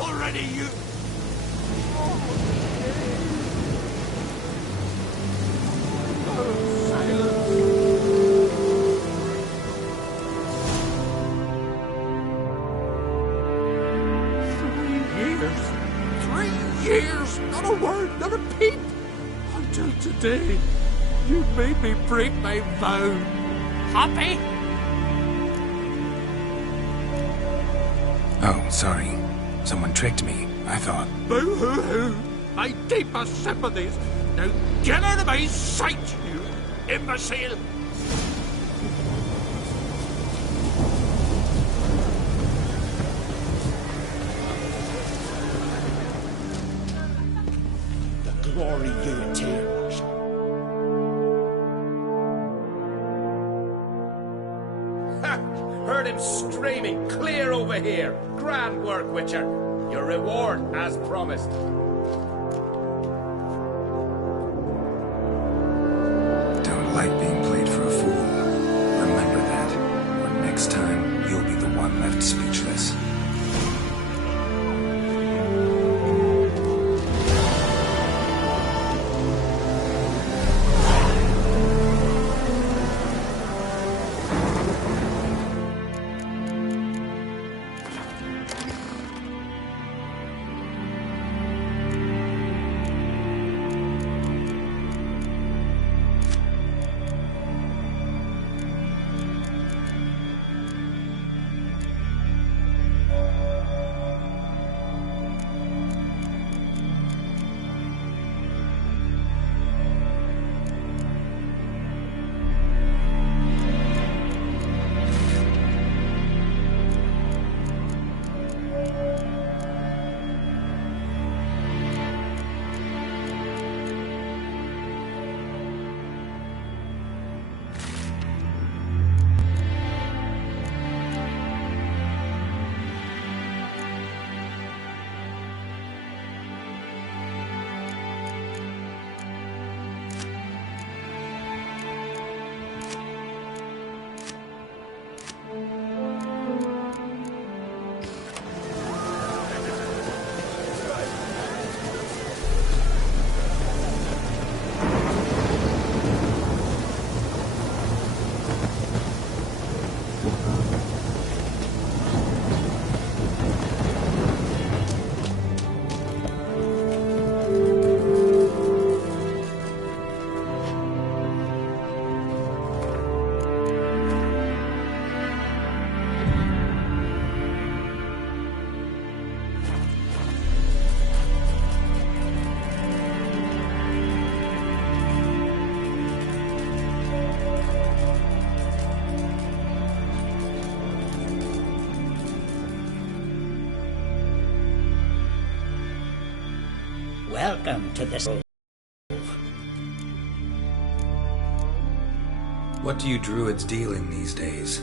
Already, you... Years, not a word, not a peep. Until today, you made me break my vow. Happy? Oh, sorry. Someone tricked me, I thought. Boo-hoo-hoo! My deepest sympathies. Now get out of my sight, you imbecile! The glory you attain. Heard him screaming, clear over here. Grand work, Witcher. Your reward as promised. Don't like being played for a fool. Remember that. Or next time, you'll be the one left speechless. Welcome to this. What do you druids deal in these days?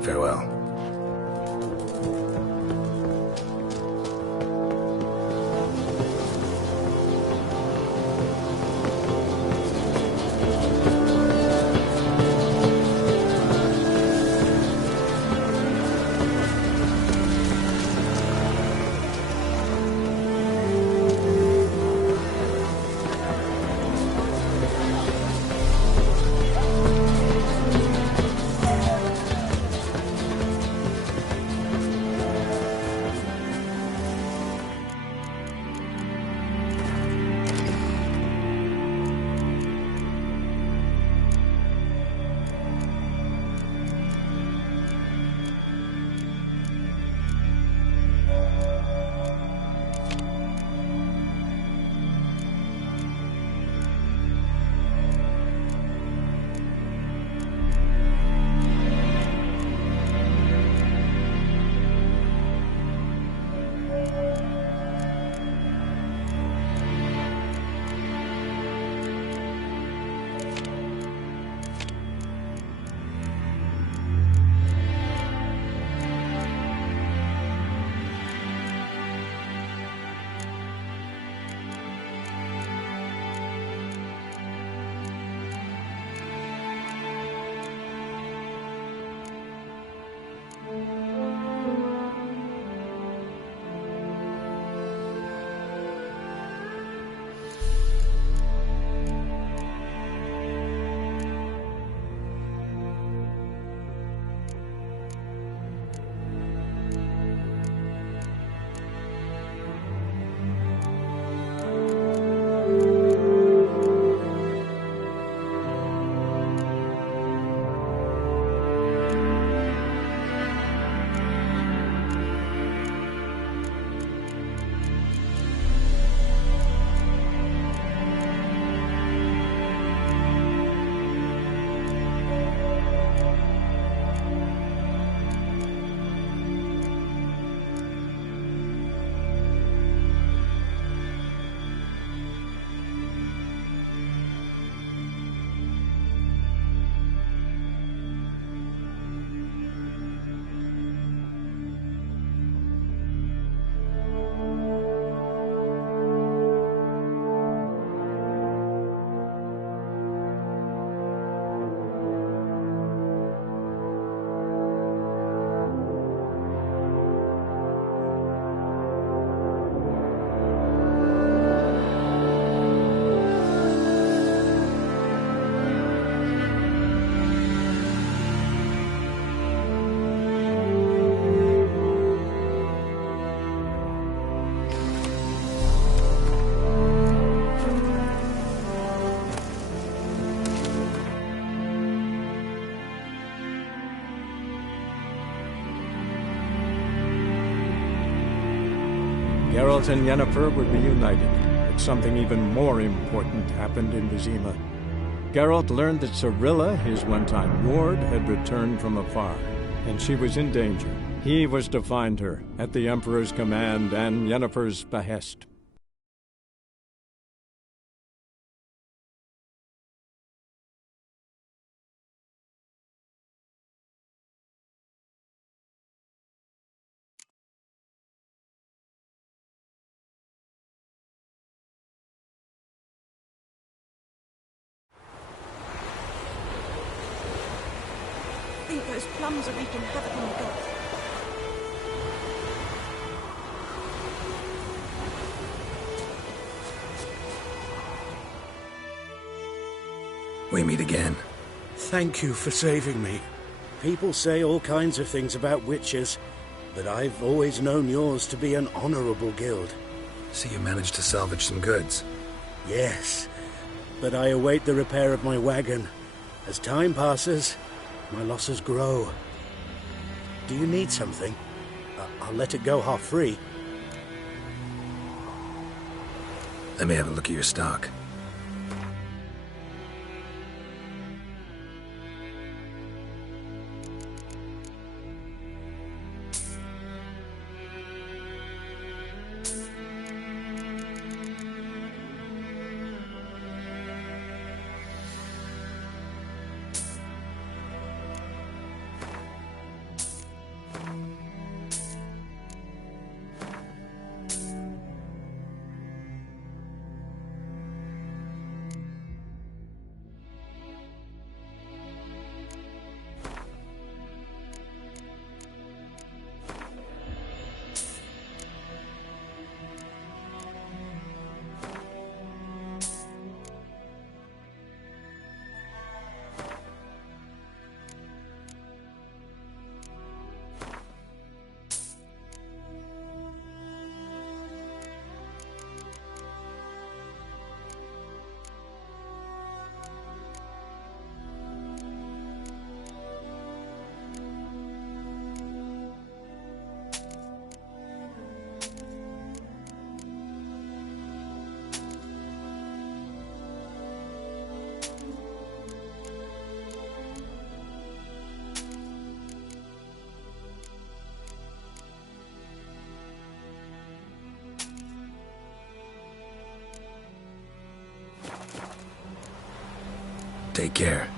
Farewell. Geralt and Yennefer would be united, but something even more important happened in Vizima. Geralt learned that Cirilla, his one-time ward, had returned from afar, and she was in danger. He was to find her, at the Emperor's command and Yennefer's behest. I think those plums are wreaking havoc on the gut. We meet again. Thank you for saving me. People say all kinds of things about witches, but I've always known yours to be an honorable guild. So you managed to salvage some goods? Yes, but I await the repair of my wagon. As time passes, my losses grow. Do you need something? I'll let it go half-free. Let me have a look at your stock. Take care.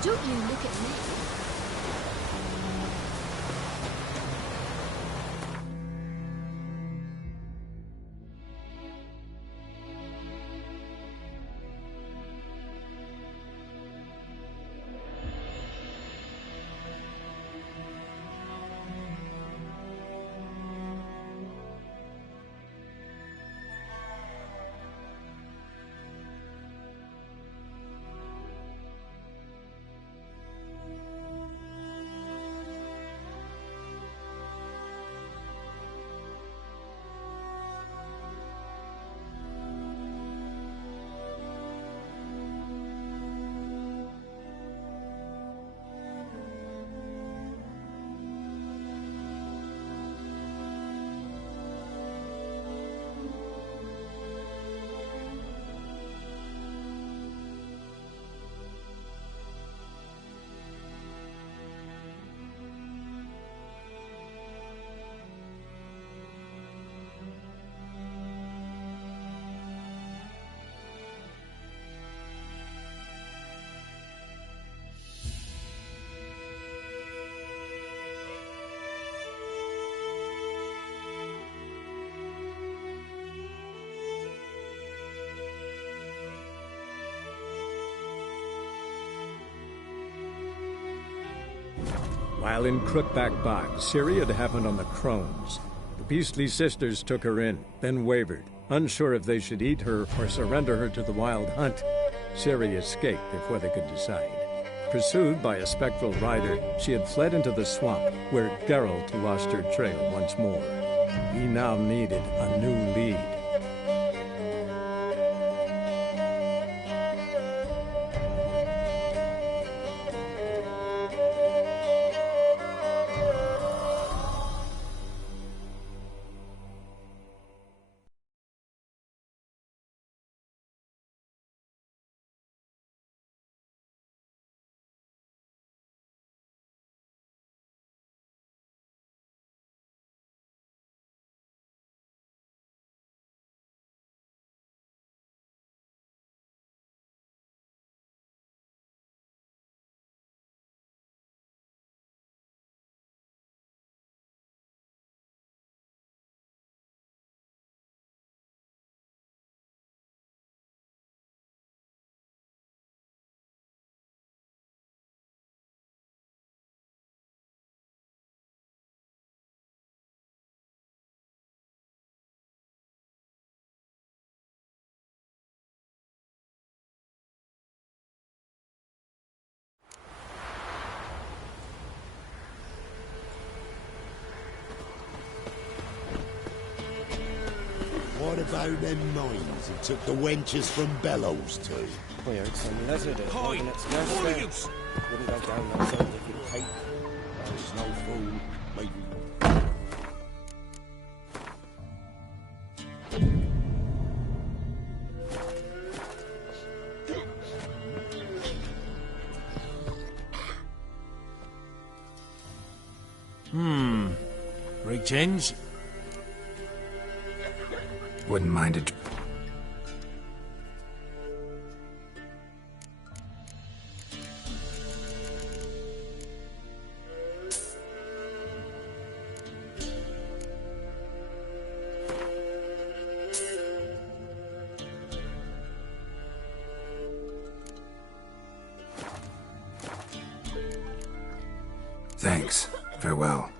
Don't you look at me. While in Crookback Bog, Ciri had happened on the crones. The Beastly Sisters took her in, then wavered, unsure if they should eat her or surrender her to the Wild Hunt. Ciri escaped before they could decide. Pursued by a spectral rider, she had fled into the swamp, where Geralt lost her trail once more. He now needed a new lead. What about them mines that took the wenches from Bellows to? We heard some lizard at Hi, its what are you? nest. Wouldn't go down those holes if you'd take. There's no fool, maybe. Rig change? Wouldn't mind it. Thanks. Farewell.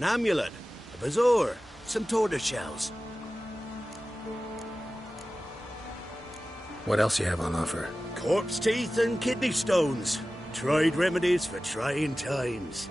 An amulet, a bazaar, some tortoise shells. What else you have on offer? Corpse teeth and kidney stones. Tried remedies for trying times.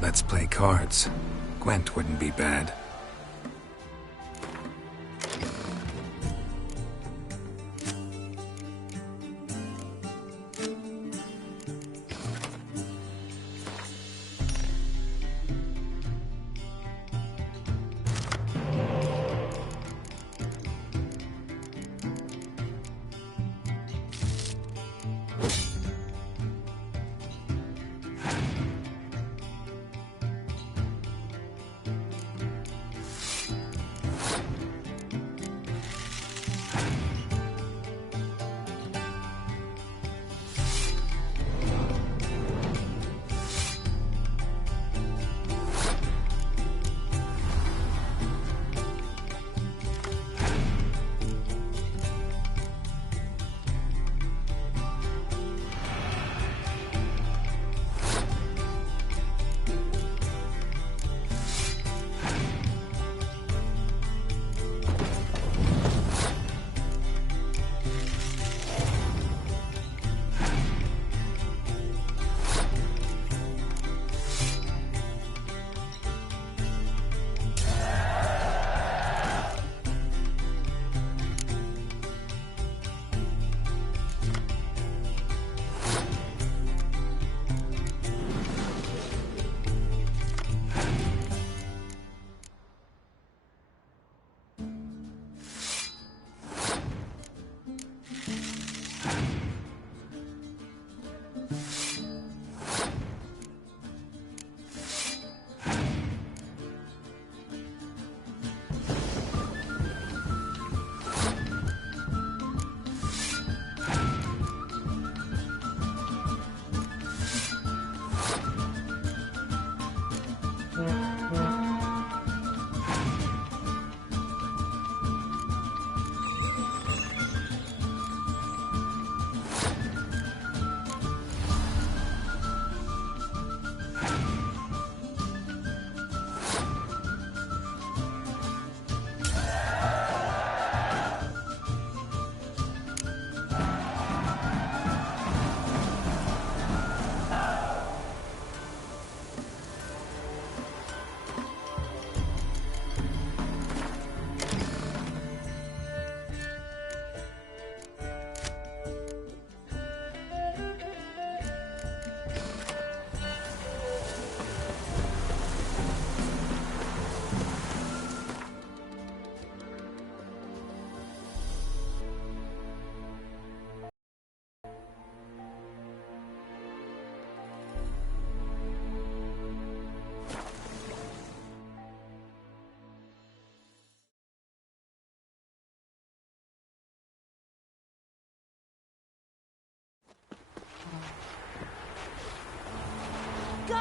Let's play cards. Gwent wouldn't be bad.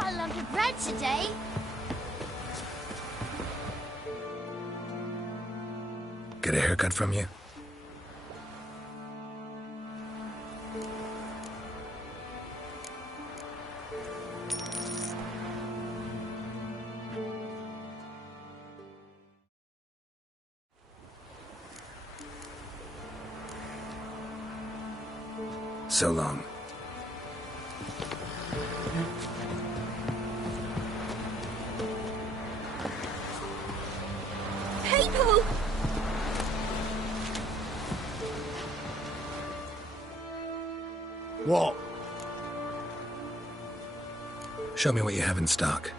got a lump of bread today. Get a haircut from you? So long. People! What? Show me what you have in stock.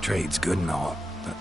Trade's good and all, but...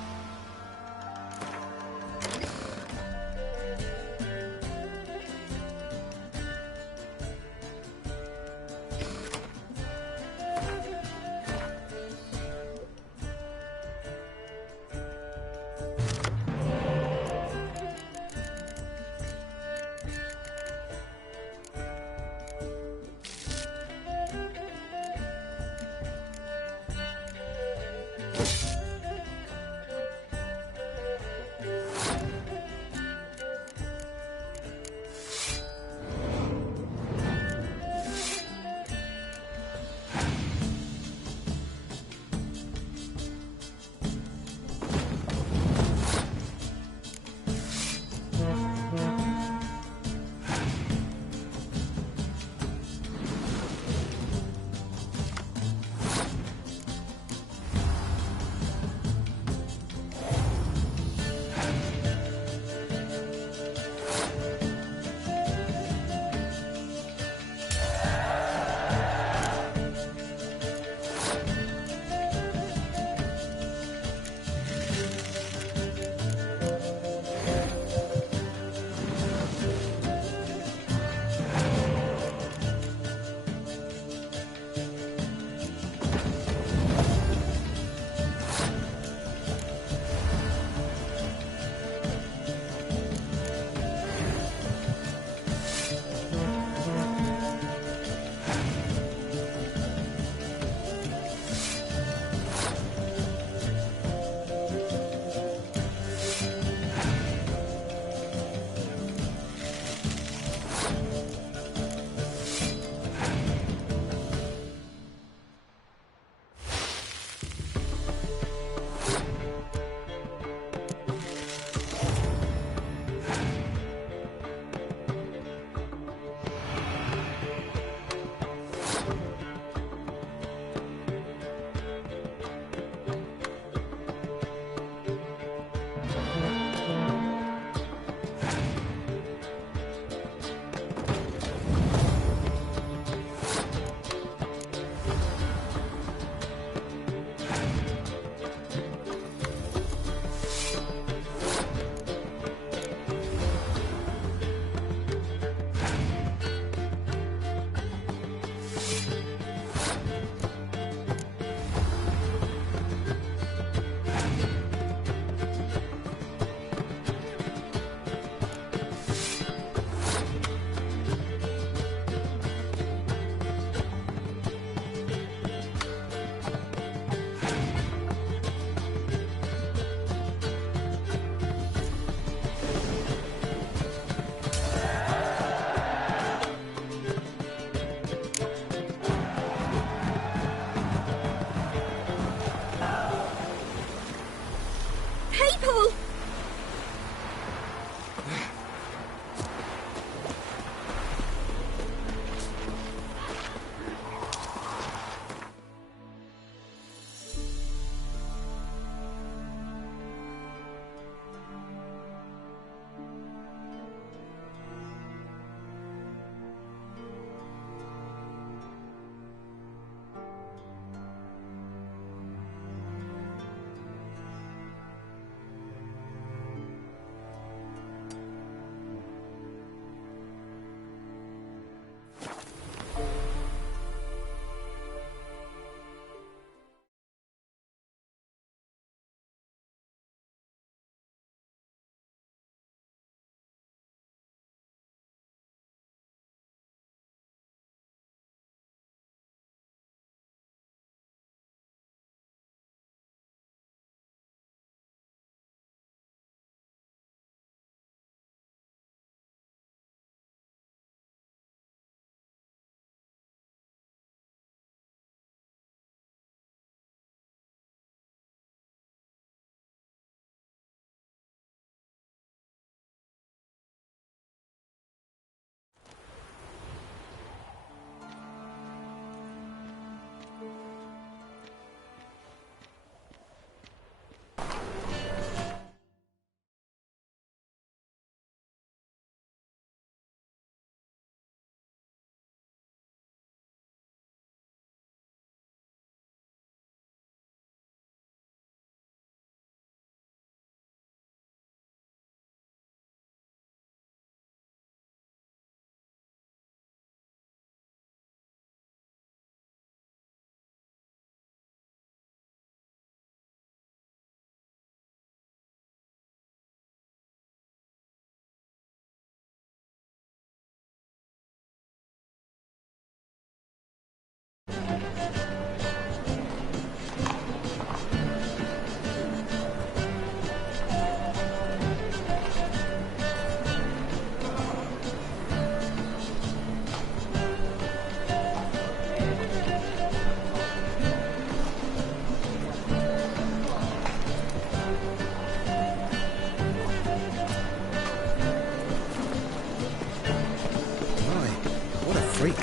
freak.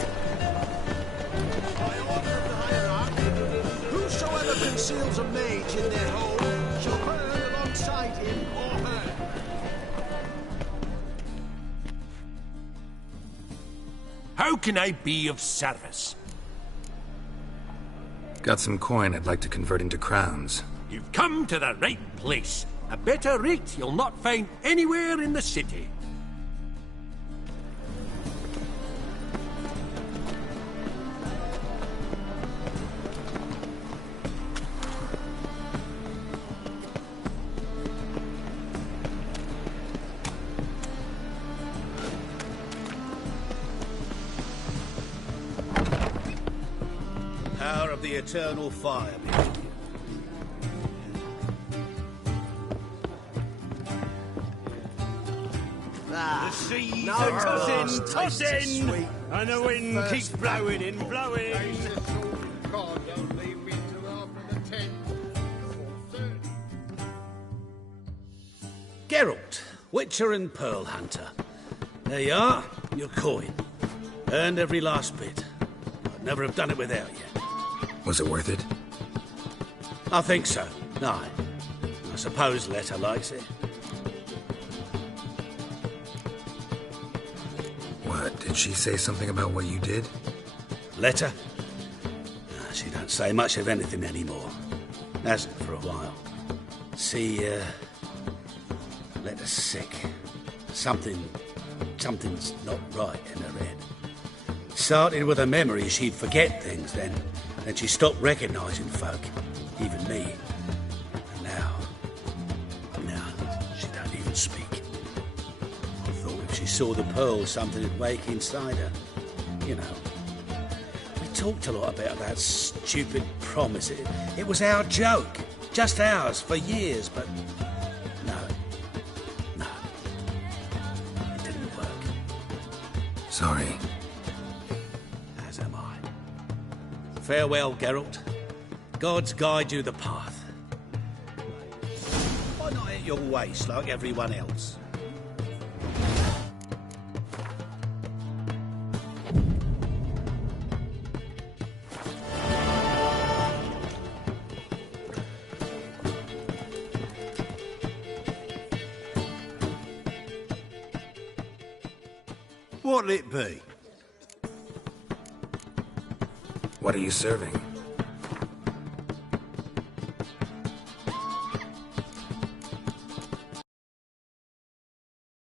Whosoever conceals a mage in their home shall burn alongside him or her. How can I be of service? Got some coin I'd like to convert into crowns. You've come to the right place. A better rate you'll not find anywhere in the city. Power of the eternal fire behind you. The seas are tossing, and the wind keeps blowing and blowing. God, don't leave me till after the 10th. Geralt, Witcher and Pearl Hunter. There you are, your coin. Earned every last bit. I'd never have done it without you. Was it worth it? I think so. Aye. I suppose Letta likes it. What, did she say something about what you did? Letta? She don't say much of anything anymore. Hasn't for a while. See, Letta's sick. Something's not right in her head. Started with her memory, she'd forget things then she stopped recognising folk, even me. And now, she don't even speak. I thought if she saw the pearl, something would wake inside her. You know, we talked a lot about that stupid promise. It was our joke, just ours, for years, but no, it didn't work. Sorry. As am I. Farewell, Geralt. Gods guide you the path. Why not at your waist like everyone else? What'll it be? What are you serving?